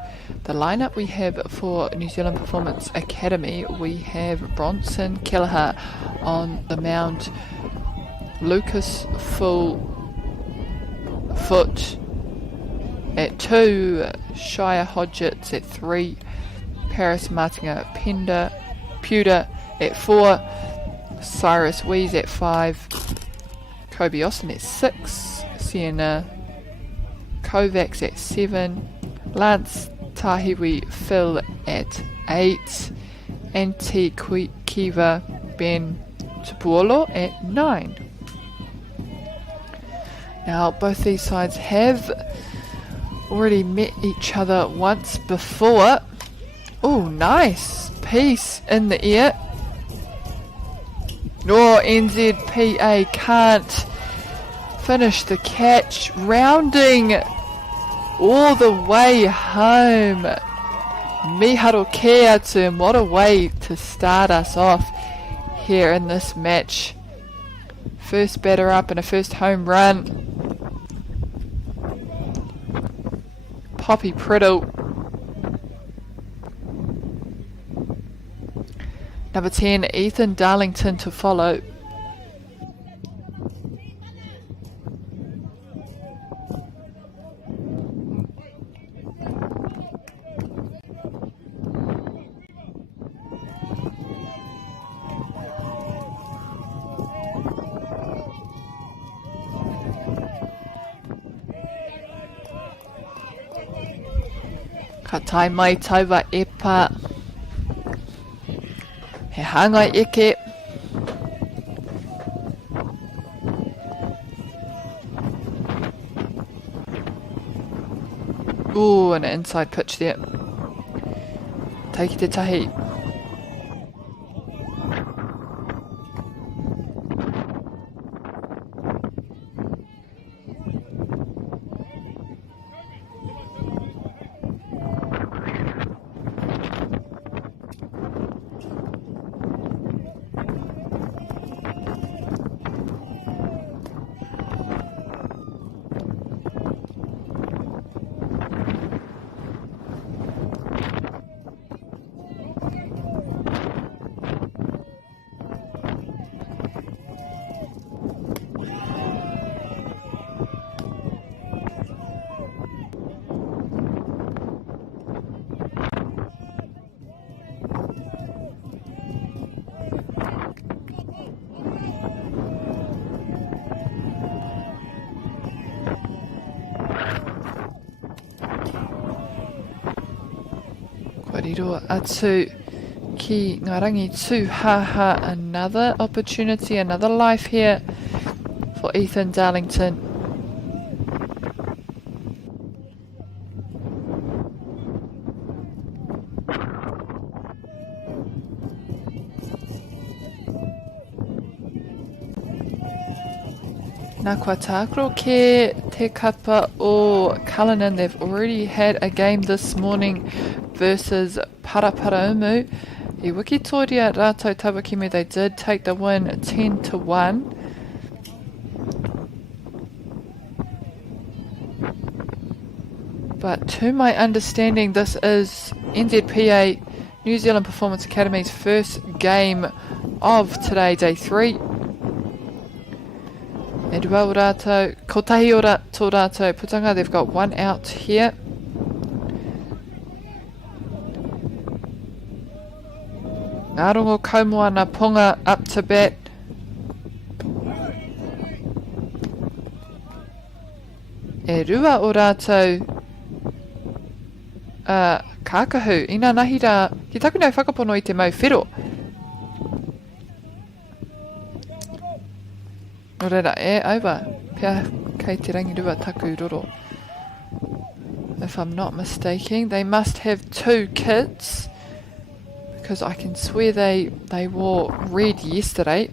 The lineup we have for New Zealand Performance Academy, we have Bronson Kelleher on the mound, Lucas Full Foot at 2, Shire Hodgetts at 3, Paris Martinga Pewter at 4, Cyrus Wees at 5, Kobe Austin at 6, Sienna Kovacs at 7, Lance Tahiwi Phil at 8, and Kiva Ben Tupuolo at 9. Now both these sides have already met each other once before. Oh, nice piece in the air. No, NZPA can't finish the catch, rounding all the way home. Miharo ke atu, and what a way to start us off here in this match. First batter up and a first home run. Poppy Priddle. Number 10, Ethan Darlington to follow. Ka tai mai tauwa e pā. He hanga eke. Ooh, and an inside pitch there. Taiki te tahi. Riro atu ki ngā rangi tūhaha, another opportunity, another life here for Ethan Darlington. Nā kua tākro ke te kapa o Cullinan. They've already had a game this morning versus Paraparaumu. I wikitoria rātou tawakime, they did take the win 10-1. But to my understanding, this is NZPA New Zealand Performance Academy's first game of today, day 3. E rua o rātou, kotahi o tō rātou putanga, they've got one out here. Ngā rongo kaumua na ponga up to bat. E rua o rātou kākahu, ina nahi rā, ki taku nei whakapono i te mau whiro. No reira, e auwa, pia kei te rangi rua taku roro. if I'm not mistaken. They must have 2 kids, because I can swear they wore red yesterday.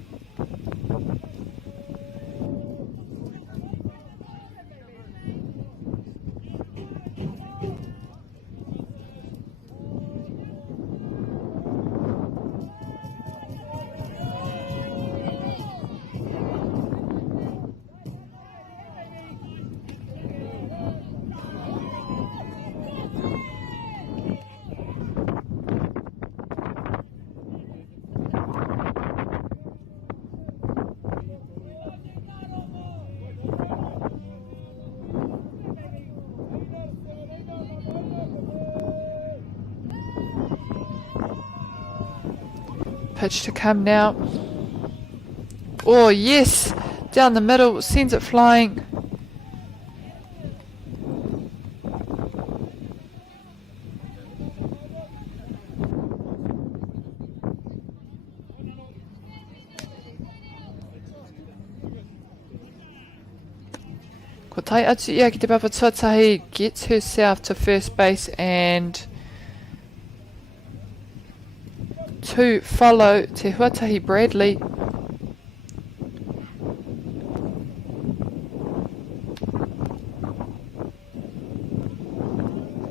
Pitch to come now. Oh yes, down the middle, sends it flying. Ko tai atu ia ki te papa tuatahi gets herself to first base and to follow Te Huatahi Bradley.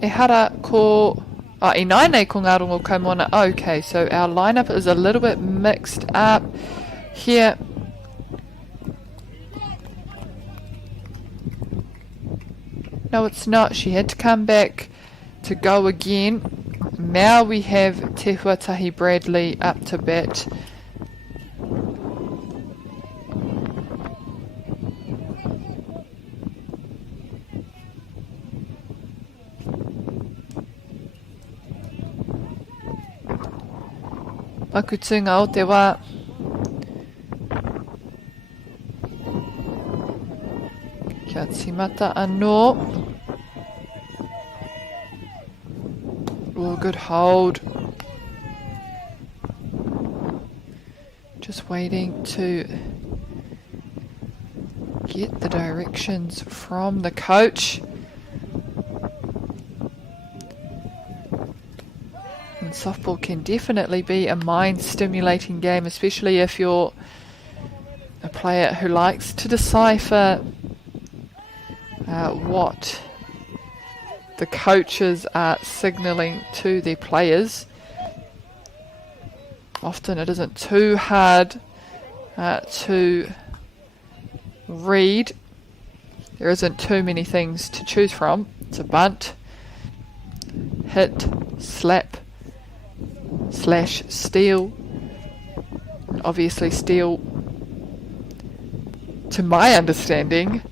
E hara ko... I nai nei ko ngā rongo kaumona. Okay, so our lineup is a little bit mixed up here. No, it's not. She had to come back to go again. Now we have Te Huatahi Bradley up to bat. Makutunga o te wā. Kia tīmata anō. Oh, good hold. Just waiting to get the directions from the coach. And softball can definitely be a mind-stimulating game, especially if you're a player who likes to decipher what the coaches are signalling to their players. Often it isn't too hard to read. There isn't too many things to choose from. It's a bunt, hit, slap, slash, steal. And obviously steal, to my understanding,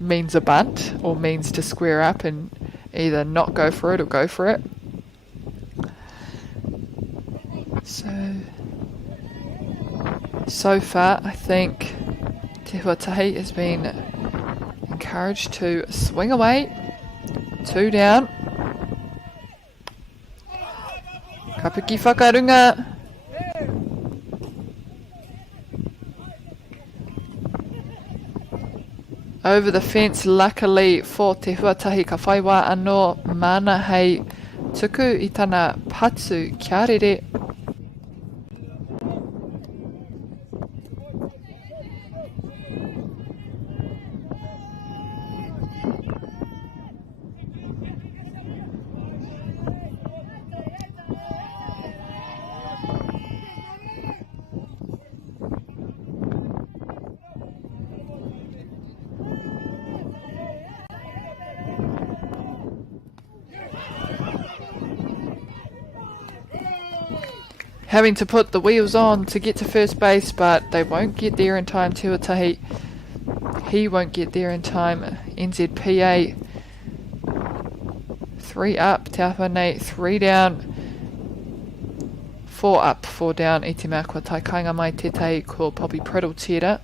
means a bunt or means to square up and either not go for it or go for it. So far I think Te Huatahi has been encouraged to swing away. 2 down. Kapiki whakarunga. Over the fence, luckily for Te Huatahi, ka whaiwā anō mana hei tuku i tana patu kia rere. Having to put the wheels on to get to first base, but they won't get there in time. Te Huatahi, he won't get there in time. NZPA 3 up, Te Apanei 3 down, 4 up, 4 down. I te mea kua tai kainga mai tētai ko Poppy Priddle tērā.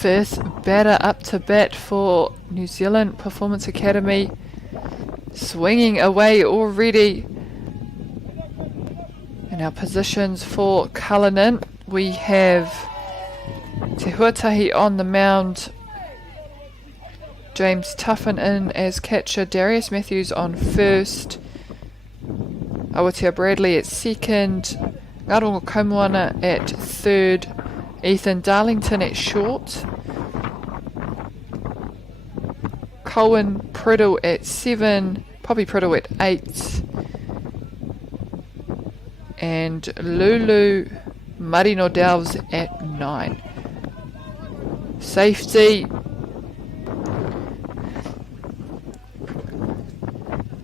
first batter up to bat for New Zealand Performance Academy. Swinging away already. In our positions for Cullinan, we have Te Huatahi on the mound, James Tuffin in as catcher, Darius Matthews on first, Awatea Bradley at second, Ngarongo Kaumuana at third, Ethan Darlington at short, Colin Priddle at 7, Poppy Priddle at 8, and Lulu Marino Delves at 9. Safety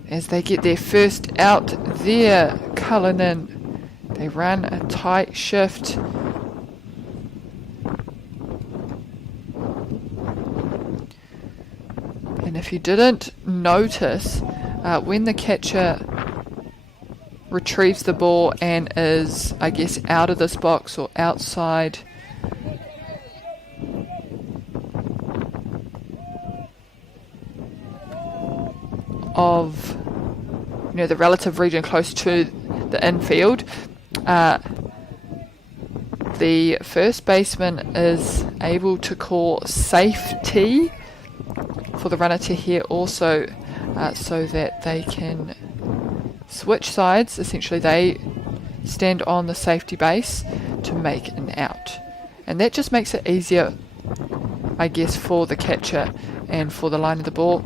as they get their first out there. Cullinan, they run a tight shift. And if you didn't notice, when the catcher retrieves the ball and is, I guess, out of this box or outside of, you know, the relative region close to the infield, the first baseman is able to call safety for the runner to hear also, so that they can switch sides. Essentially they stand on the safety base to make an out, and that just makes it easier, I guess, for the catcher and for the line of the ball.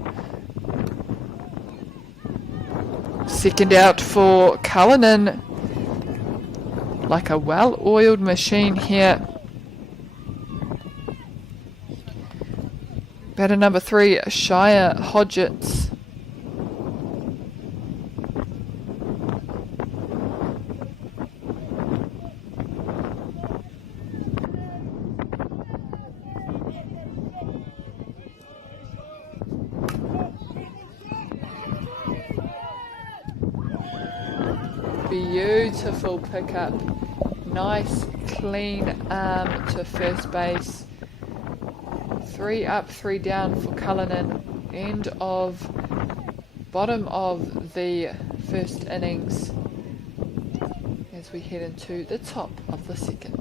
Second out for Cullinan, like a well-oiled machine here. Batter number 3, Shia Hodgetts. Beautiful pickup. Nice clean arm to first base. 3 up, 3 down for Cullinan. Bottom of the first innings as we head into the top of the second.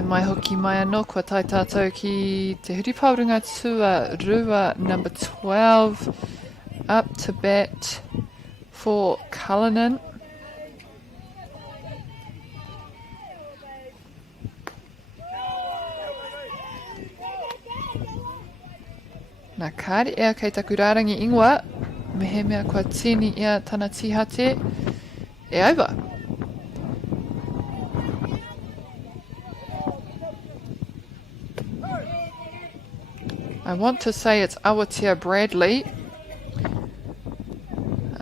Nau mai hoki mai anō kua tai tātou ki te huripauringa tua rua number 12 up to bat for Cullinan. Nā kāre ea kei taku rārangi ingoa, me he mea kua tini ea tana tihate, e over. I want to say it's Awatea Bradley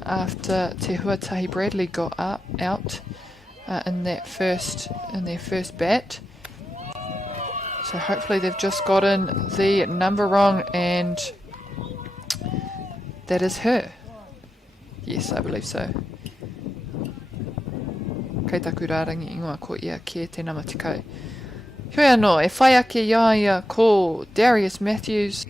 after Te Huatahi Bradley got out in their first bat. So hopefully they've just gotten the number wrong, and that is her. Yes, I believe so. Kei taku rārangi ingoa ko ia ke te namatikau. Hoi anō, e whai ake iaia ko Darius Matthews.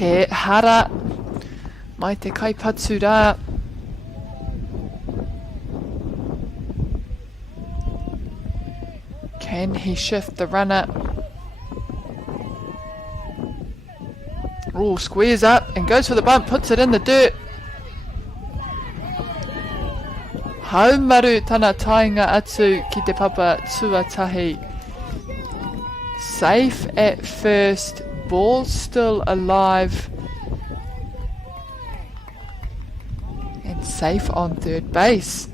He hara mai te kaipatu rā. Can he shift the runner? Oh, squares up and goes for the bump, puts it in the dirt. Haumaru tana tainga atu ki te papa tuatahi. Safe at first. Ball still alive and safe on third base.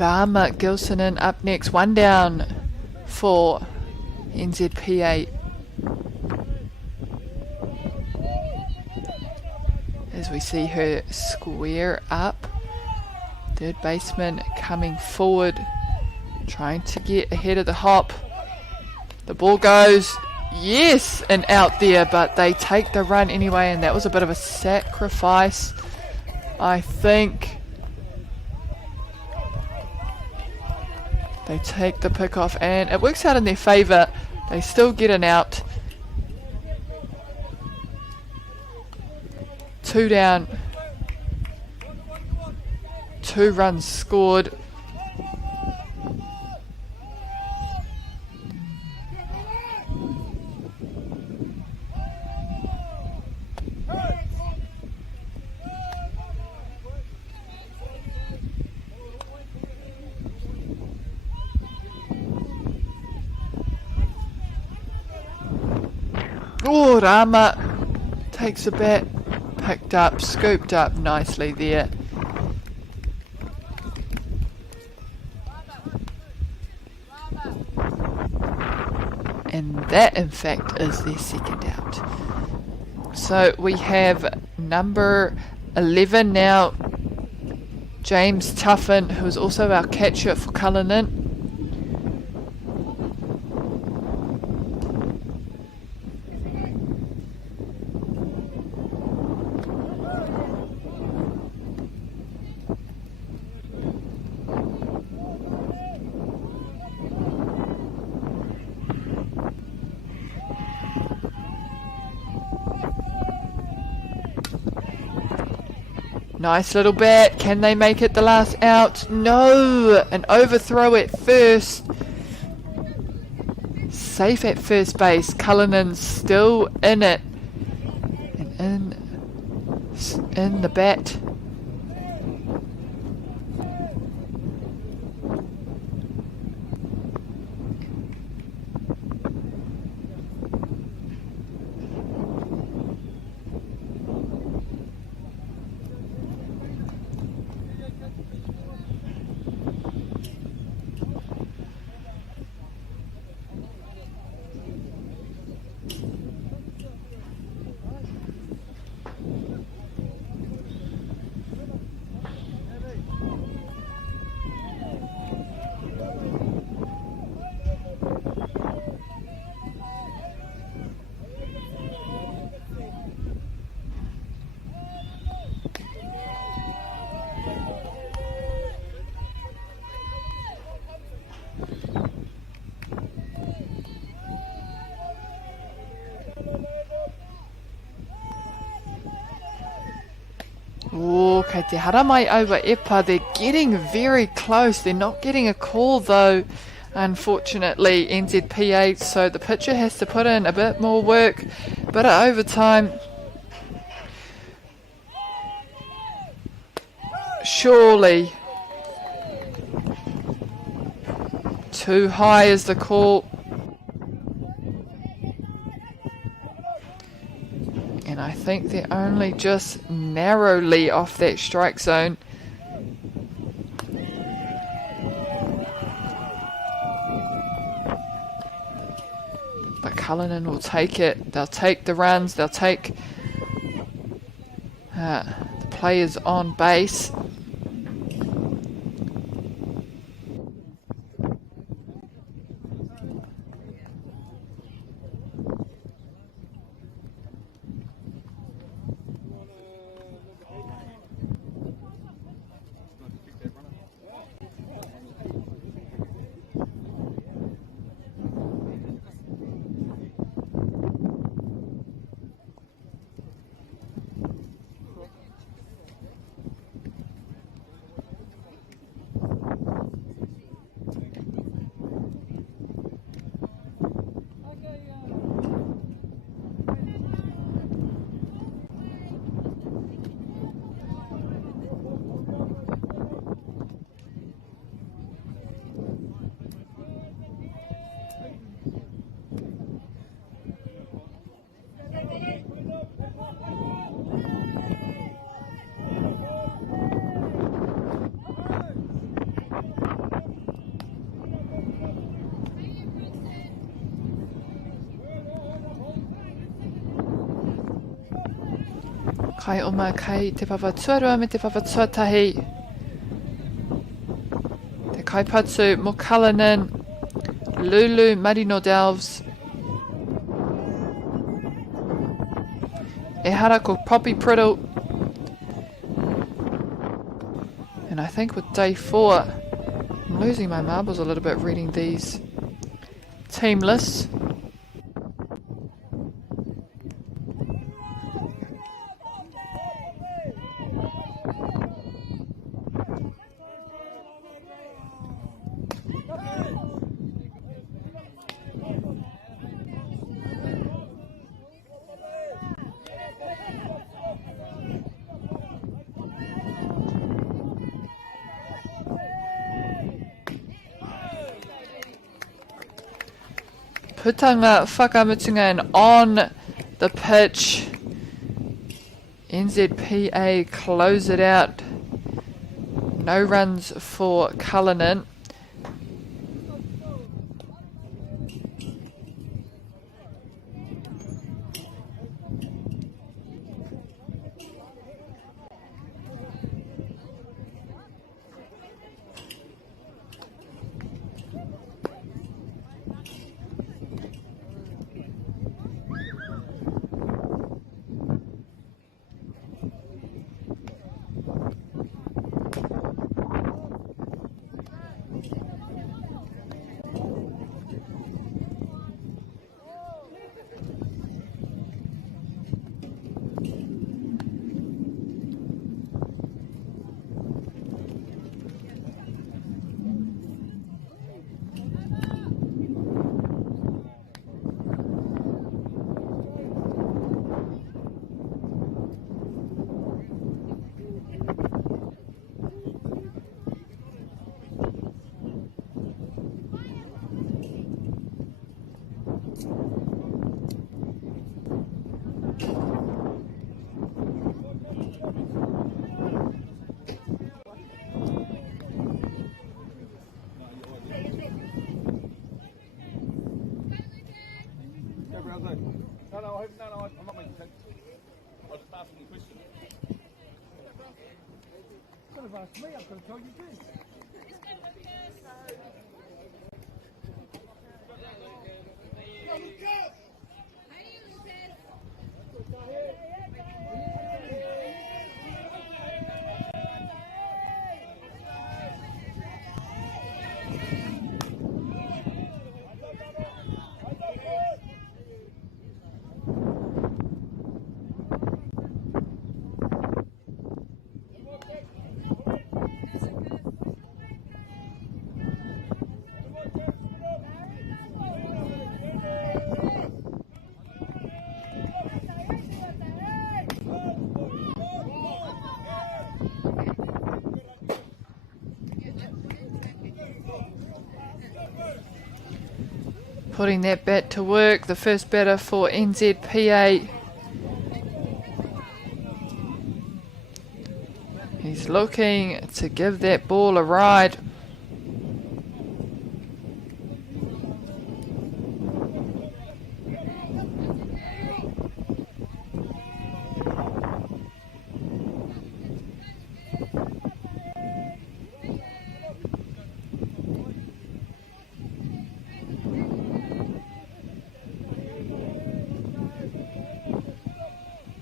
Rama Gilsonen up next, one down for NZPA. As we see her square up. Third baseman coming forward, trying to get ahead of the hop. The ball goes, yes, and out there, but they take the run anyway, and that was a bit of a sacrifice, I think. They take the pick off, and it works out in their favour. They still get an out. 2 down. 2 runs scored. Oh, Rama takes a bat, picked up, scooped up nicely there. And that, in fact, is their second out. So we have number 11 now, James Tuffin, who is also our catcher for Cullinan. Nice little bat. Can they make it the last out? No! An overthrow at first. Safe at first base. Cullinan still in it. And in the bat. Kei te haramai over Epa, they're getting very close. They're not getting a call though, unfortunately, NZPA, so the pitcher has to put in a bit more work, bit of overtime. Surely. Too high is the call. And I think they're only just narrowly off that strike zone. But Cullinan will take it. They'll take the runs. They'll take the players on base. Kai oma kai te whawatuarua me te whawatuatahi. Te kaipatu mo Cullinan, Lulu Marino Delves. E hara ko Poppy Priddle. And I think with day 4, I'm losing my marbles a little bit reading these team lists. Putanga whakamutunga, and on the pitch, NZPA close it out. No runs for Cullinan. I'm not making sense. I was just asking you a question. You could have asked me, I could have told you too. putting that bat to work, the first batter for NZPA. He's looking to give that ball a ride.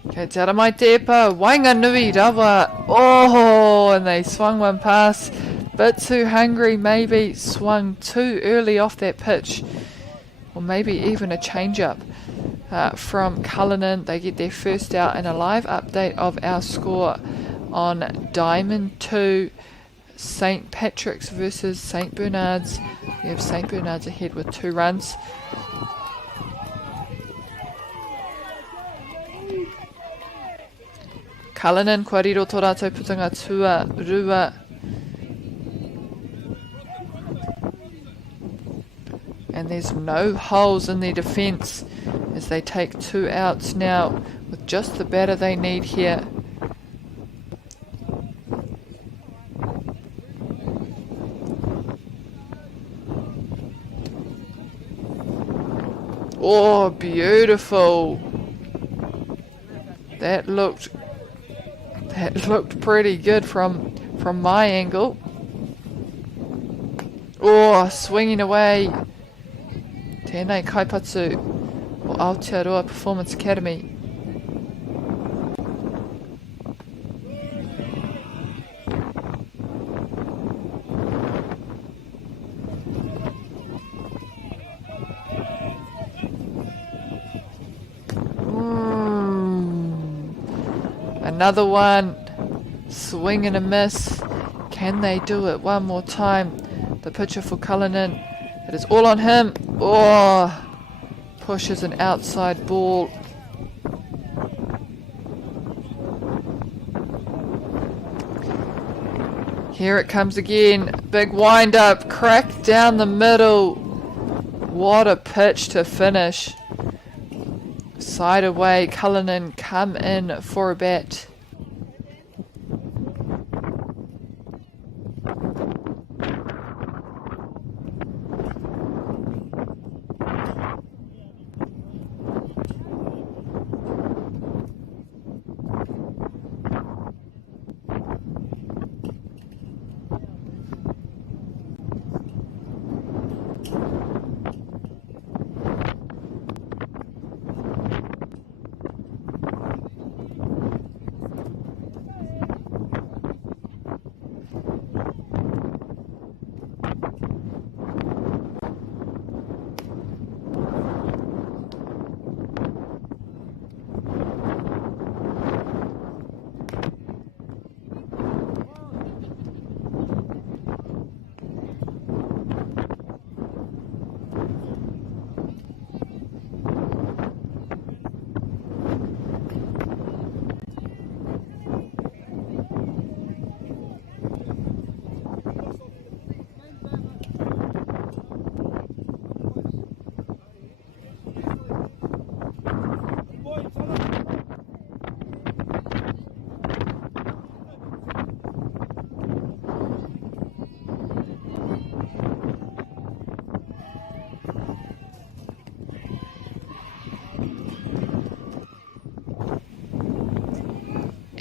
Okay, Te mai tepa, Wainganui rawa. Oh, and they swung one past. Bit too hungry, maybe swung too early off that pitch. Or maybe even a change-up from Cullinan. They get their first out, and a live update of our score on Diamond 2, St. Patrick's versus St. Bernard's. We have St. Bernard's ahead with 2 runs. Cullinan, kua riro tō rātou putanga tua rua. And there's no holes in their defence as they take 2 outs now with just the batter they need here. Oh, beautiful. That looked pretty good from my angle. Oh, swinging away. Tēnei kaipatu o Aotearoa Performance Academy. Another one, swing and a miss. Can they do it one more time? The pitcher for Cullinan, it is all on him. Oh, pushes an outside ball. Here it comes again, big wind up, crack down the middle. What a pitch to finish. Side away, Cullinan come in for a bat.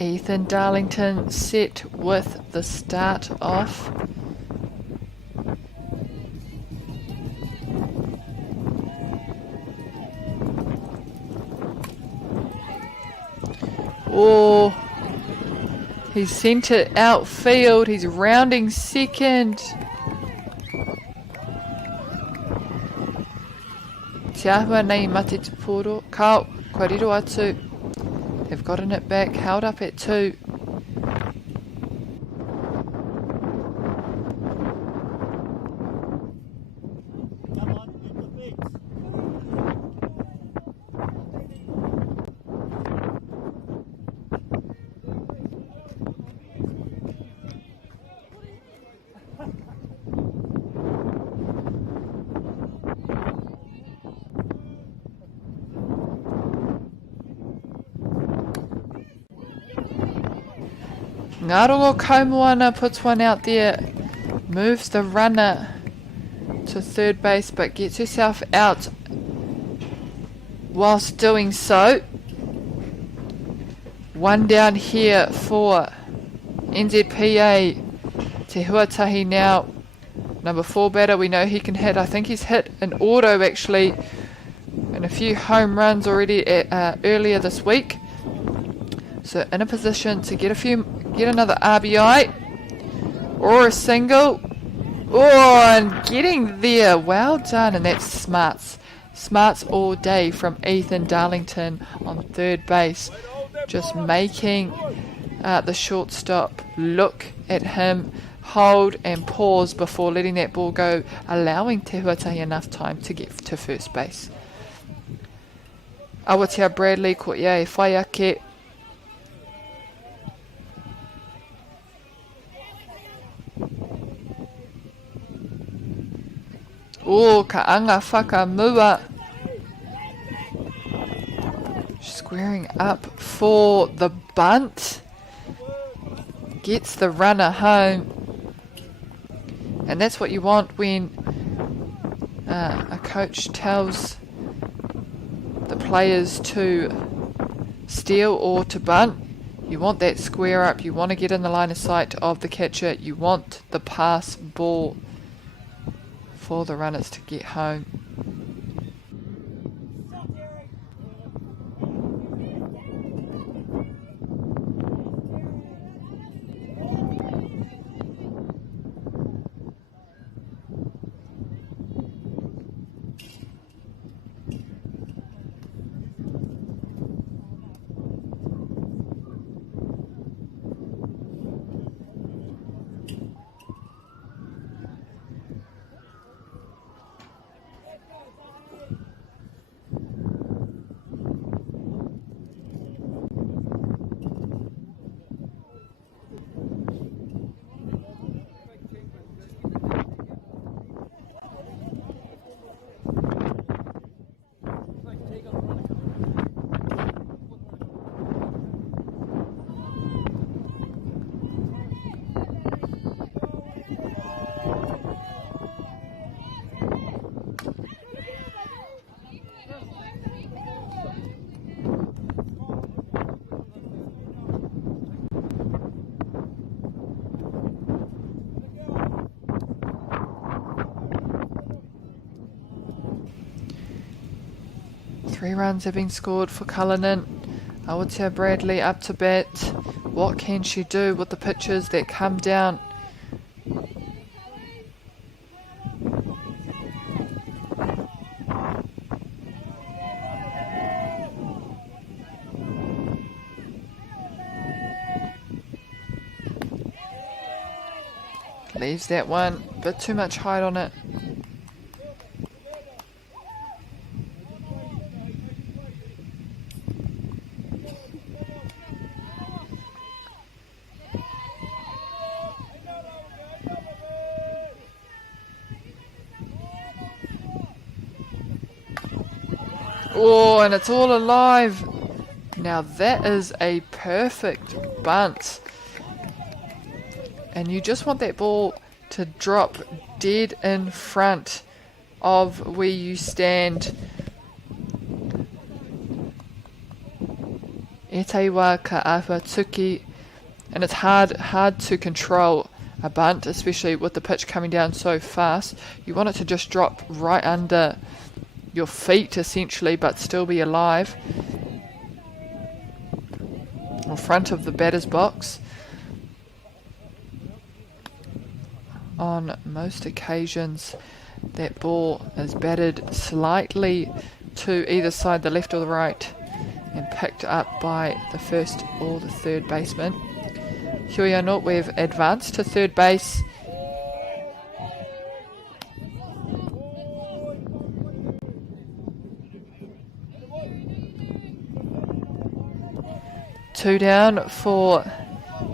Ethan Darlington set with the start off. Oh, he's sent it outfield. He's rounding second. Te ahua nei mate te poro. Kao, kua riro atu. They've gotten it back, held up at 2. Ngarongo Kaumoana puts one out there, moves the runner to third base, but gets herself out whilst doing so. One down here for NZPA. Te Huatahi now, number 4 batter. We know he can hit. I think he's hit an auto actually, and a few home runs already earlier this week. So in a position to get another RBI or a single. Oh, and getting there. Well done, and that's smarts. Smarts all day from Ethan Darlington on third base. Just making the shortstop look at him, hold and pause before letting that ball go, allowing Te Huatahi enough time to get to first base. Awatea Bradley ko ia e whai ake. O ka anga whakamua. Squaring up for the bunt. Gets the runner home. And that's what you want when a coach tells the players to steal or to bunt. You want that square up. You want to get in the line of sight of the catcher. You want the pass ball for the runners to get home. Three runs have been scored for Cullinan. Awatea Bradley up to bat. What can she do with the pitches that come down? Leaves that one, but too much height on it. Oh, and it's all alive. Now that is a perfect bunt. And you just want that ball to drop dead in front of where you stand. E te wā ka awha tuki. And it's hard to control a bunt, especially with the pitch coming down so fast. You want it to just drop right under your feet essentially, but still be alive in front of the batter's box. On most occasions that ball is batted slightly to either side, the left or the right, and picked up by the first or the third baseman. Hui anō, we've advanced to third base. Two down for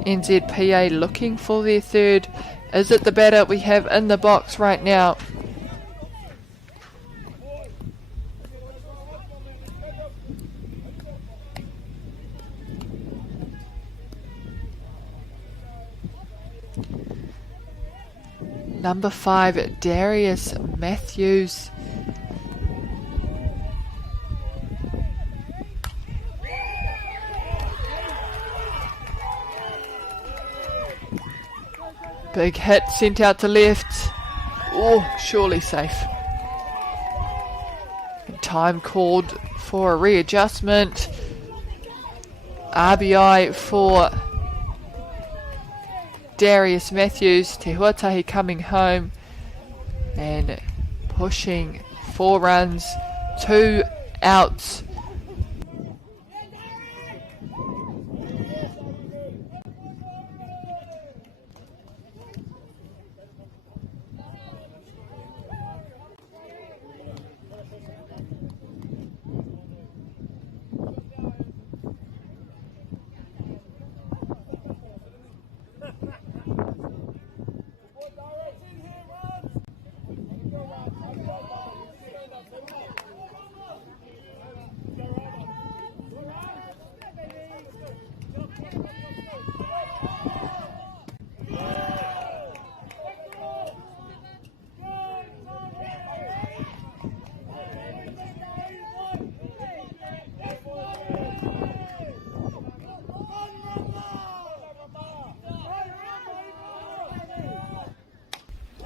NZPA, looking for their third. Is it the batter we have in the box right now? Number 5, Darius Matthews. Big hit sent out to left. Oh, surely safe. Time called for a readjustment. RBI for Darius Matthews. Te Huatahi coming home and pushing 4 runs, 2 outs.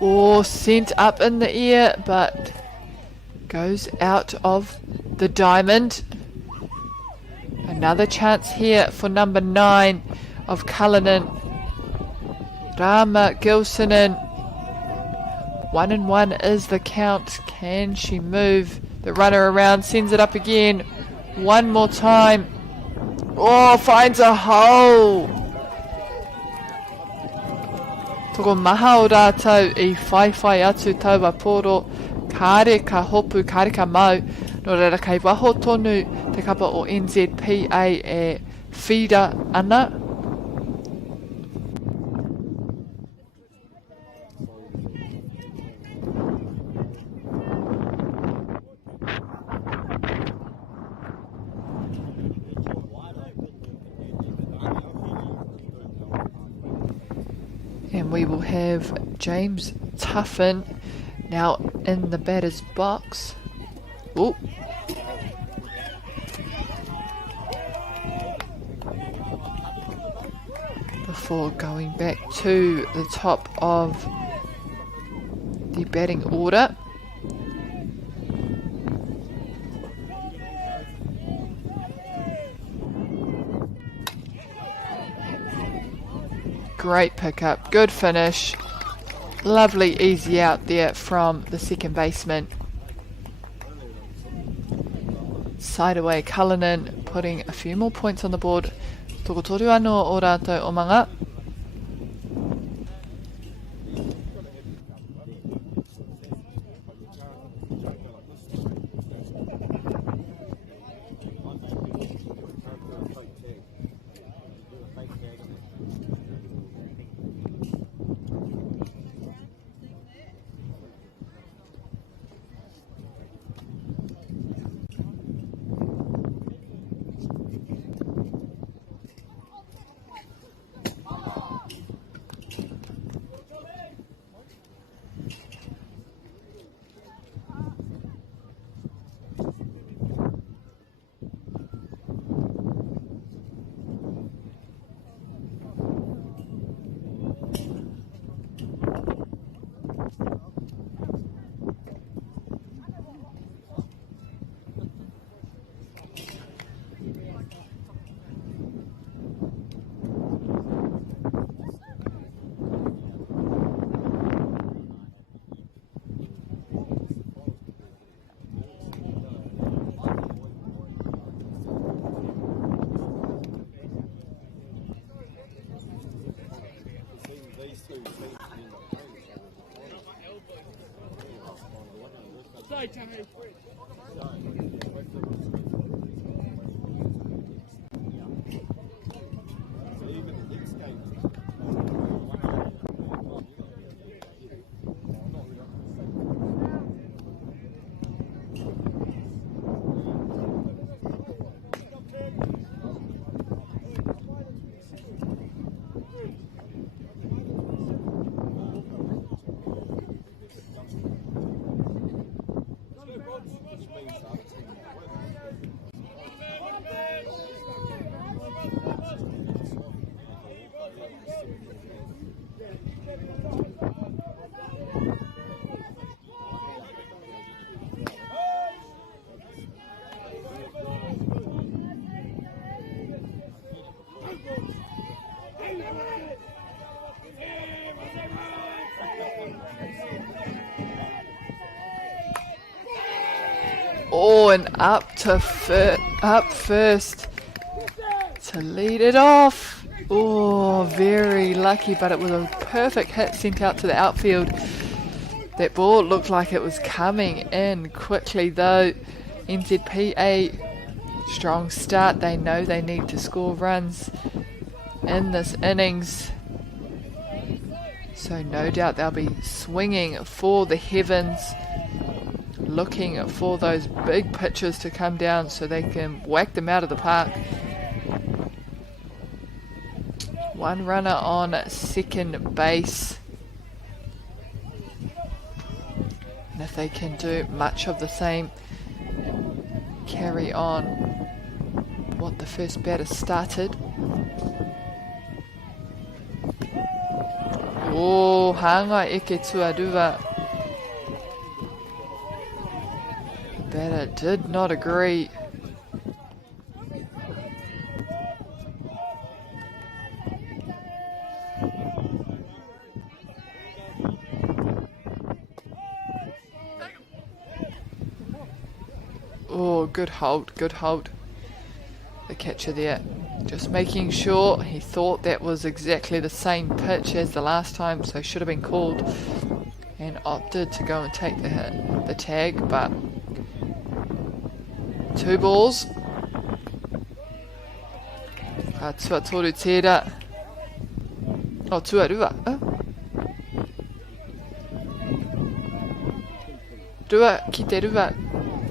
Or sent up in the air, but goes out of the diamond. Another chance here for number 9 of Cullinan, Rama Gilsonen. 1-1 is the count. Can she move the runner around? Sends it up again. One more time. Oh, finds a hole. Toko maha o rātou I whaiwhai atu taua poro. Kāre ka hopu, kāre ka mau. No reira kei waho tonu te kapa o NZPA e whira ana. And we will have James Tuffin now in the batter's box. Ooh. Before going back to the top of the batting order. Great pickup, good finish. Lovely easy out there from the second baseman. Side away Cullinan putting a few more points on the board. Toko toru anō o rātou omanga. Oh, and up first to lead it off. Oh, very lucky, but it was a perfect hit sent out to the outfield. That ball looked like it was coming in quickly though. NZPA, strong start. They know they need to score runs in this innings. So no doubt they'll be swinging for the heavens, looking for those big pitches to come down so they can whack them out of the park. One runner on second base. And if they can do much of the same, carry on what the first batter started. Oh, hanga eke tuarua. The batter did not agree. Oh, good hold, good hold. The catcher there, just making sure. He thought that was exactly the same pitch as the last time, so should have been called, and opted to go and take the hit, the tag, but 2 balls. Tuatoru tērā. Oh, tuarua. Rua ki te rua.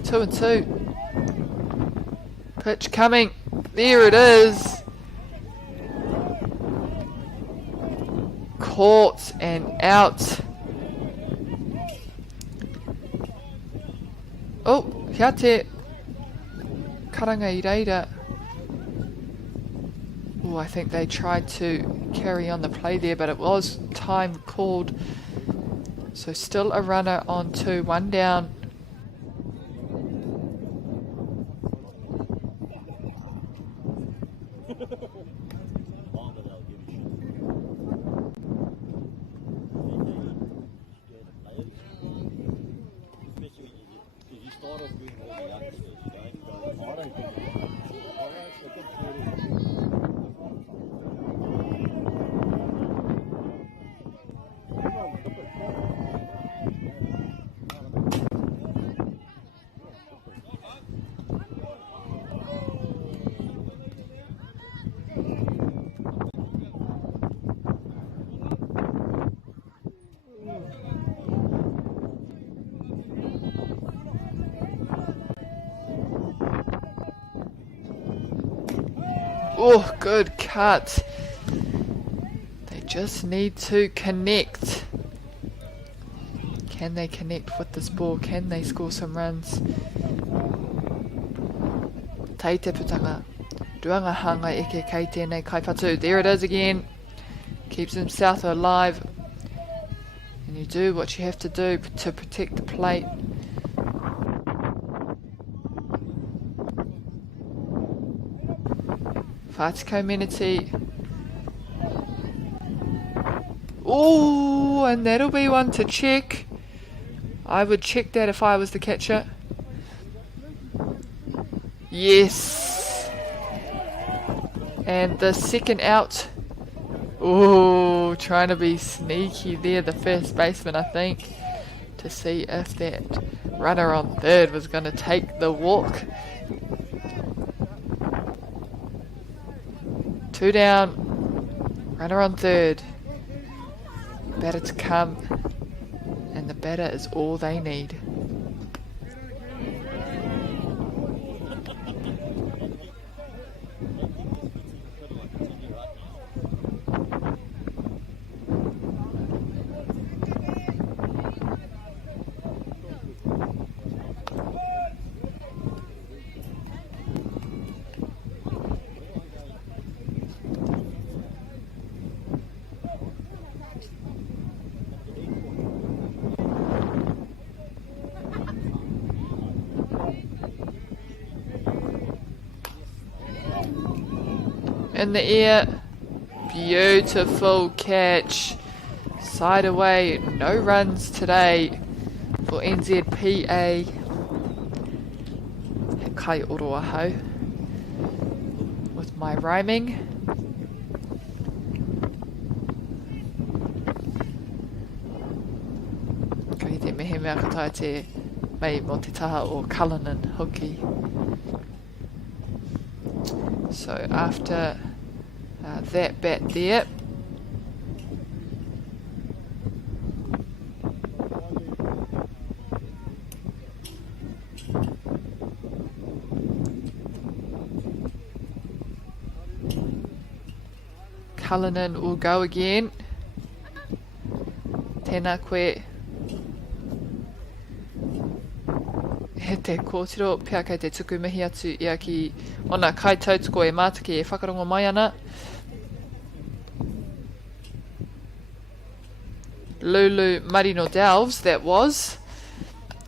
2 and 2. Pitch coming. There it is. Caught and out. Oh, kia te karanga I reira. Oh, I think they tried to carry on the play there, but it was time called. So still a runner on 2, 1 down. Oh, good cut. They just need to connect. Can they connect with this ball? Can they score some runs? Tei te putanga. Ruanga hanga eke kei tēnei kaipatu. There it is again. Keeps himself alive. And you do what you have to do to protect the plate. Whātiko Meneti. Oh, and that'll be one to check. I would check that if I was the catcher. Yes. And the second out. Oh, trying to be sneaky there, the first baseman, I think, to see if that runner on third was going to take the walk. 2 down, runner on third, batter to come, and the batter is all they need. In the air, beautiful catch, side away, no runs today for NZPA. kai oro ahau with my rhyming. Kai te mehe mea katai te mai mo te taha o Cullinan hoki. So after that bat there, Cullinan will go again. Tēnā koe. He te kōtiro, pia kei te tuku mihi atu ia ki ona kai tautoko e mātaki e whakarongo mai ana. Lulu Marino Delves, that was,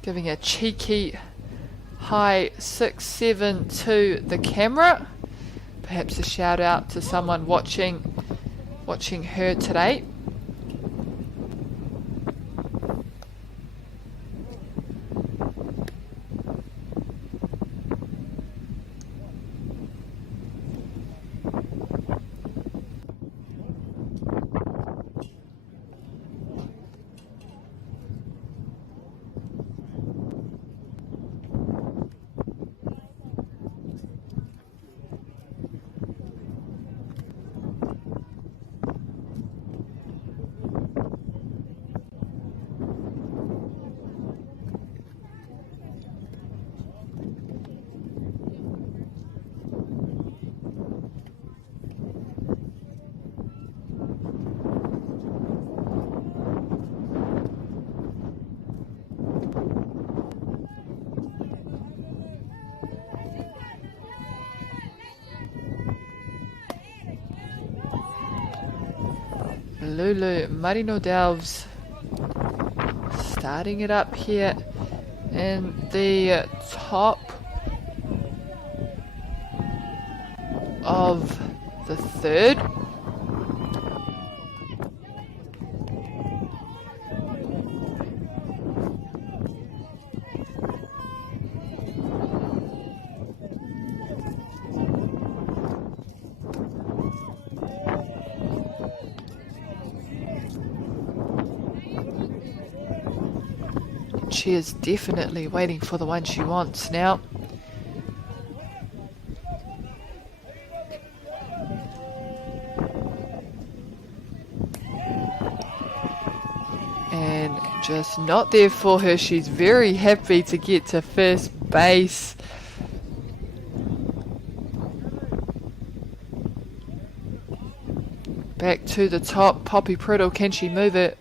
giving a cheeky high 6-7 to the camera. Perhaps a shout out to someone watching her today. Lulu Marino Delves starting it up here in the top of the third. She is definitely waiting for the one she wants now. And just not there for her. She's very happy to get to first base. Back to the top. Poppy Priddle, can she move it?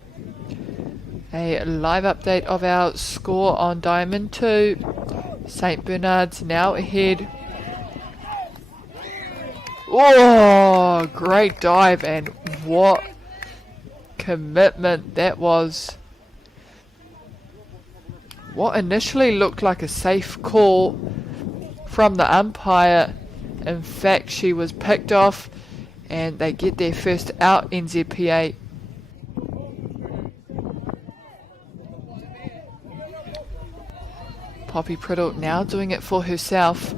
A live update of our score on Diamond 2. St. Bernard's now ahead. Oh, great dive, and what commitment that was. What initially looked like a safe call from the umpire. In fact, she was picked off and they get their first out, NZPA. Poppy Priddle now doing it for herself.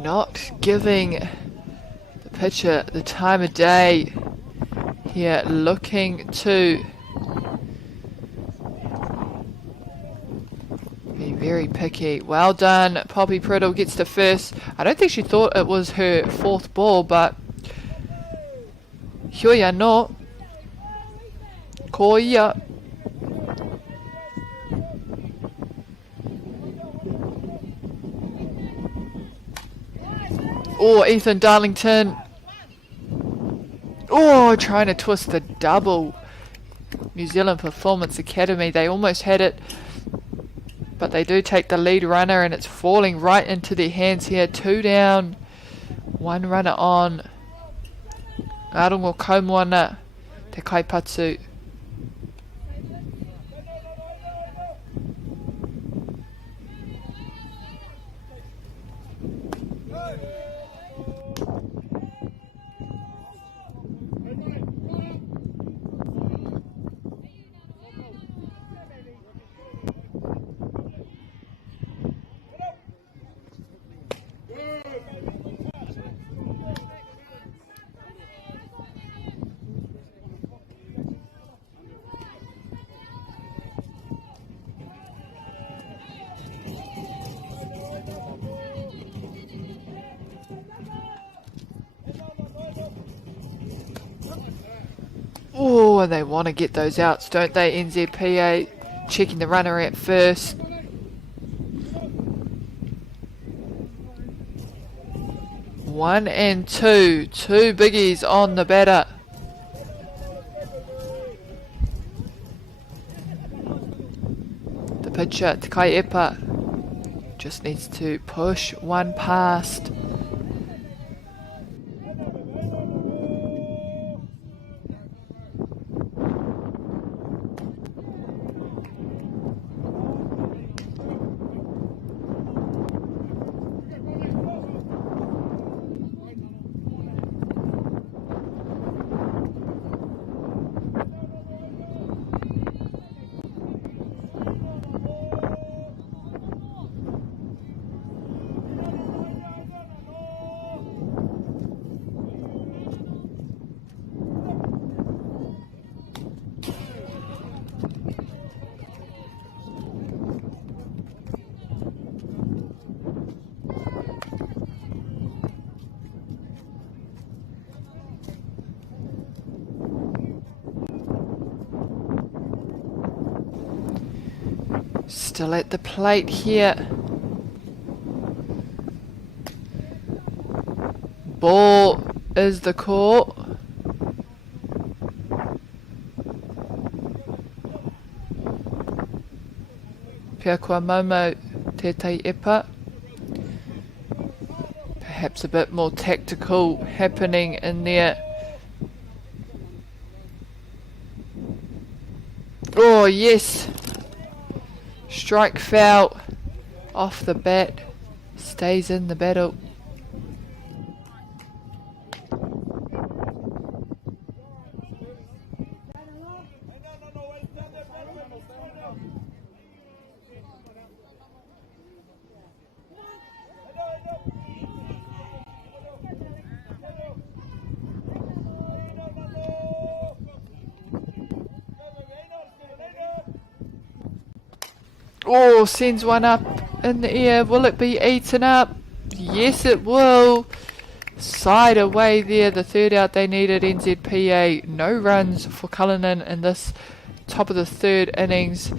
Not giving the pitcher the time of day here, looking to be very picky. Well done, Poppy Priddle gets to first. I don't think she thought it was her fourth ball, but Hioia no. Koia. Oh, Ethan Darlington. Oh, trying to twist the double. New Zealand Performance Academy, they almost had it, but they do take the lead runner, and it's falling right into their hands here. 2 down, 1 runner on. Arongo Kaumoana, Te Kaipatsu. Oh, and they want to get those outs, don't they? NZPA checking the runner at first. One and two. 2 biggies on the batter. The pitcher, Te Kai Epa, just needs to push 1 past. Still at the plate here. Ball is the call. Pia kua Momo Tētai Epa. Perhaps a bit more tactical happening in there. Oh yes. Strike foul off the bat, stays in the battle. Oh, sends one up in the air. Will it be eaten up? Yes, it will. Side away there. The 3rd out they needed. NZPA. No runs for Cullinan in this top of the 3rd innings.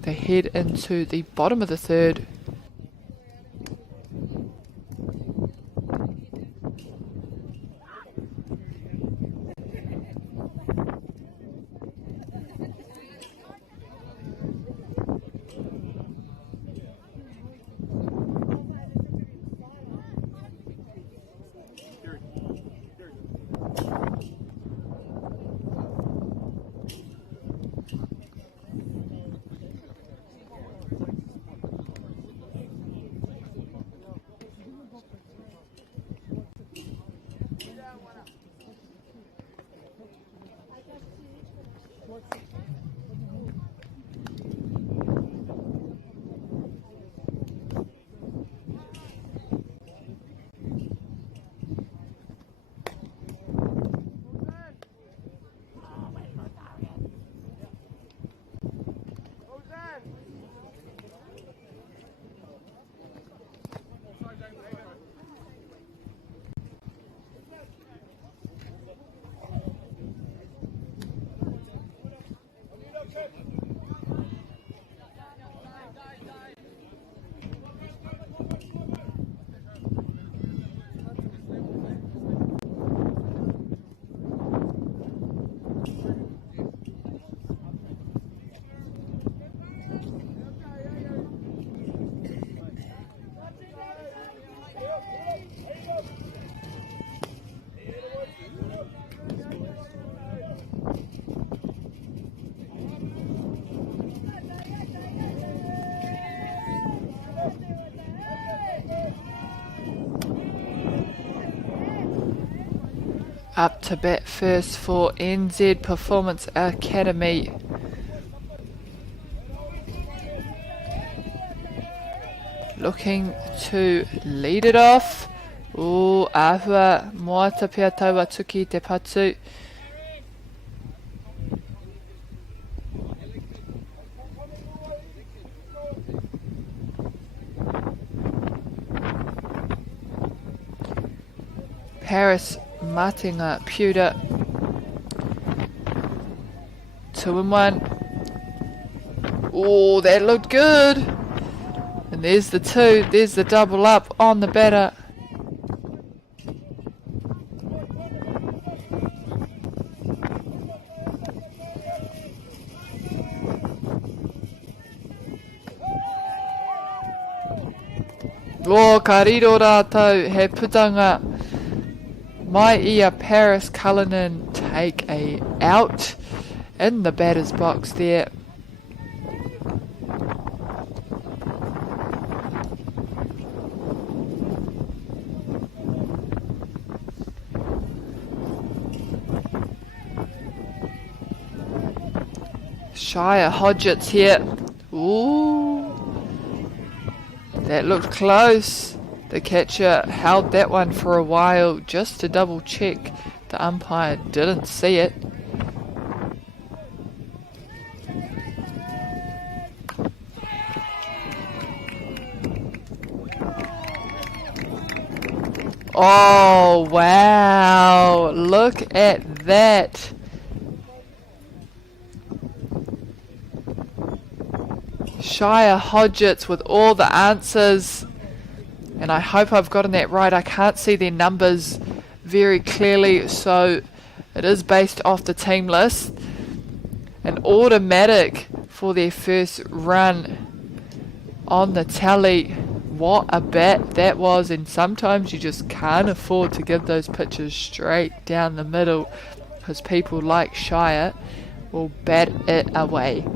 They head into the bottom of the 3rd. Up to bat first for NZ Performance Academy. Looking to lead it off. Ahua moata pia taua tuki te patu. Paris Martinga Pewter. 2-1. Oh, that looked good. And there's the 2. There's the double up on the batter. Oh, ka riro rātou he putanga. MāORI Paris Cullinan take a out in the batter's box there. Shire Hodgetts here. Ooh, that looked close. The catcher held that one for a while just to double check the umpire didn't see it. Oh wow, look at that. Shire Hodgetts with all the answers. And I hope I've gotten that right. I can't see their numbers very clearly, so it is based off the team list. An automatic for their first run on the tally. What a bat that was, and sometimes you just can't afford to give those pitches straight down the middle because people like Shire will bat it away.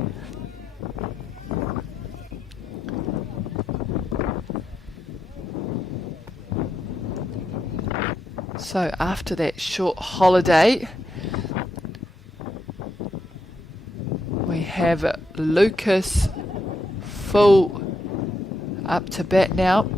So after that short holiday, we have Lucas full up to bat now.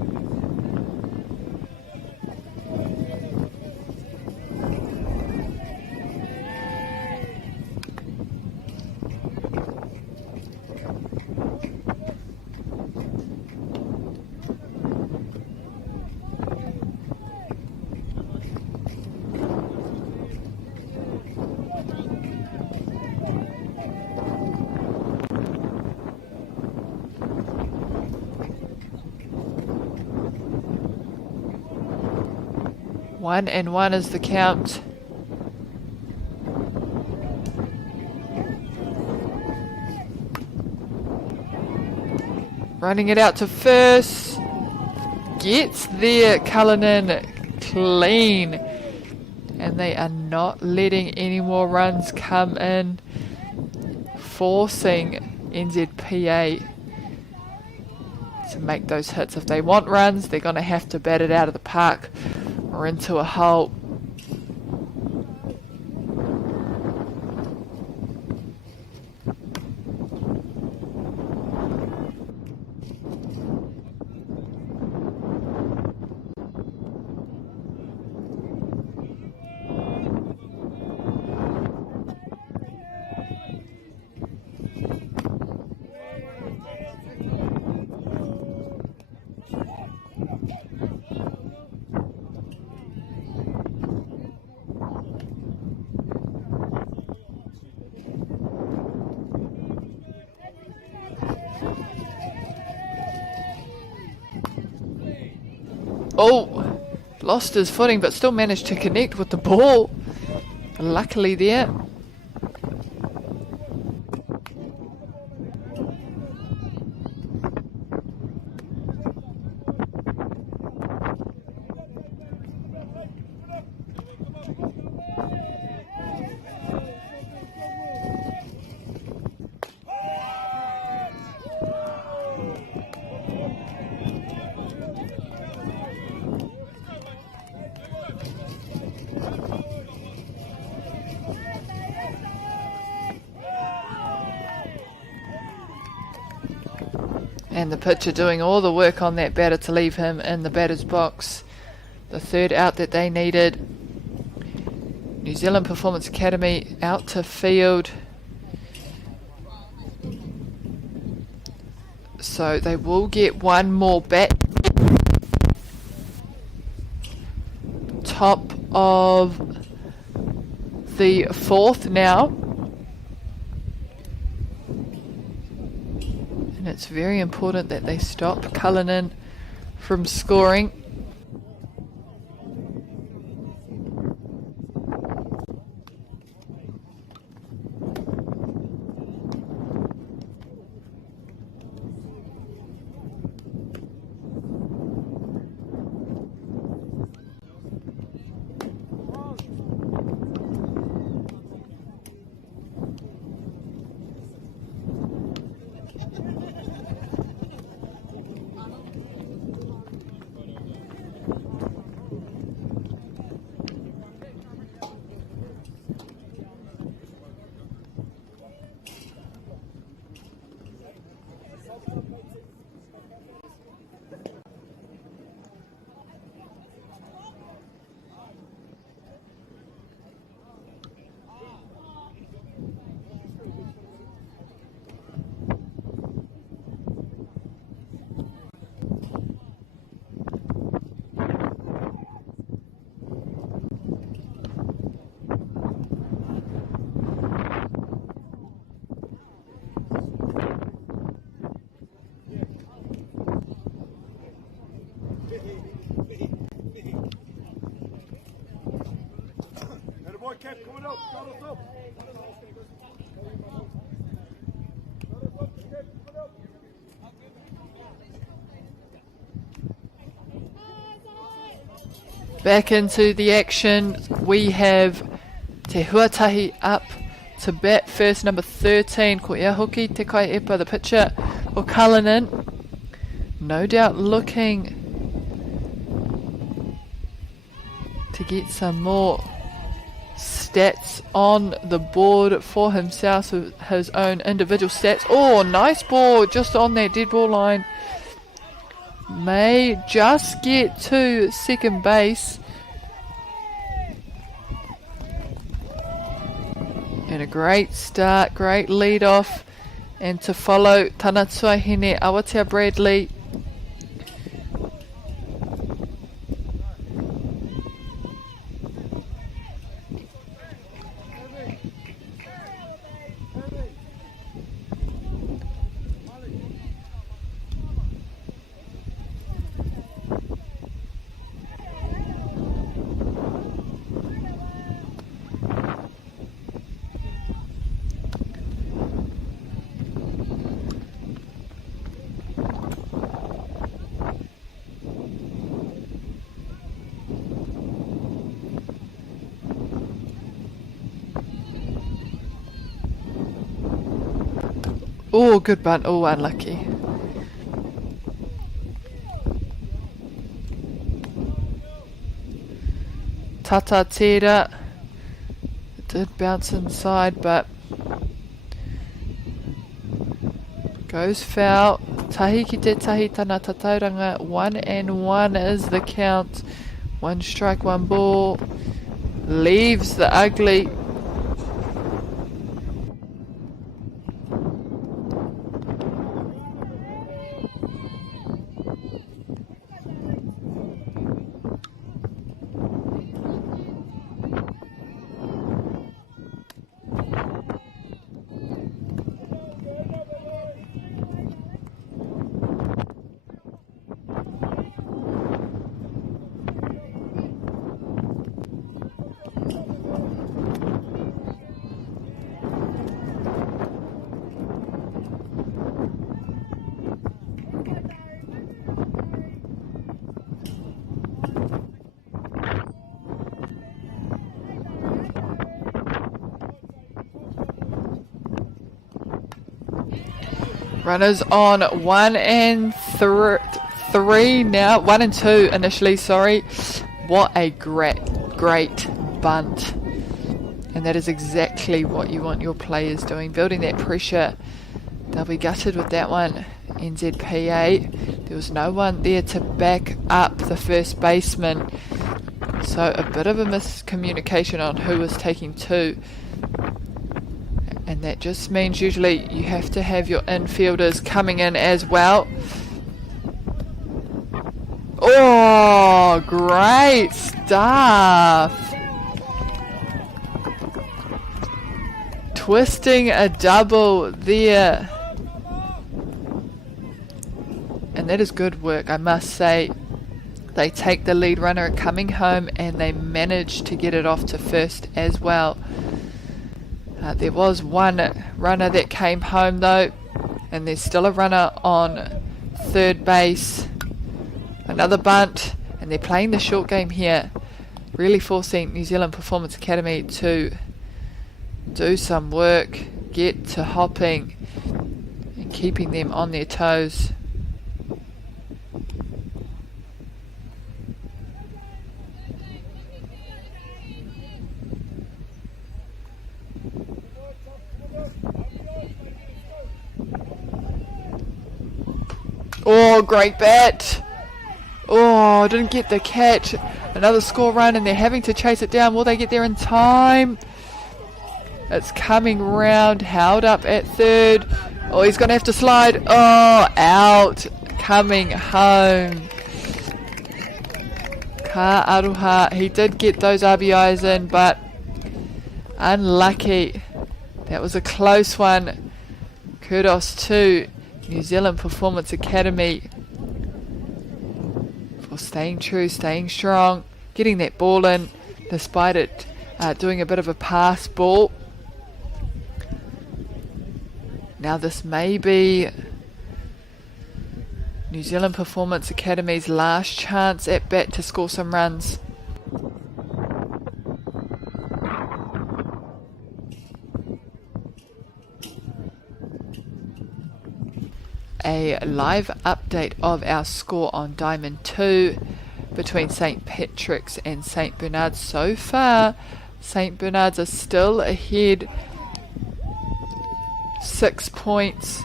One and one is the count. Running it out to first. Gets there, Cullinan clean. And they are not letting any more runs come in, forcing NZPA to make those hits. If they want runs, they're going to have to bat it out of the park or into a hole. Oh, lost his footing but still managed to connect with the ball. Luckily there. And the pitcher doing all the work on that batter to leave him in the batter's box. The third out that they needed. New Zealand Performance Academy out to field. So they will get one more bat. Top of the fourth now. And it's very important that they stop Cullinan from scoring. Back into the action, we have Te Huatahi up to bat first, number 13, ko ia hoki te kai epa, the pitcher o Cullinan. No doubt looking to get some more stats on the board for himself, so his own individual stats. Oh, nice ball just on that dead ball line. May just get to second base. And a great start, great lead off. And to follow, Tana Tuahine Awatea Bradley. Oh, good bunt. Oh, unlucky. Tata Tera. It did bounce inside, but goes foul. Tahi ki te tahi tana tatauranga. 1-1 is the count. 1 strike, 1 ball. Leaves the ugly. Runners on 1 and 3 now. 1 and 2 initially, sorry. What a great bunt. And that is exactly what you want your players doing. Building that pressure. They'll be gutted with that one. NZPA. There was no one there to back up the first baseman, so a bit of a miscommunication on who was taking two, and that just means usually you have to have your infielders coming in as well. Oh, great stuff! Twisting a double there. And that is good work, I must say. They take the lead runner coming home and they manage to get it off to first as well. There was one runner that came home though, and there's still a runner on third base. Another bunt, and they're playing the short game here, really forcing New Zealand Performance Academy to do some work, get to hopping and keeping them on their toes. Oh, great bat. Oh, didn't get the catch. Another score run and they're having to chase it down. Will they get there in time? It's coming round, held up at third. Oh, he's going to have to slide. Oh, out. Coming home. Ka Aroha. He did get those RBIs in, but unlucky. That was a close one. Kudos to New Zealand Performance Academy for staying true, staying strong, getting that ball in despite it doing a bit of a pass ball. Now this may be New Zealand Performance Academy's last chance at bat to score some runs. A live update of our score on Diamond 2 between St Patrick's and St Bernard's. So far, St Bernard's are still ahead 6 points.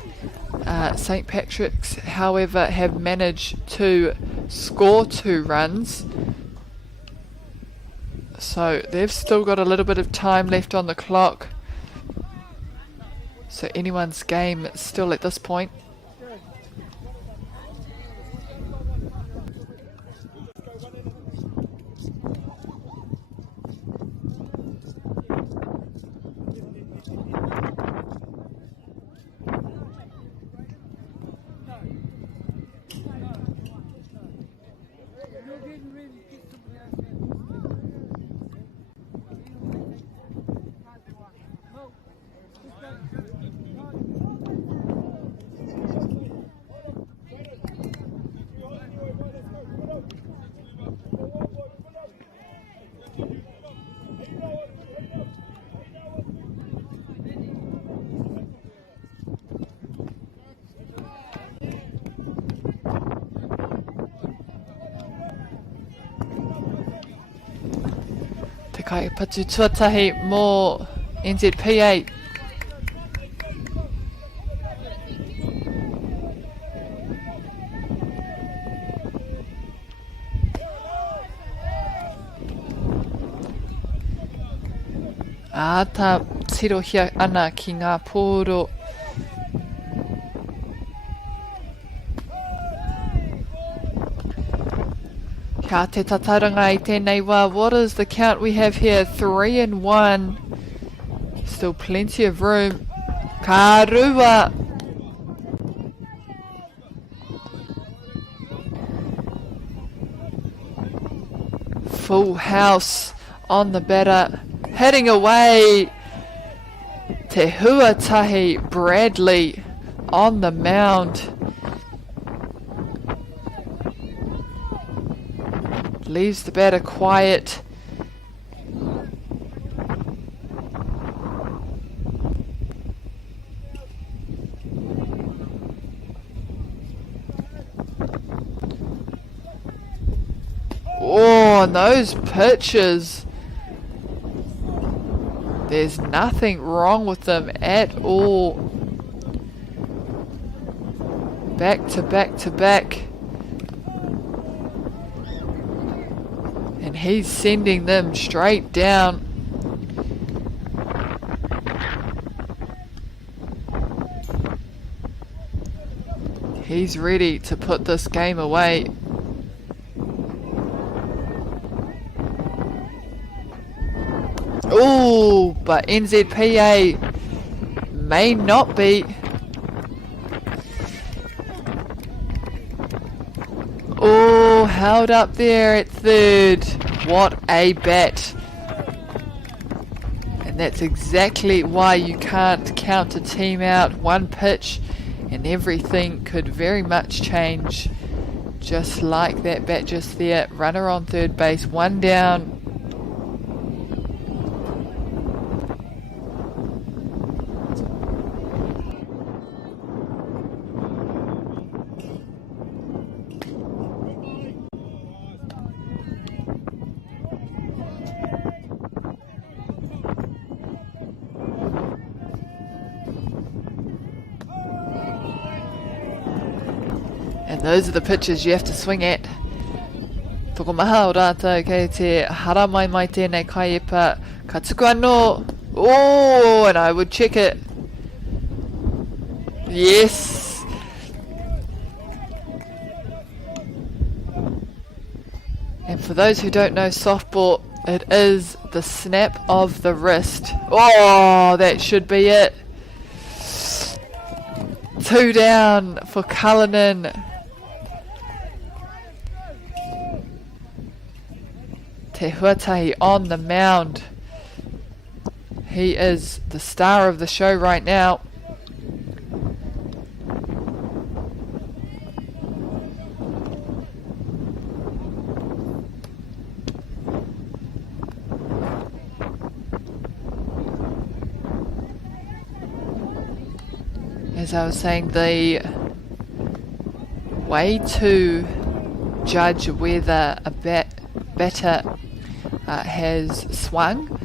St Patrick's, however, have managed to score 2 runs. So they've still got a little bit of time left on the clock. So anyone's game still at this point. Kai patu tuatahi mō NZPA. Tā tirohia ana ki ngā pōro. Kia te tataranga I tēnei wā. What is the count we have here? 3-1. Still plenty of room. Ka rua. Full house on the batter. Heading away. Te Huatahi Bradley on the mound. Leaves the batter quiet. Oh, and those pitches. There's nothing wrong with them at all. Back to back to back. And he's sending them straight down. He's ready to put this game away. Oh, but NZPA may not be. Oh, held up there at third. What a bat. And that's exactly why you can't count a team out. One pitch and everything could very much change. Just like that bat just there. Runner on third base, one down. And those are the pitches you have to swing at. Toko maha o rātou kei te hara mai mai tēnei kaiepa. Ka tuku anō. Oh, and I would check it. Yes. And for those who don't know softball, it is the snap of the wrist. Oh, that should be it. 2 down for Cullinan. Te Huatahi on the mound. He is the star of the show right now. As I was saying, the way to judge whether a batter has swung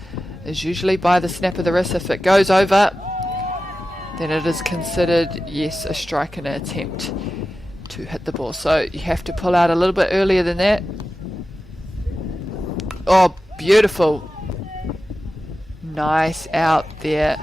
is usually by the snap of the wrist. If it goes over, then it is considered, yes, a strike and an attempt to hit the ball. So you have to pull out a little bit earlier than that. Oh, beautiful. Nice out there.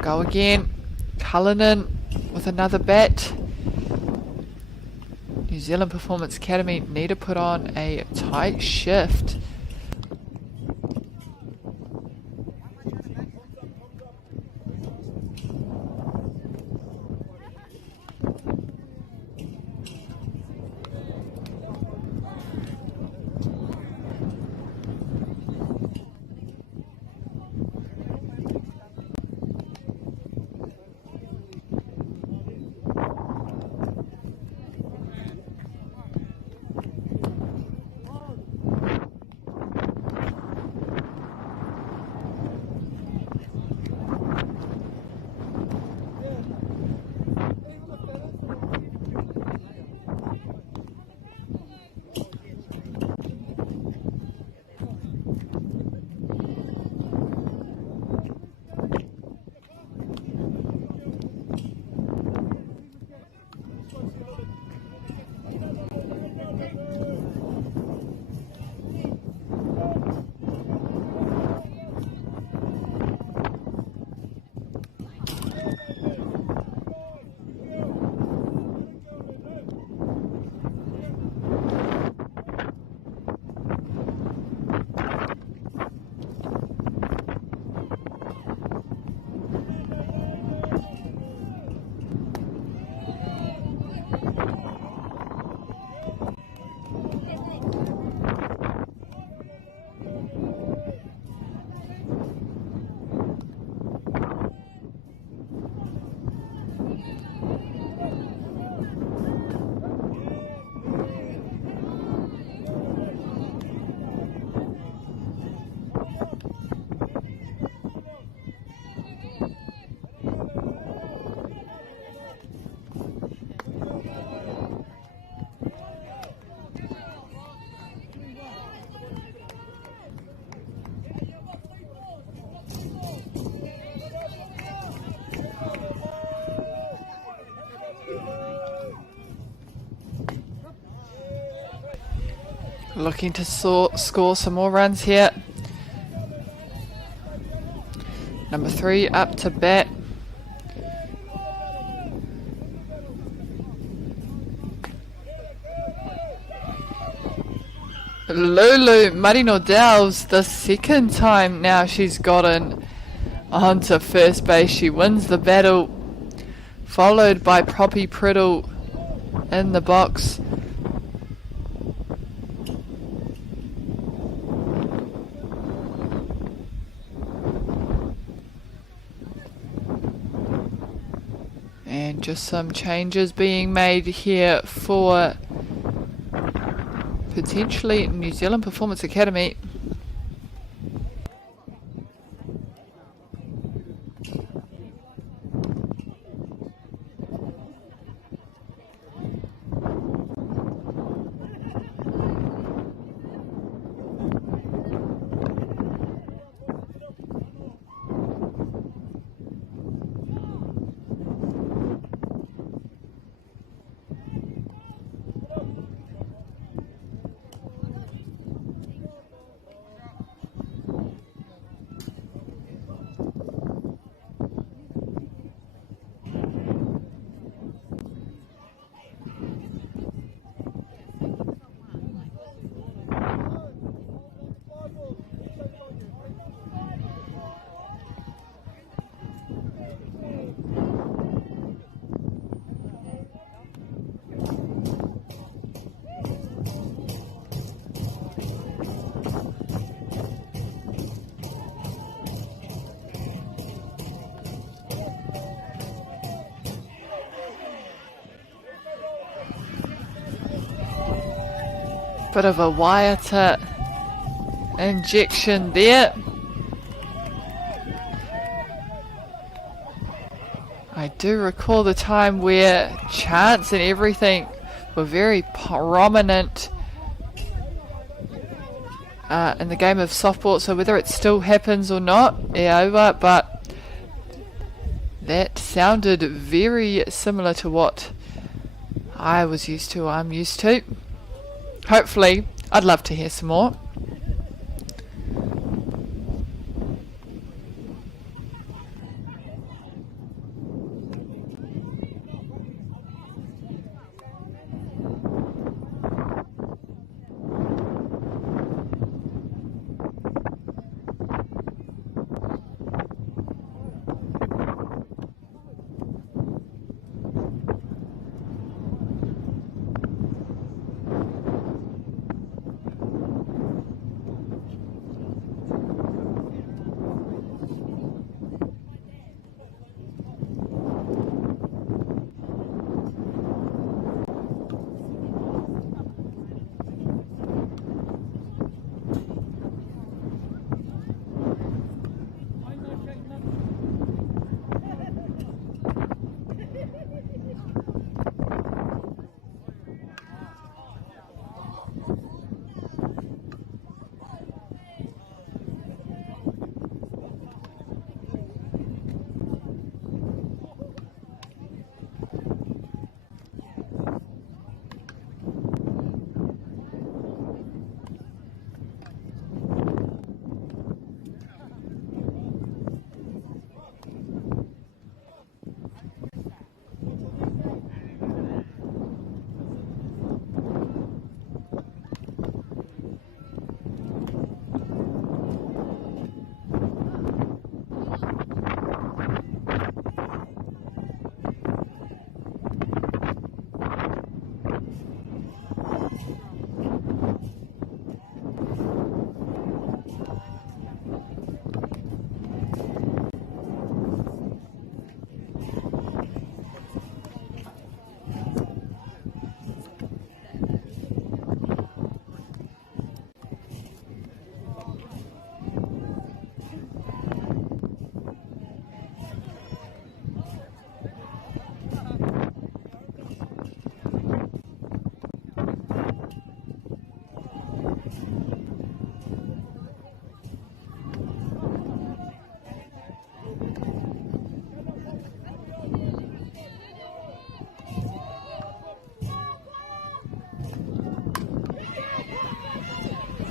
Go again. Cullinan with another bat. New Zealand Performance Academy need to put on a tight shift. Looking to score some more runs here. Number 3 up to bat. Lulu Marino Delves, the second time now she's gotten onto first base. She wins the battle, followed by Poppy Priddle in the box. And just some changes being made here for potentially New Zealand Performance Academy. Bit of a Waiata injection there. I do recall the time where chants and everything were very prominent in the game of softball, so whether it still happens or not, but that sounded very similar to what I'm used to. Hopefully, I'd love to hear some more.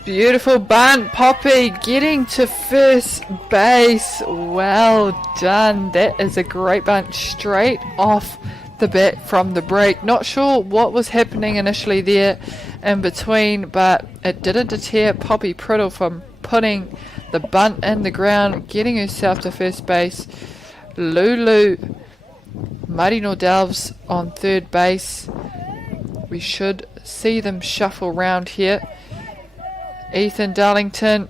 Beautiful bunt. Poppy getting to first base. Well done. That is a great bunt straight off the bat from the break. Not sure what was happening initially there in between, but it didn't deter Poppy Priddle from putting the bunt in the ground, getting herself to first base. Lulu Marino Delves on third base. We should see them shuffle round here. Ethan Darlington,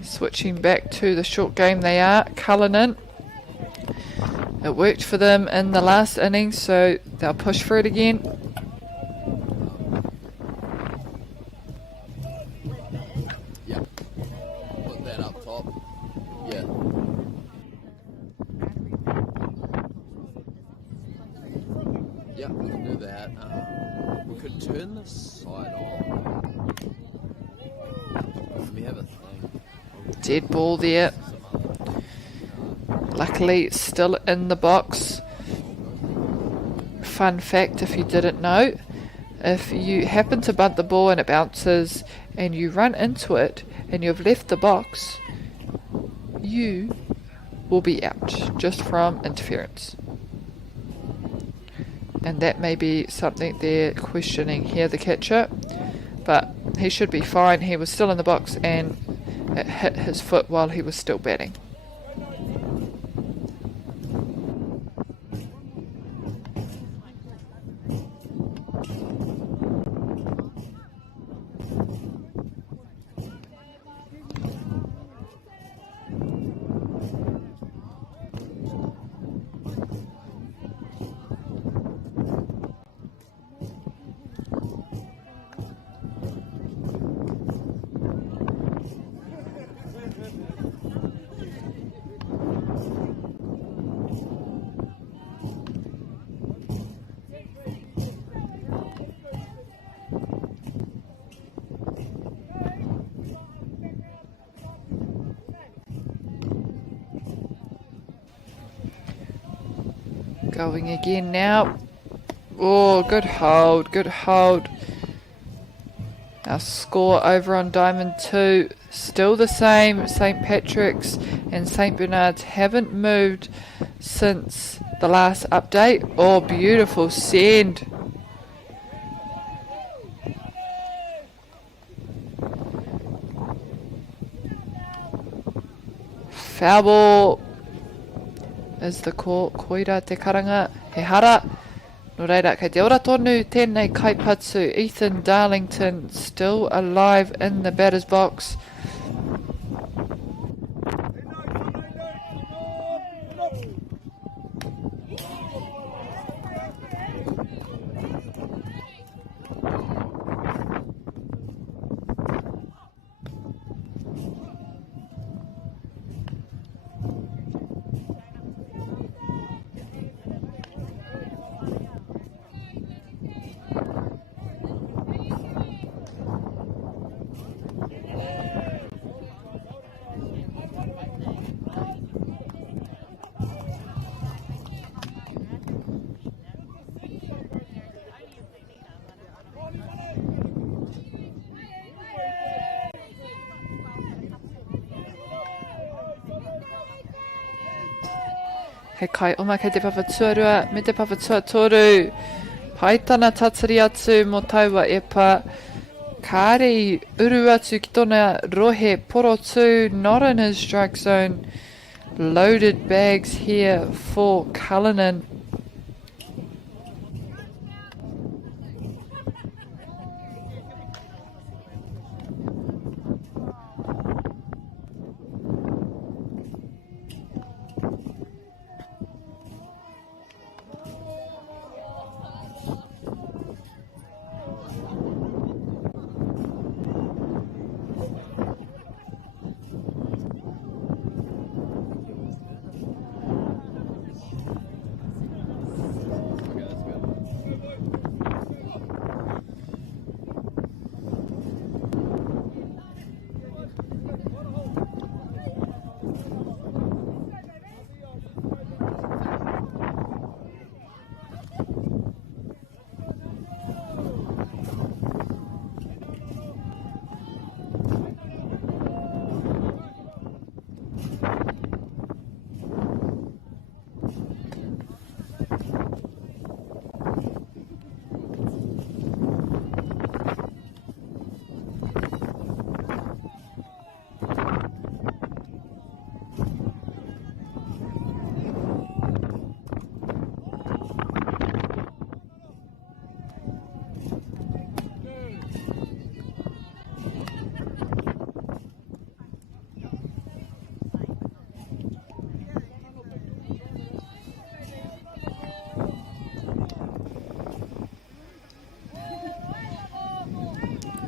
switching back to the short game they are. Cullinan, it worked for them in the last innings, so they'll push for it again. Yep, put that up top. Yeah. Yep, we can do that. We could turn this side on. We have a thing. Dead ball there. Luckily, it's still in the box. Fun fact, if you didn't know, if you happen to bunt the ball and it bounces and you run into it and you've left the box, you will be out just from interference. And that may be something they're questioning here, the catcher. But he should be fine. He was still in the box and it hit his foot while he was still batting. Going again now. Oh, good hold, good hold. Our score over on Diamond 2, still the same. St. Patrick's and St. Bernard's haven't moved since the last update. Oh, beautiful send. Foul ball is the call. Koira te karanga, he hara. No reira, kei te ora tonu tēnei kaipatsu. Ethan Darlington still alive in the batter's box. He kai oma kei te pawhatuarua me te pawhatua toru. Paitana tatari atu mo taua e pa. Kāri uru atu ki tōna rohe porotu, not in his strike zone. Loaded bags here for Cullinan.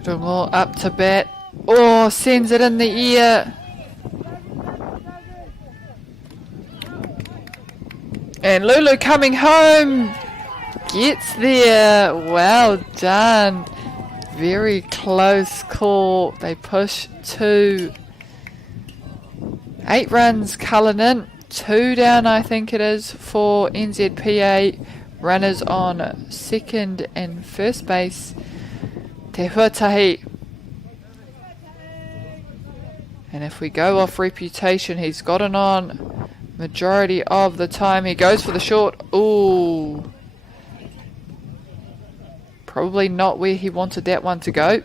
Rungo up to bat. Oh, sends it in the ear. And Lulu coming home. Gets there. Well done. Very close call. They push 2. 8 runs Cullinan. 2 down, I think it is, for NZPA. Runners on second and first base. Te Huatahi. And if we go off reputation, he's got it on majority of the time. He goes for the short. Ooh. Probably not where he wanted that one to go.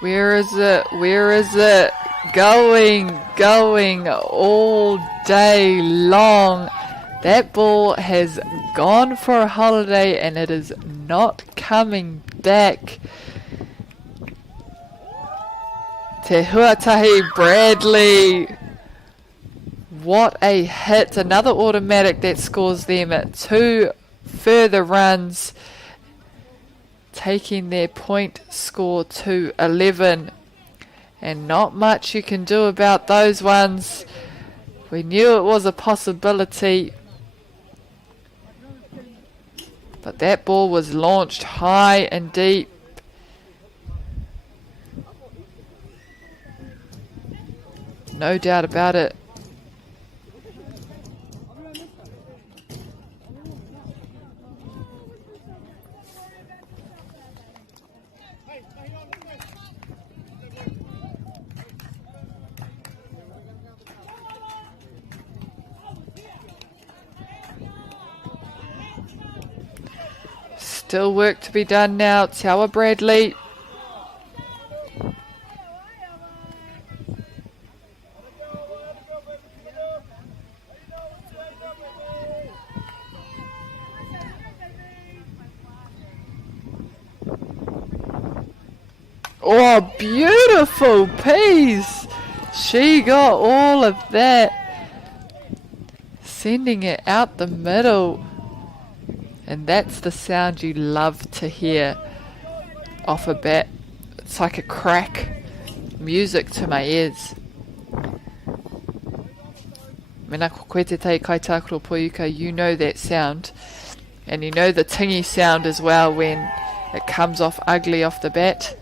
Where is it? Where is it? Going all day long. That ball has gone for a holiday and it is not coming back. Te Huatahi Bradley. What a hit. Another automatic that scores them at 2 further runs, taking their point score to 11. And not much you can do about those ones. We knew it was a possibility, but that ball was launched high and deep. No doubt about it. Still work to be done now. Tawa Bradley. Oh, beautiful piece. She got all of that. Sending it out the middle. And that's the sound you love to hear off a bat. It's like a crack. Music to my ears. Mena ko koe te tei kai tākaro poiuka, you know that sound. And you know the tingy sound as well when it comes off ugly off the bat.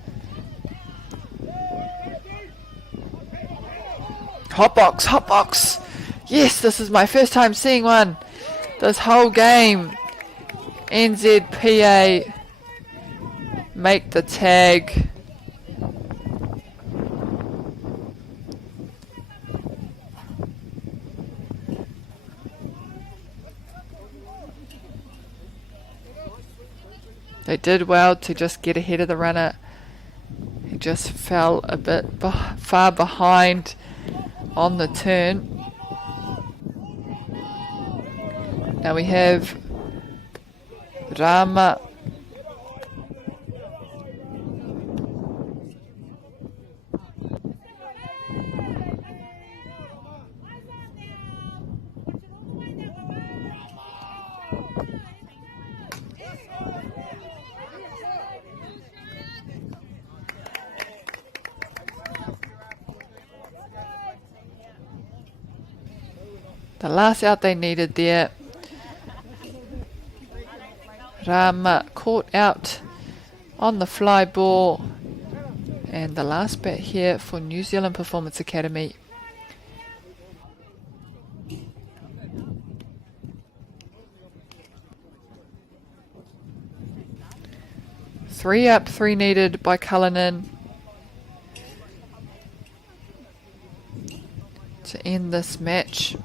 Hotbox, hotbox. Yes, this is my first time seeing one. This whole game. NZPA make the tag. They did well to just get ahead of the runner. He just fell a bit far behind on the turn. Now we have Rama. The last out they needed there. Rama caught out on the fly ball. And the last bat here for New Zealand Performance Academy. Three up, 3 needed by Cullinan to end this match.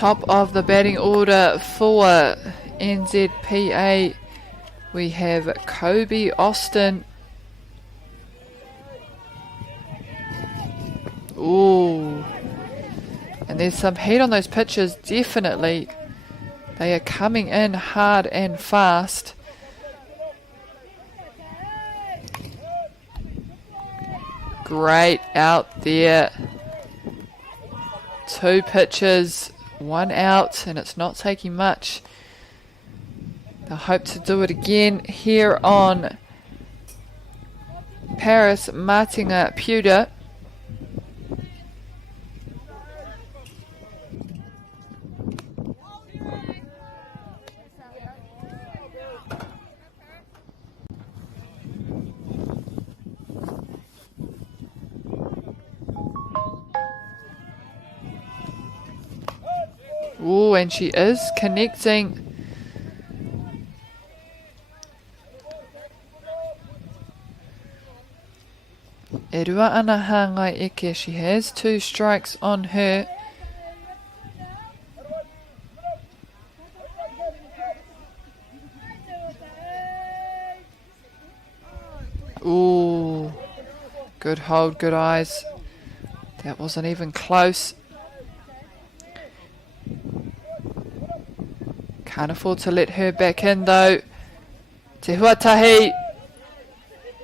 Top of the batting order for NZPA, we have Kobe Austin. Ooh. And there's some heat on those pitches, definitely. They are coming in hard and fast. Great out there. 2 pitches, 1 out, and it's not taking much. They'll hope to do it again here on Paris Martinga Pewter. Ooh, and she is connecting. E rua ana hāngai eke. She has 2 strikes on her. Ooh, good hold, good eyes. That wasn't even close. Can't afford to let her back in though. Te Huatahi.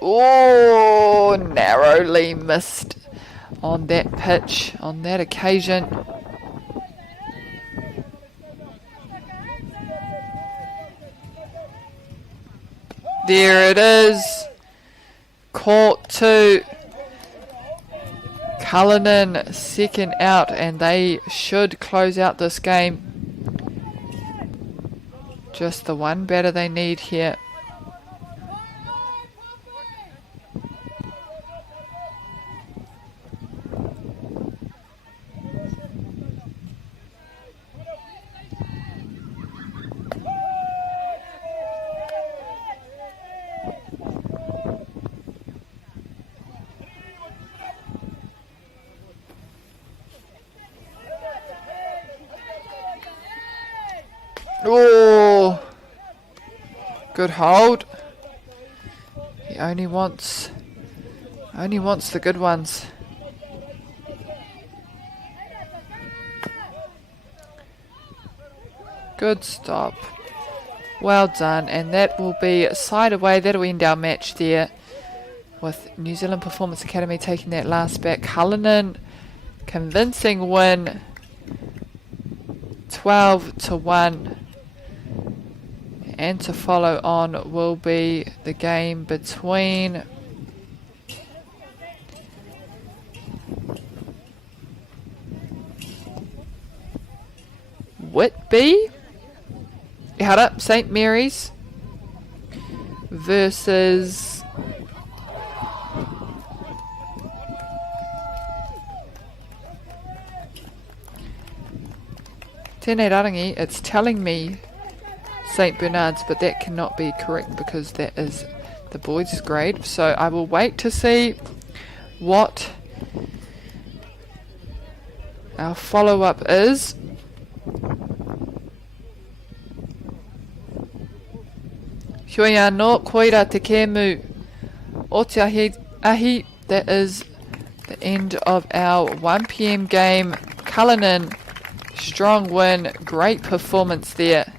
Oh, narrowly missed on that pitch, on that occasion. There it is. Caught 2. Cullinan second out, and they should close out this game. Just the 1 batter they need here. Oh, good hold. He only wants the good ones. Good stop. Well done, and that will be side away. That'll end our match there, with New Zealand Performance Academy taking that last bat. Cullinan, convincing win, 12-1. And to follow on will be the game between Whitby, Hutt, St Mary's versus Tēnei Rarangi. It's telling me St Bernard's, but that cannot be correct because that is the boys' grade. So I will wait to see what our follow-up is. Heoi anō, koira te kēmu o te ahi. That is the end of our 1 PM game. Cullinan, strong win, great performance there.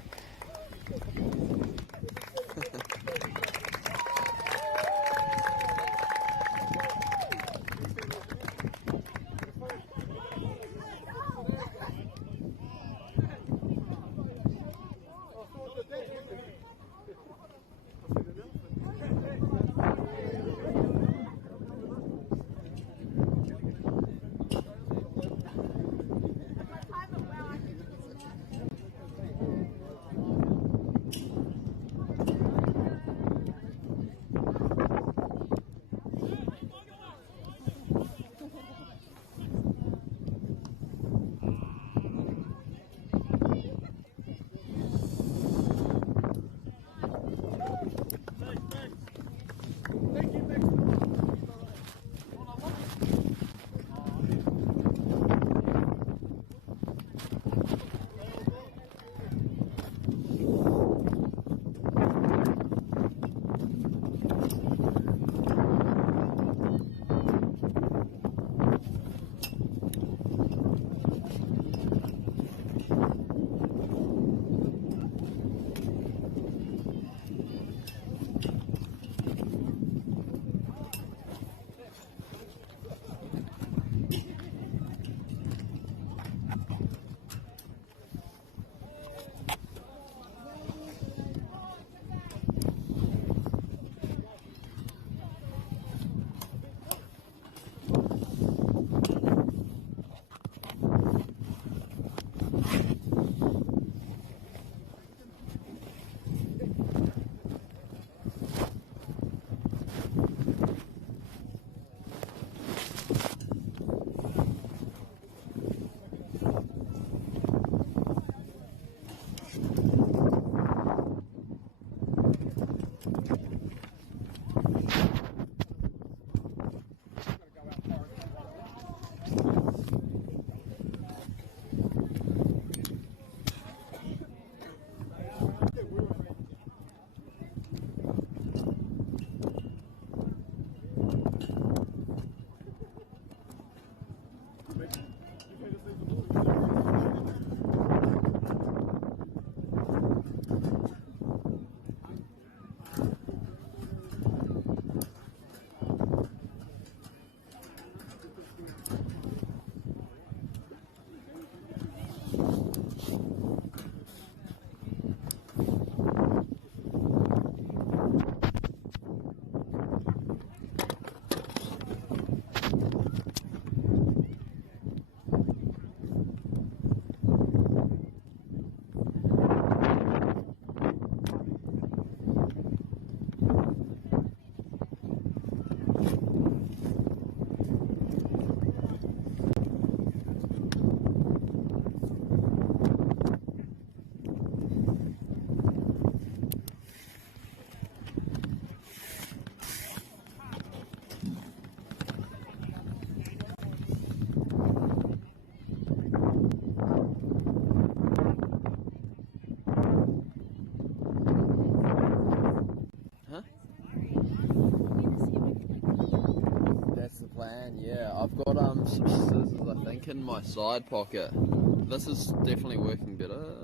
some scissors, I think, in my side pocket. This is definitely working better.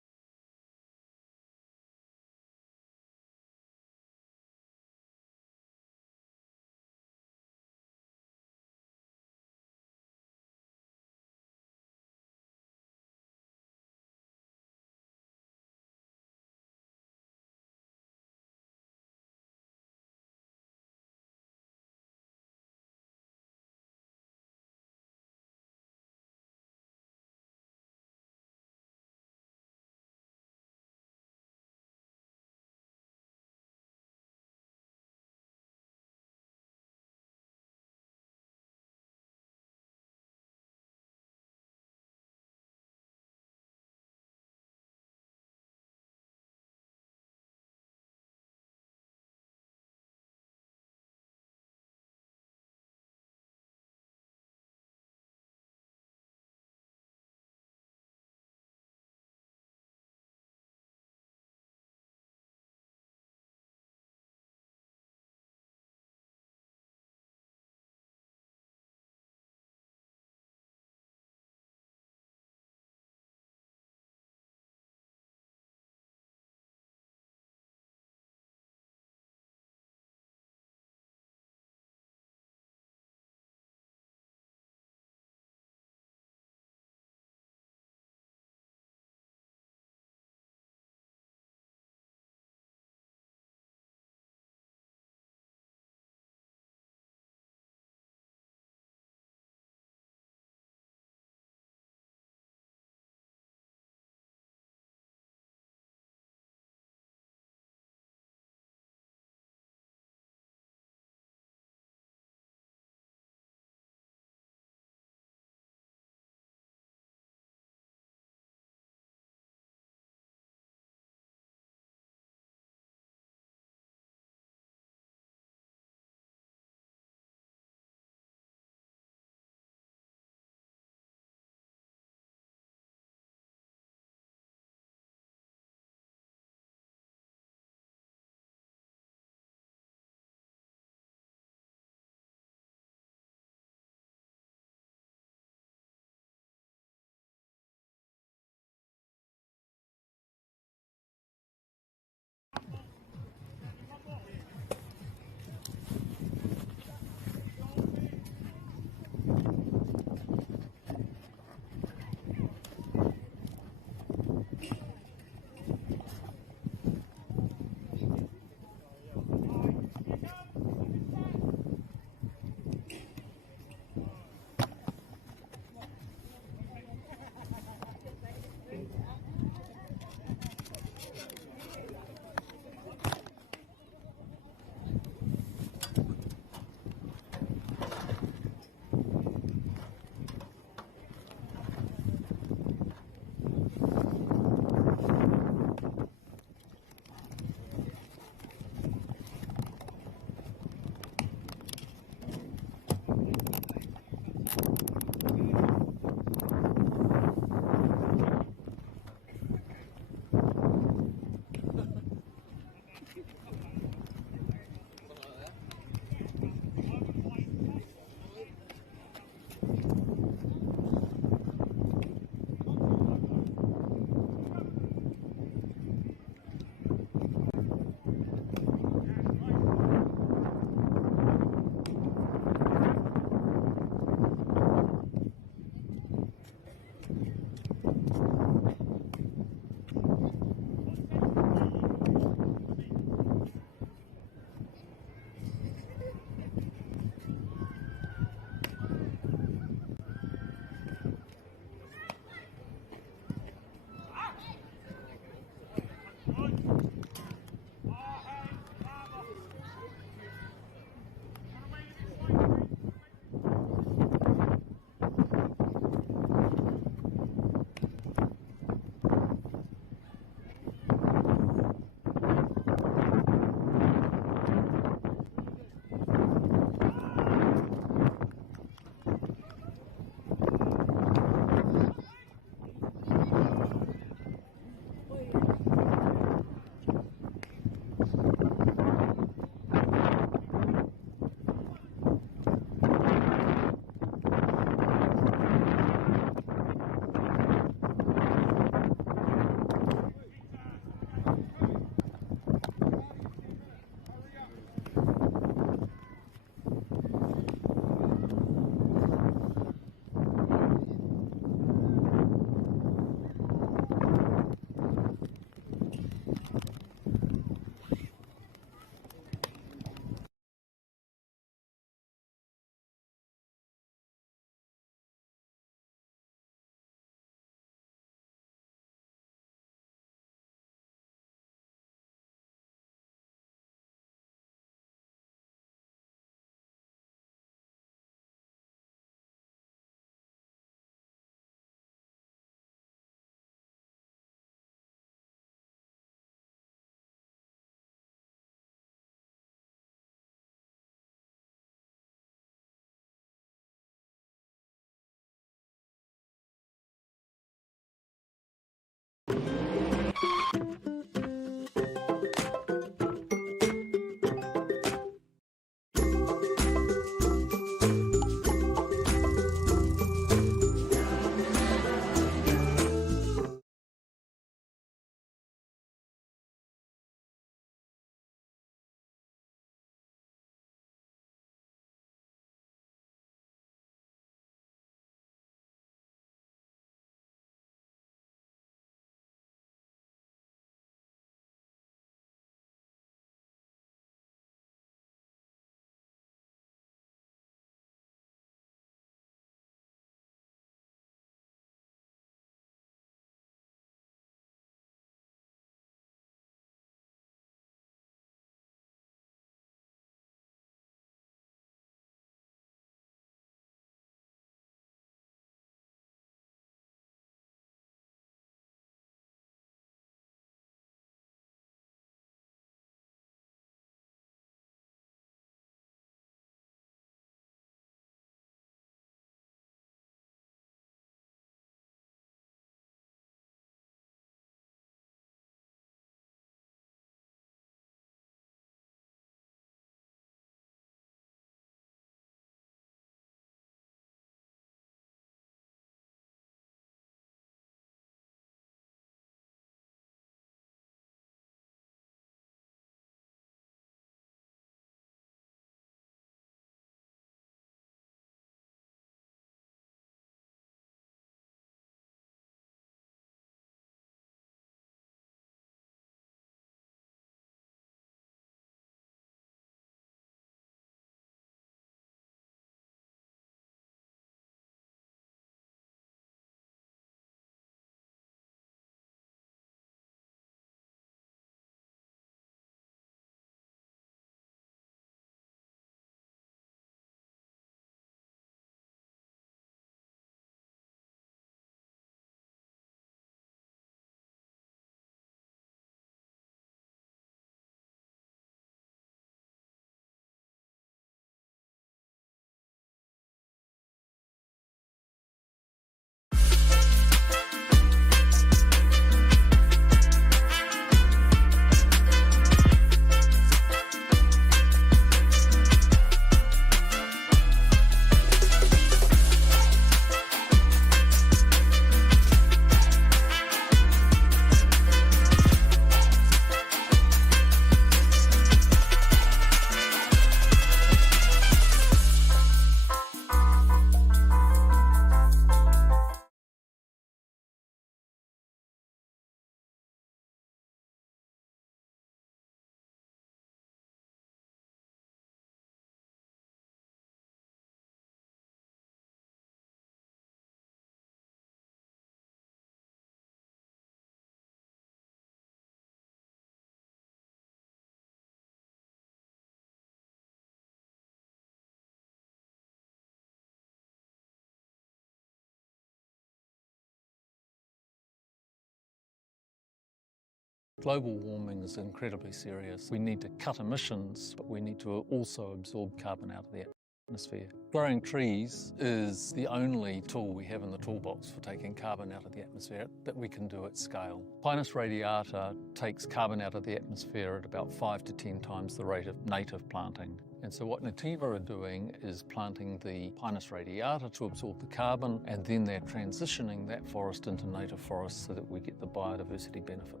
Global warming is incredibly serious. We need to cut emissions, but we need to also absorb carbon out of the atmosphere. Growing trees is the only tool we have in the toolbox for taking carbon out of the atmosphere that we can do at scale. Pinus radiata takes carbon out of the atmosphere at about 5 to 10 times the rate of native planting. And so what Nativa are doing is planting the Pinus radiata to absorb the carbon, and then they're transitioning that forest into native forest so that we get the biodiversity benefit.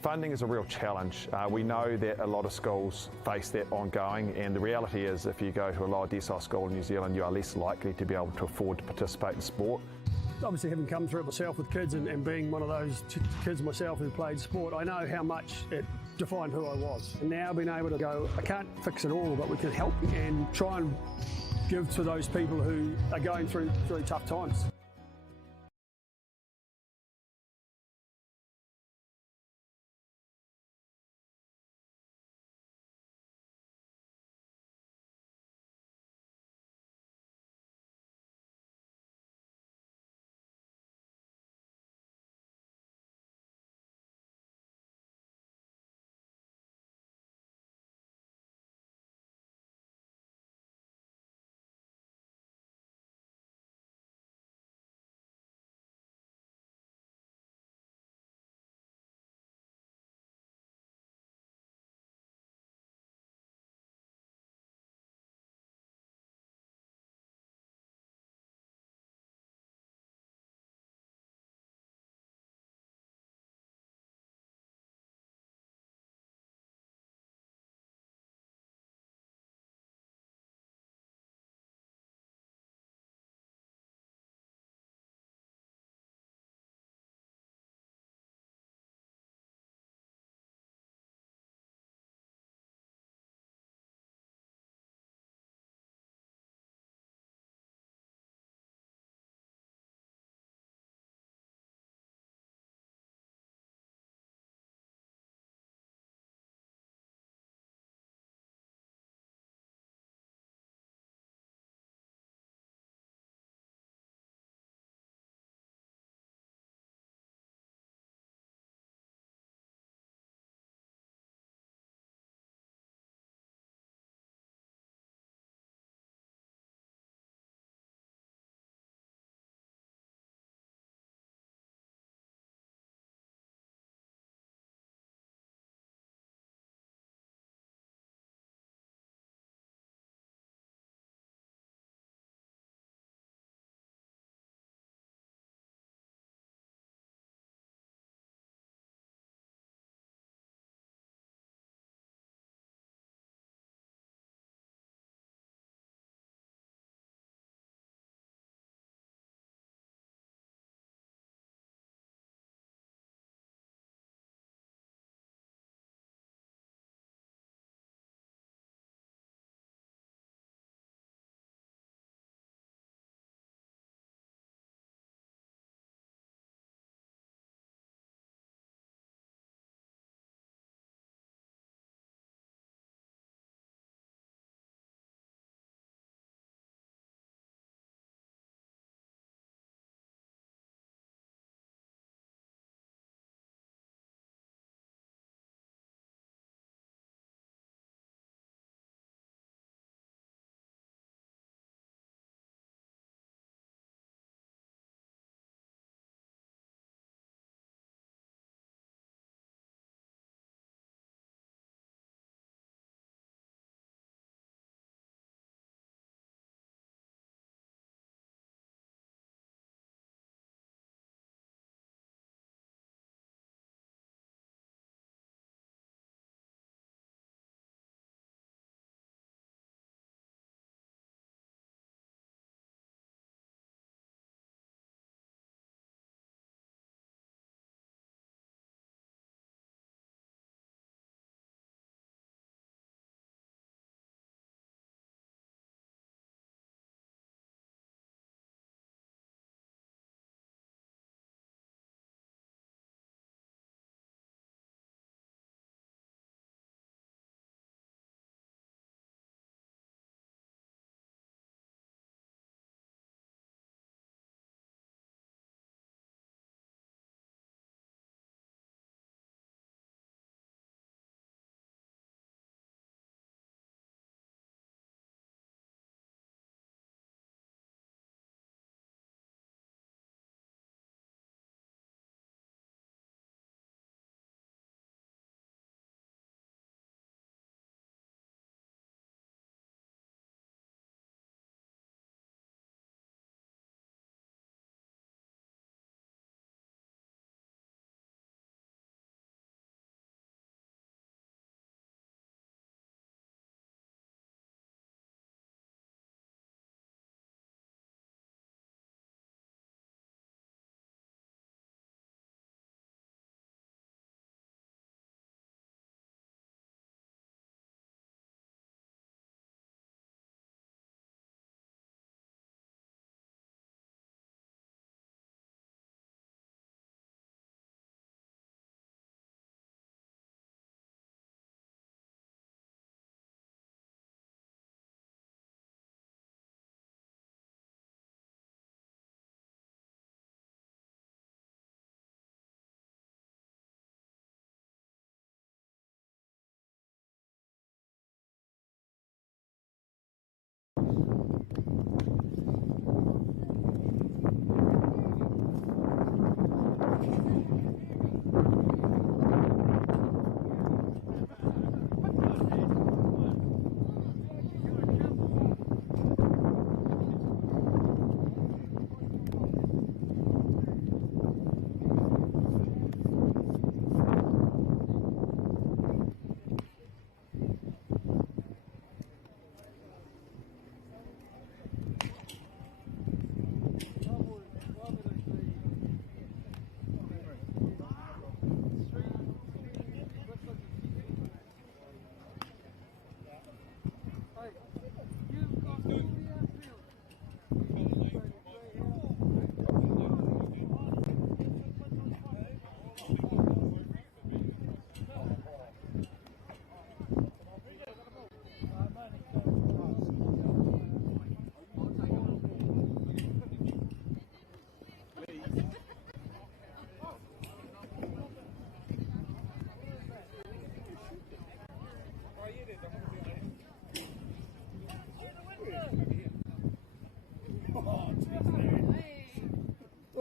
Funding is a real challenge. We know that a lot of schools face that ongoing, and the reality is if you go to a lower decile school in New Zealand, you are less likely to be able to afford to participate in sport. Obviously, having come through it myself with kids and being one of those kids myself who played sport, I know how much it defined who I was. And now being able to go, I can't fix it all, but we can help and try and give to those people who are going through really tough times.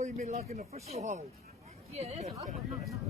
you mean like an official hole? Yeah, that's what I thought. Not like that.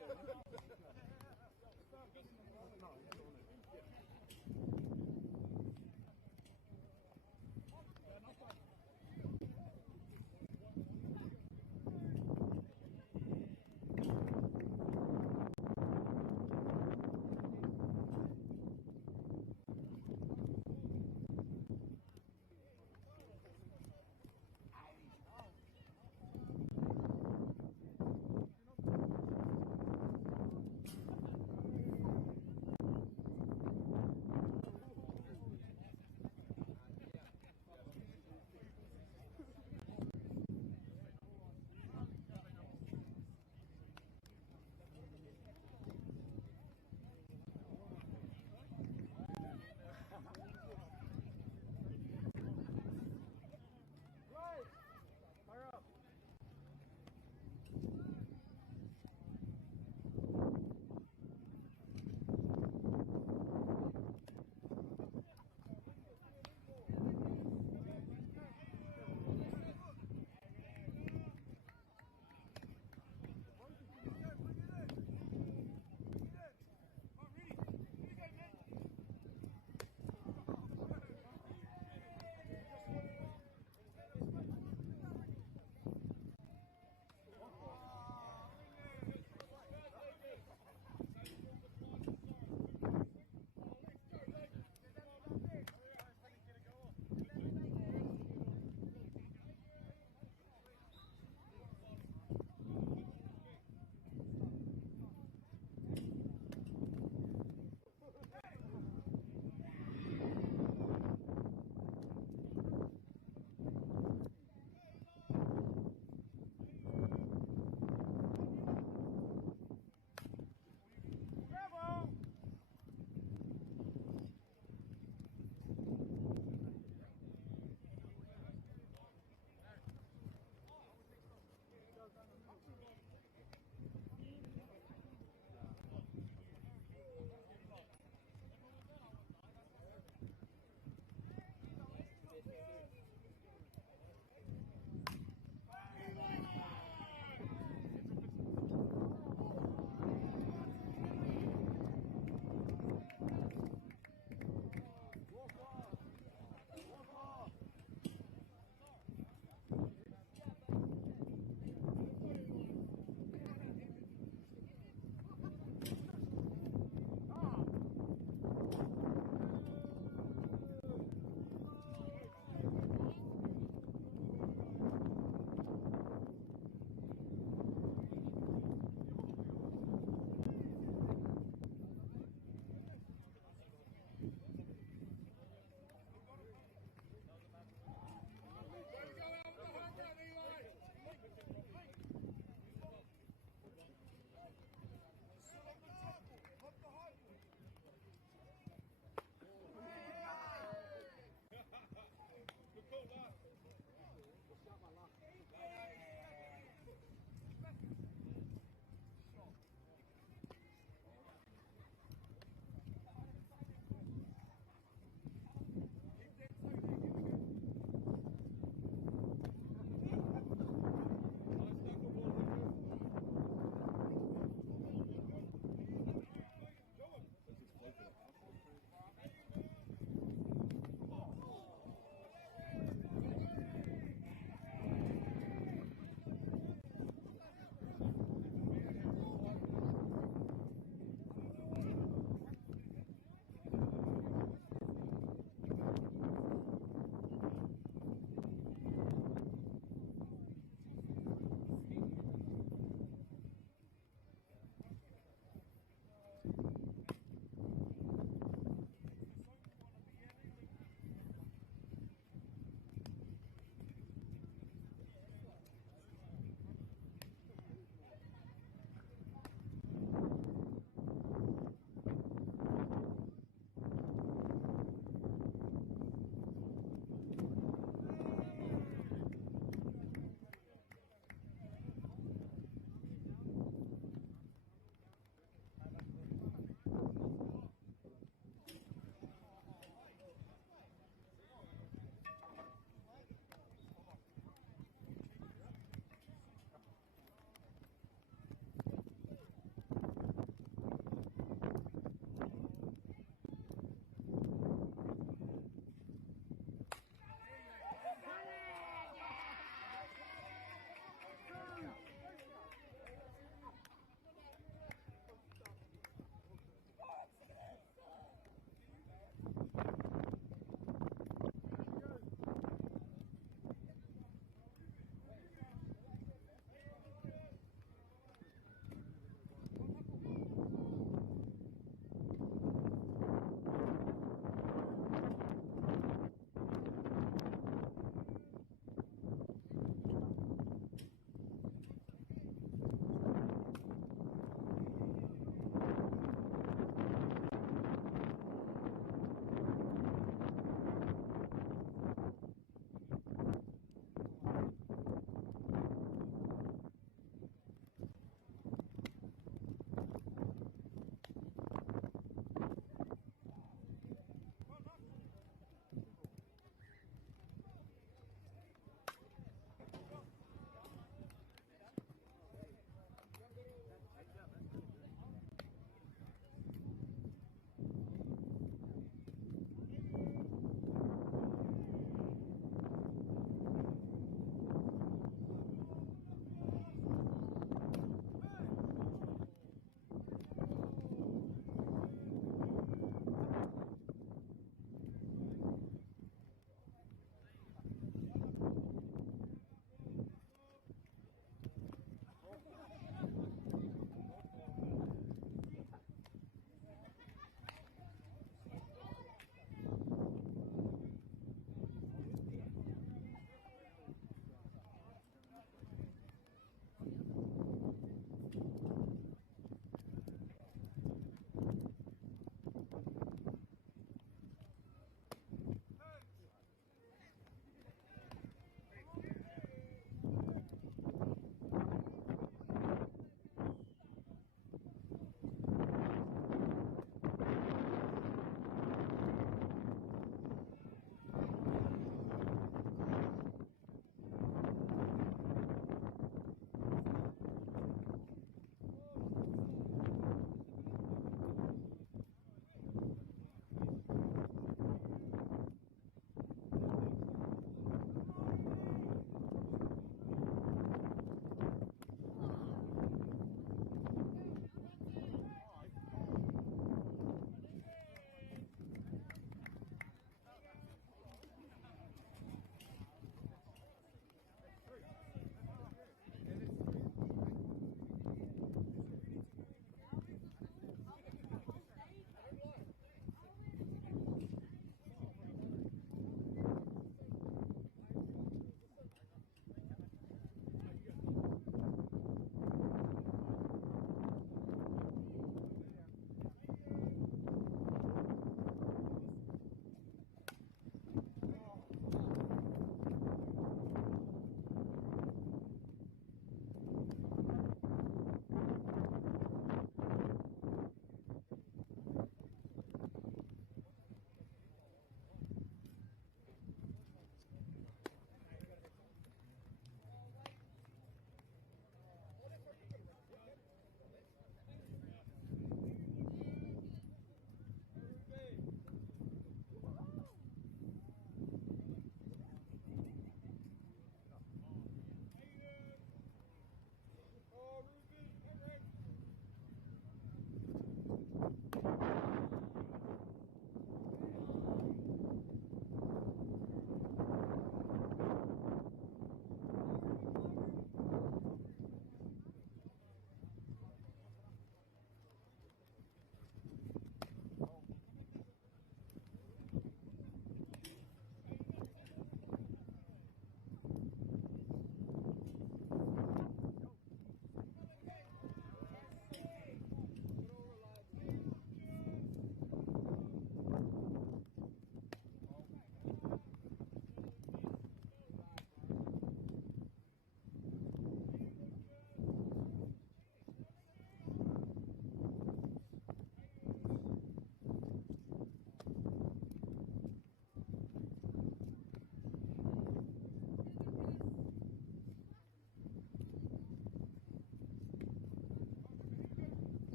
Thank you.